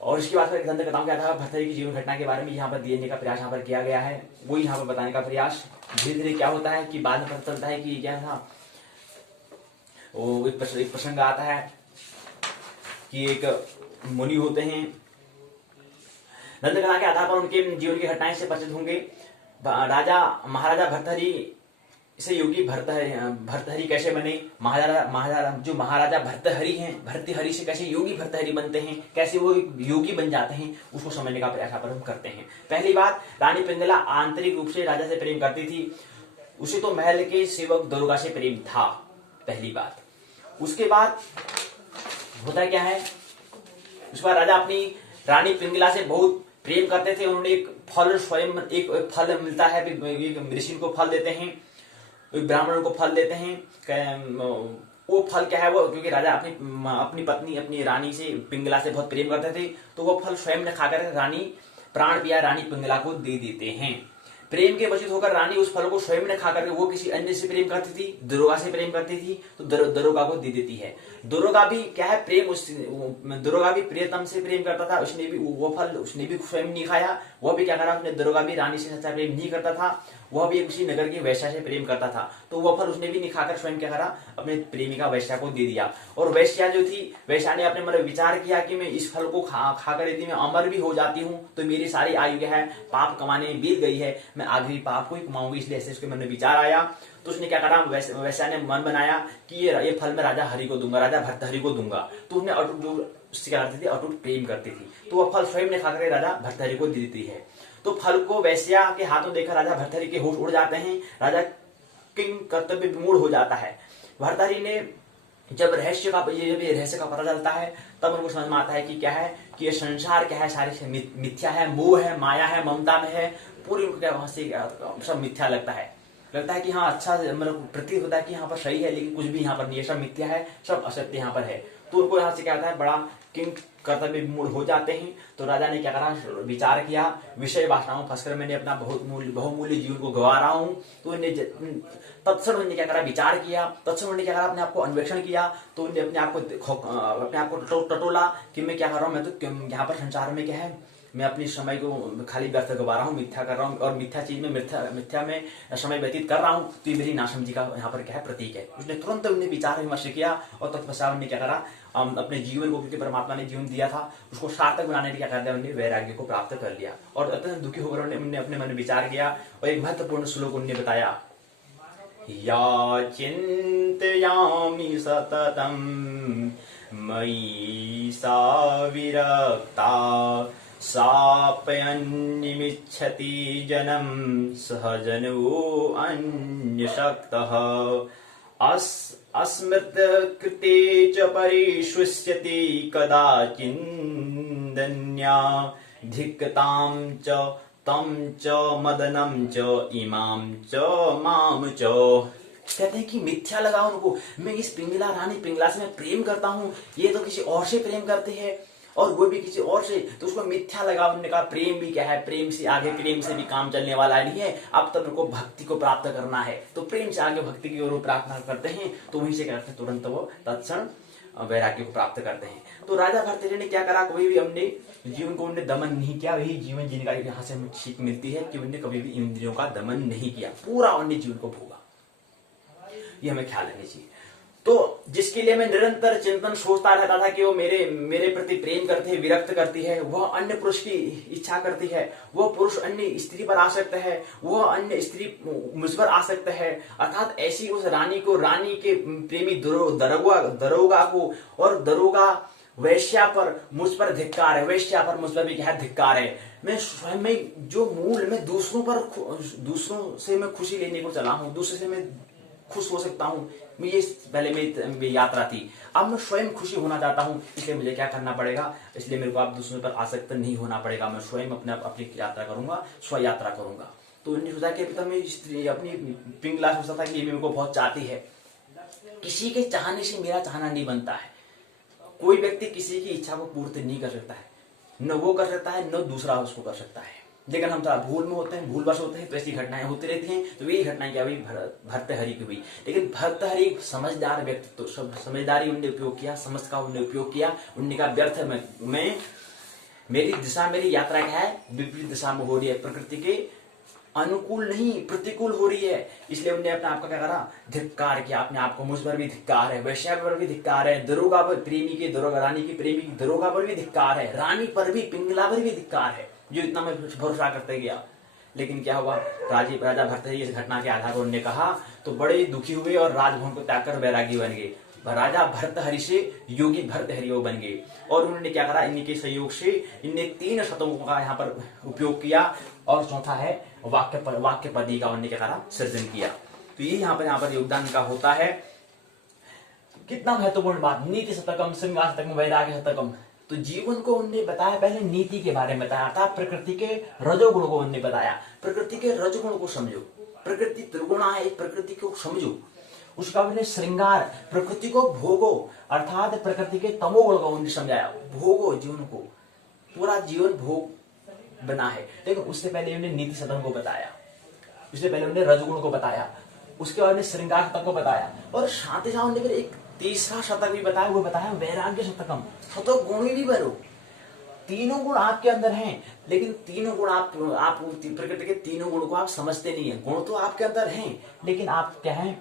और इसके बाद फिर दंतकथाओं क्या था, भर्तहरि की जीवन घटना के बारे में यहाँ पर देने का प्रयास यहाँ पर किया गया है, वही यहाँ पर बताने का प्रयास। धीरे धीरे क्या होता है कि बाद में पता चलता है कि क्या था, वो एक प्रसंग आता है कि एक मुनि होते हैं, दंतकथा के आधार पर उनके जीवन की घटनाएं से परिचित होंगे। महाराजा भर्तहरि से योगी भर्तहरि कैसे बने, महाराजा भर्तहरि हैं, भर्तहरि से कैसे योगी भर्तहरि बनते हैं, कैसे वो योगी बन जाते हैं, उसको समझने का प्रयास पर हम करते हैं। पहली बात, रानी पिंगला आंतरिक रूप से राजा से प्रेम करती थी, उसे तो महल के सेवक दरोगा से प्रेम था, पहली बात। उसके बाद होता क्या है, उस बार राजा अपनी रानी पिंगला से बहुत प्रेम करते थे। उन्होंने एक फल स्वयं, एक फल मिलता है, ऋषि को फल देते हैं, ब्राह्मणों को फल देते हैं। वो फल क्या है, वो क्योंकि राजा अपनी पत्नी अपनी रानी से पिंगला से बहुत प्रेम करते थे, तो वो फल स्वयं ने खाकर रानी प्राण पिया रानी पिंगला को दे देते हैं। प्रेम के वशीभूत होकर रानी उस फल को स्वयं ने खाकर, वो किसी अन्य से प्रेम करती थी, दरोगा से प्रेम करती थी, तो दरोगा को दे देती है। दरोगा भी क्या है, दरोगा भी प्रियतम से प्रेम करता था, उसने भी वो फल उसने भी स्वयं नहीं खाया, वह भी क्या करा, उसने दरोगा भी रानी से सच्चा प्रेम नहीं करता था, वह भी उसी नगर की वैश्या से प्रेम करता था, तो वह फल उसने भी नहीं खाकर स्वयं क्या करा, अपने प्रेमिका वैश्या को दे दिया। और वैश्या जो थी, वैश्या ने अपने मन में विचार किया कि मैं इस फल को खाकर यदि मैं अमर भी हो जाती हूँ तो मेरी सारी आयु है पाप कमाने में बीत गई है, मैं आगे भी पाप को ही कमाऊंगी, इसलिए ऐसे उसके मन में विचार आया। तो उसने क्या करा, वैश्या ने मन बनाया कि ये फल मैं राजा हरि को दूंगा, राजा भर्तहरि को दूंगा। तो उसने अटूट जो उससे क्या करती थी, अटूट प्रेम करती थी, तो वह फल स्वयं ने खाकर राजा भर्तहरि को दे देती है। तो फल को वैश्या के हाथों देखकर राजा भर्तहरि के होश उड़ जाते हैं, राजा किंग कर्तव्य विमूढ़ हो जाता है। भर्तहरि ने जब रहस्य का पता चलता है, तब उनको समझ में आता है कि क्या है, कि ये संसार क्या है, सारी मिथ्या है, मोह है, माया है, ममता में है, पूरी उनको क्या वहां से सब मिथ्या लगता है कि हाँ अच्छा, मतलब प्रतीत होता है कि यहाँ पर सही है, लेकिन कुछ भी यहाँ पर नहीं है, सब मिथ्या है, सब असत्य यहाँ पर है। तो उनको यहाँ से क्या होता है, बड़ा किंग कर्तव्य विमूढ़ हो जाते हैं। तो राजा ने क्या करा, विचार किया, विषय वासनाओं में फंसकर मैंने अपना बहुमूल्य जीवन को गंवा रहा हूँ। तो तत्क्षण उन्होंने क्या करा, विचार किया, तत्क्षण उन्होंने क्या करा, अपने आप को अन्वेषण किया। तो उन्होंने अपने आप को टटोला कि मैं क्या कर रहा हूँ, मैं तो यहाँ पर संसार में क्या है, मैं अपनी समय को खाली व्यर्थ गवा रहा हूँ, मिथ्या कर रहा हूँ, और मिथ्या चीज में मिथ्या में समय व्यतीत कर रहा हूँ, तो ये मेरी नासमझी का यहाँ पर क्या है, प्रतीक है। उसने तुरंत उन्हें विचार विमर्श किया, और तत्पश्चात उन्होंने क्या करा, अपने जीवन को, क्योंकि परमात्मा ने जीवन दिया था, उसको सार्थक बनाने के क्या कर दिया, उन्होंने वैराग्य को प्राप्त कर लिया। और अत्यंत दुखी होकर उन्होंने अपने मन में विचार किया, और एक महत्वपूर्ण श्लोक उन्होंने बताया, या चिंतयामि सततम मयि सा विरक्ता सापयन्निमिच्छति जनम सहजनो अन्यशक्तः अस्मृतकृते च परिश्वस्यति कदाचिन्दन्या धिक्तां च तम च मदनम च इमाम च माम च। कहते हैं कि मिथ्या लगा उनको, मैं इस पिंगला रानी पिंगला से मैं प्रेम करता हूँ, ये तो किसी और से प्रेम करते हैं, और वो भी किसी और से, तो उसको मिथ्या लगा। उन्होंने कहा प्रेम भी क्या है, प्रेम से आगे, प्रेम से भी काम चलने वाला नहीं है, अब तक उनको भक्ति को प्राप्त करना है, तो प्रेम से आगे भक्ति की ओर प्रार्थना करते हैं, तो वहीं से करते हैं, तुरंत वो तत्क्षण वैराग्य को प्राप्त करते हैं। तो राजा भर्तहरि ने क्या करा, कभी भी हमने जीवन को उन्होंने दमन नहीं किया। वही जीवन जीने का यहाँ से हमें सीख मिलती है कि उन्होंने कभी भी इंद्रियों का दमन नहीं किया, पूरा उन्होंने जीवन को भोगा, ये हमें ख्याल रखना चाहिए। तो जिसके लिए मैं निरंतर चिंतन सोचता रहता था कि वो मेरे प्रति प्रेम करती है, विरक्त करती है, वह अन्य पुरुष की इच्छा करती है, वह पुरुष अन्य स्त्री पर आसक्त है, वह अन्य स्त्री मुझ पर आसक्त है, अर्थात ऐसी उस रानी को, रानी के प्रेमी दरोगा को, और दरोगा वैश्या पर मुझ पर धिक्कार है, वैश्या पर मुझ पर भी क्या है, धिक्कार है। मैं स्वयं में जो मूल में दूसरों से मैं खुशी लेने को चला हूं, दूसरे से मैं खुश हो सकता हूँ, मैं ये पहले मेरी यात्रा थी, अब मैं स्वयं खुशी होना चाहता हूँ, इसलिए मुझे क्या करना पड़ेगा, इसलिए मेरे को आप दूसरों पर आसक्त नहीं होना पड़ेगा, मैं स्वयं अपनी यात्रा करूंगा, स्व यात्रा करूंगा। तो उन्होंने सोचा कि अपनी पिंगला सोचता था कि ये मेरे को बहुत चाहती है, किसी के चाहने से मेरा चाहना नहीं बनता है, कोई व्यक्ति किसी की इच्छा को पूर्ति नहीं कर सकता है, न वो कर सकता है न दूसरा उसको कर सकता है। लेकिन हम थोड़ा भूल में होते हैं, भूलवश होते हैं, तो ऐसी घटनाएं होती रहती हैं। तो यही घटनाएं क्या हुई, भर्तृहरि की हुई। लेकिन भर्तृहरि समझदार व्यक्ति, तो समझदारी उनने उपयोग किया, समझ का उनने उपयोग किया। उनने कहा व्यर्थ में मेरी दिशा, मेरी यात्रा क्या है, विपरीत दिशा में हो रही है, प्रकृति के अनुकूल नहीं प्रतिकूल हो रही है। इसलिए उन्होंने अपने आप का क्या करा, धिक्कार किया अपने आप को। मुझ पर भी धिक्कार है, वैश्या पर भी धिक्कार है, दरोगा पर, प्रेमी के दरोगा, रानी की प्रेमी की दरोगा पर भी धिक्कार है, रानी पर भी, पिंगला पर भी धिक्कार है, जो इतना मैं भरोसा करते गया। लेकिन क्या हुआ, राजा भर्तृहरि इस घटना के आधार पर उन्होंने कहा तो बड़े दुखी हुए और राजभवन को त्याग कर वैरागी बन गए। राजा भर्तृहरि से योगी भर्तृहरि बन गए। और उन्होंने क्या करा, इन्हीं के सहयोग से इनने 3 शतकों का यहाँ पर उपयोग किया। और चौथा है वाक्य पदी का उन्होंने क्या करा, सृजन किया। तो ये यहाँ पर योगदान का होता है। कितना महत्वपूर्ण बात, नीति शतकम, श्रृंगार शतकम, वैराग्य शतकम। तो जीवन को उन्होंने बताया, पहले नीति के बारे में बताया था, प्रकृति के रजोगुण को उन्होंने बताया। प्रकृति के रजोगुण को समझो, प्रकृति त्रिगुणा है, प्रकृति को समझो। उसका उन्हें श्रृंगार, प्रकृति को भोगो, अर्थात प्रकृति के तमोगुण को उन्होंने समझाया। भोगो जीवन को, पूरा जीवन भोग बना है। लेकिन उससे पहले उन्हें नीति शतक को बताया, उससे पहले उन्हें रजगुण को बताया, उसके बाद श्रृंगार शतक को बताया। और साथ ही साथ उन्होंने फिर एक तीसरा शतक भी बताया, वो बताया वैराग्य शतकम। शतक गुणी भी बनो, तीनों गुण आपके अंदर हैं, लेकिन तीनों गुण आप प्रकृति के तीनों गुण को आप समझते नहीं है। गुण तो आपके अंदर हैं, लेकिन आप क्या है,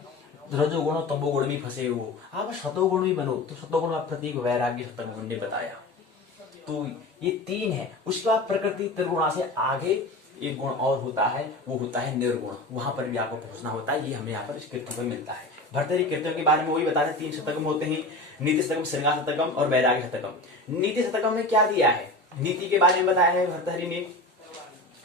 रजोगुण और तमोगुण में फंसे हो। आप सतोगुण भी बनो, तो सतोगुण आप प्रतीक वैराग्य शतक उन्होंने बताया। तो ये 3 है। उसके बाद प्रकृति त्रिगुणा से आगे एक गुण और होता है, वो होता है निर्गुण। वहां पर भी आपको पहुंचना होता है। ये हमें यहाँ पर कृतियों में मिलता है। भर्तृहरि कृतियों के बारे में वही बता रहे, 3 शतकम होते हैं, नीति शतकम, श्रृंगार शतकम और वैराग्य शतकम। नीति शतकम में क्या दिया है, नीति के बारे में बताया है भर्तृहरि ने।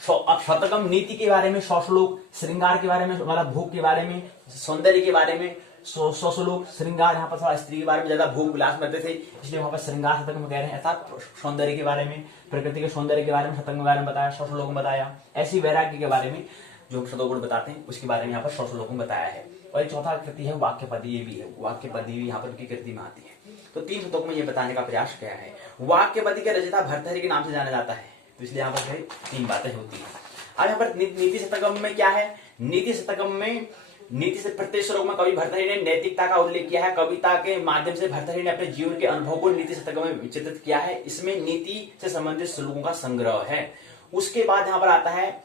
अब शतकम नीति के बारे में 100 श्लोक, श्रृंगार के बारे में, मतलब भोग के बारे में, सौंदर्य के बारे में 100 श्लोक। श्रृंगार यहाँ पर थोड़ा स्त्री के बारे में ज्यादा भोग विलास करते थे, इसलिए वहां पर श्रृंगार शतक में कह रहे हैं। अर्थात सौंदर्य के बारे में, प्रकृति के सौंदर्य के बारे में शतक के बारे में बताया, 100 श्लोक में बताया। ऐसी वैराग्य के बारे में जो शतोगुण बताते हैं, उसके बारे में यहाँ पर 100 श्लोक में बताया है। और एक चौथा कृति है वाक्य पदी, ये भी है, वाक्य पदी भी यहाँ पर उनकी कृति में आती है। तो 3 शतकों में ये बताने का प्रयास किया है। वाक्य पदी के रचयिता भर्तृहरि के नाम से जाना जाता है, तो इसलिए यहाँ पर 3 बातें होती है। अब यहाँ पर नीति शतकम में क्या है, नीति शतकम में नीति से प्रत्येक श्लोक में कवि भर्तृहरि ने नैतिकता का उल्लेख किया है। कविता के माध्यम से भर्तृहरि ने अपने जीवन के अनुभव को नीति शतकम में चित्रित किया है। इसमें नीति से संबंधित श्लोकों का संग्रह है। उसके बाद यहाँ पर आता है,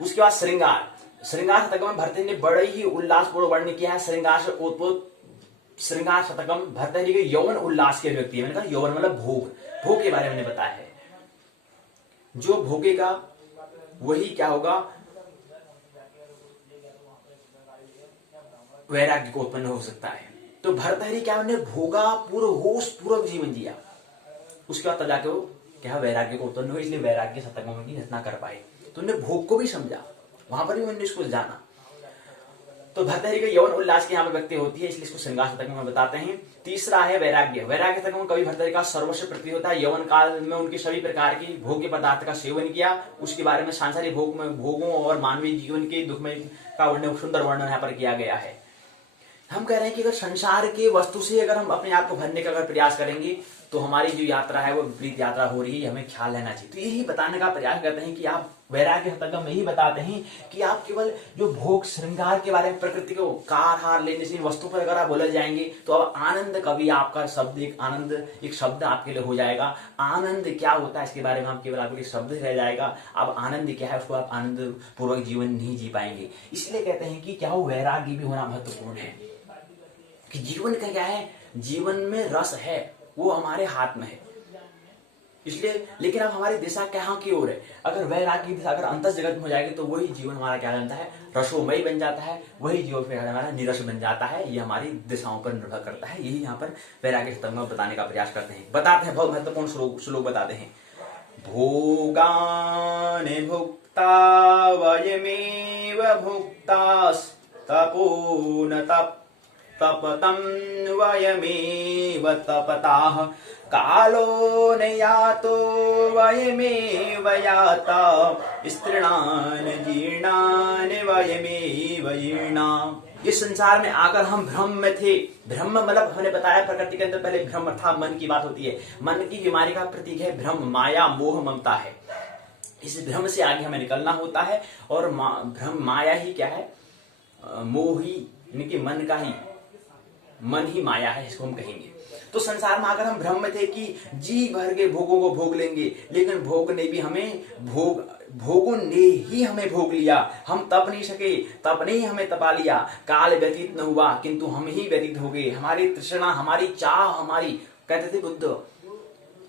उसके बाद श्रृंगार। श्रृंगार शतकम में भर्तृहरि ने बड़े ही उल्लासपूर्ण वर्णन किया है। श्रृंगार शतकम भर्तृहरि के यौवन उल्लास के व्यक्ति है। मैंने कहा यौवन मतलब भोग, भोग के बारे में बताया है। जो भोगेगा वही क्या होगा, वैराग्य को उत्पन्न हो सकता है। तो भर्तृहरि क्या, उन्होंने भोगा, पूर्ण होश पूर्वक जीवन जिया, उसके बाद जाके वो क्या वैराग्य को उत्पन्न हो, इसलिए वैराग्य शतकों की रचना कर पाए। तो उन्होंने भोग को भी समझा, वहां पर भी उन्होंने इसको जाना। तो भर्तृहरि के यौवन उल्लास की यहाँ पर व्यक्ति होती है, इसलिए इसको श्रृंगार शतक में बताते हैं। तीसरा है वैराग्य। वैराग्य शतक में कवि भर्तृहरि का सर्वस्व पृथ्वी होता है। यौवन काल में उनके सभी प्रकार की भोग्य पदार्थ का सेवन किया, उसके बारे में सांसारिक भोगों और मानवीय जीवन के दुख में का सुंदर वर्णन यहाँ पर किया गया है। हम कह रहे हैं कि अगर संसार के वस्तु से अगर हम अपने आप को भरने का अगर प्रयास करेंगे तो हमारी जो यात्रा है वो विपरीत यात्रा हो रही है, हमें ख्याल लेना चाहिए। तो यही बताने का प्रयास करते हैं कि आप वैराग्य शतकम में यही बताते हैं कि आप केवल जो भोग श्रृंगार के बारे में, प्रकृति को कार हार लेने से वस्तु पर अगर आप बोले जाएंगे तो अब आनंद कभी आपका शब्द एक शब्द आपके लिए हो जाएगा। आनंद क्या होता है इसके बारे में हम केवल आपके लिए शब्द रह जाएगा। अब आनंद क्या है उसको आप आनंद पूर्वक जीवन नहीं जी पाएंगे। इसलिए कहते हैं कि क्या हो, वैराग्य भी होना महत्वपूर्ण है कि जीवन का क्या है, जीवन में रस है, वो हमारे हाथ में है। इसलिए लेकिन अब हमारी दिशा कहाँ की ओर है, अगर वैराग्य की दिशा अगर अंतर जगत में हो जाएगी तो वही जीवन हमारा क्या बनता है, रसोमयी बन जाता है, वही जीवन फिर हमारा निरस बन जाता है। ये हमारी दिशाओं पर निर्भर करता है। यही यहाँ पर वैराग्य शतक में बताने का प्रयास करते हैं। बताते हैं, बहुत महत्वपूर्ण श्लोक बताते हैं। भोगाने भुक्ता वयमेव भुक्तास तपो न तपतं वयमेव तपताः कालो न यातो वयमेव याता स्त्रीणान् जीर्णान् वयमेव जीर्णा। इस संसार में आकर हम भ्रम में थे। भ्रम मतलब हमने बताया प्रकृति के अंदर पहले भ्रम था, मन की बात होती है। मन की बीमारी का प्रतीक है भ्रम, माया, मोह, ममता है। इस भ्रम से आगे हमें निकलना होता है। और भ्रम माया ही क्या है, मोह ही, यानी कि मन ही माया है, इसको हम कहेंगे। तो संसार में आकर हम भ्रम में थे कि जी भर के भोगों को भोग लेंगे, लेकिन भोगों ने ही हमें भोग लिया। हम तप नहीं सके, तप ने ही हमें तपा लिया। काल व्यतीत न हुआ, किंतु हम ही व्यतीत हो गए। हमारी तृष्णा, हमारी चाह, हमारी, कहते थे बुद्ध,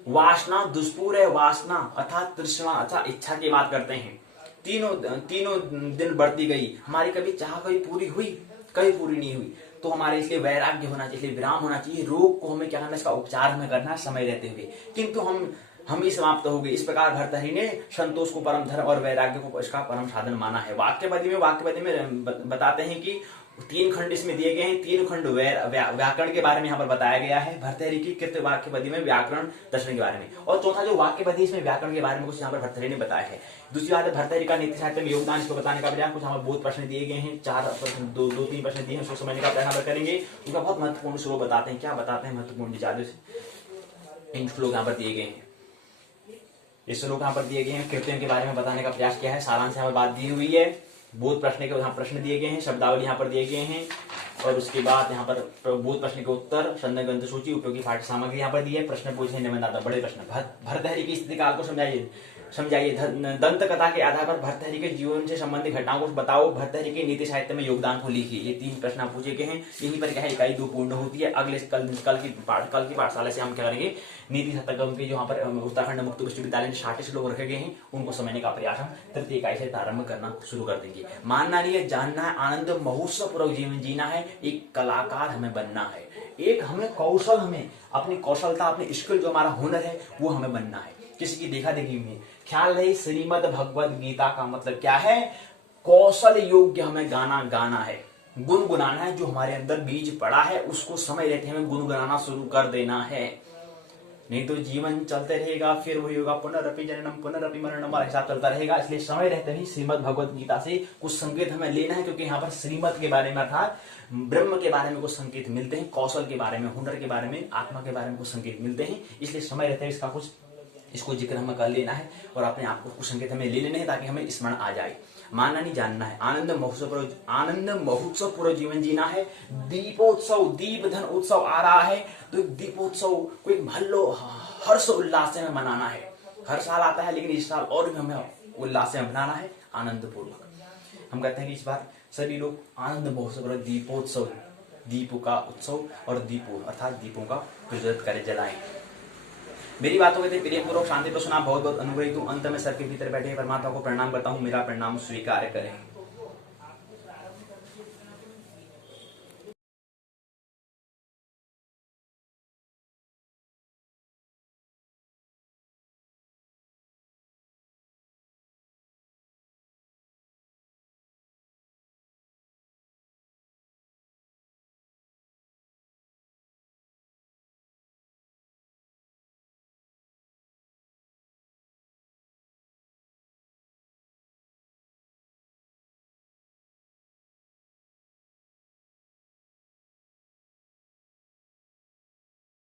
वासना दुष्पूर है। वासना अर्थात तृष्णा अर्थात इच्छा की बात करते हैं, तीनों दिन बढ़ती गई। हमारी कभी चाह कभी पूरी हुई, कभी पूरी नहीं हुई। तो हमारे इसलिए वैराग्य होना चाहिए, विराम होना चाहिए। रोग को हमें क्या करना, इसका उपचार हमें करना समय रहते हुए, किंतु हम ही समाप्त हो गए। इस प्रकार भर्तृहरि ने संतोष को परम धर्म और वैराग्य को इसका परम साधन माना है। वाक्यपदी में बताते हैं कि 3 खंड इसमें दिए गए हैं। 3 खंड व्याकरण के बारे में यहाँ पर बताया गया है। भर्तृहरि की कृत वाक्यपदी में व्याकरण दर्शन के बारे में, और चौथा जो वाक्यपदी इसमें व्याकरण के बारे में कुछ यहाँ पर भर्तृहरि ने बताया है। दूसरी बात है भर्तृहरि का नीति साहित्य में योगदान, इसको बताने का प्रयास, कुछ यहाँ पर बहुत प्रश्न दिए गए हैं, 2-3 प्रश्न दिए हैं, उसको समझने का प्रयास करेंगे। उनका बहुत महत्वपूर्ण श्लोक बताते हैं। क्या बताते हैं महत्वपूर्ण, ज्यादा इन श्लोक यहाँ पर दिए गए हैं। इस श्लोक यहाँ पर दिए गए हैं। कृत्यों के बारे में बताने का प्रयास किया है, सारांश यहाँ पर बात दी हुई है। बोध प्रश्न के यहाँ प्रश्न दिए गए हैं, शब्दावली यहाँ पर दिए गए हैं, और उसके बाद यहाँ पर बोध प्रश्न के उत्तर, संदर्भ ग्रंथ सूची, उपयोगी पाठ्य सामग्री यहाँ पर दी है। प्रश्न पूछे निबंधात्मक बड़े प्रश्न। भर्तृहरि की स्थिति काल को समझाइए। दंत कथा के आधार पर भर्तृहरि के जीवन से संबंधित घटनाओं को बताओ। भर्तृहरि के नीति साहित्य में योगदान को लिखिए। ये 3 प्रश्न पूछे गए हैं। यहीं पर क्या है, इकाई 2 पूर्ण होती है। अगले कल की पाठशाला से हम क्या करेंगे, नीति शतकम के जो यहाँ पर उत्तराखंड मुक्त विश्वविद्यालय में 60 श्लोक रखे गए हैं, उनको समझने का प्रयास हम तृतीय इकाई से प्रारंभ करना शुरू कर देंगे। मानना नहीं है, जानना है, आनंद महोत्सव पूर्वक जीवन जीना है, एक कलाकार हमें बनना है, एक हमें कौशल, हमें अपनी कौशलता, अपने स्किल, जो हमारा हुनर है वो हमें बनना है, किसी की देखा देखी में। ख्याल रही, श्रीमद् भगवद गीता का मतलब क्या है, कौशल योग्य हमें गाना है, गुनगुनाना है। जो हमारे अंदर बीज पड़ा है उसको समय रहते हमें गुनगुनाना शुरू कर देना है, नहीं तो जीवन चलते रहेगा, फिर वही होगा, पुनरअपि जननम पुनरअपि मरणम वाला हिसाब चलता रहेगा। इसलिए समय रहते ही श्रीमद् भगवद गीता से कुछ संकेत हमें लेना है, क्योंकि यहाँ पर श्रीमद् के बारे में अर्थात ब्रह्म के बारे में कुछ संकेत मिलते हैं, कौशल के बारे में, हुनर के बारे में, आत्मा के बारे में कुछ संकेत मिलते हैं। इसलिए समय रहते इसका कुछ इसको जिक्र हमें कर लेना है, और अपने आप को कुछ संकेत हमें ले लेने हैं, ताकि हमें स्मरण आ जाए। मानना नहीं, जानना है। आनंद महोत्सव पूरा जीवन जीना है। दीपोत्सव, दीप धन उत्सव आ रहा है, तो एक दीपोत्सव को एक भल्लो हर्ष उल्लास से हमें मनाना है। हर साल आता है, लेकिन इस साल और भी हमें उल्लास से मनाना है, आनंद पूर्वक। हम कहते हैं कि इस बार सभी लोग आनंद महोत्सव, दीपोत्सव, दीपों का उत्सव, और दीपों अर्थात दीपों का प्रज्वलित करें, जलाएं। मेरी बातों के प्रिय पूर्वक शांति तो सुना, बहुत बहुत अनुग्रहित हूं। अंत में सर के भीतर बैठे परमात्मा को प्रणाम करता हूं, मेरा प्रणाम स्वीकार करें।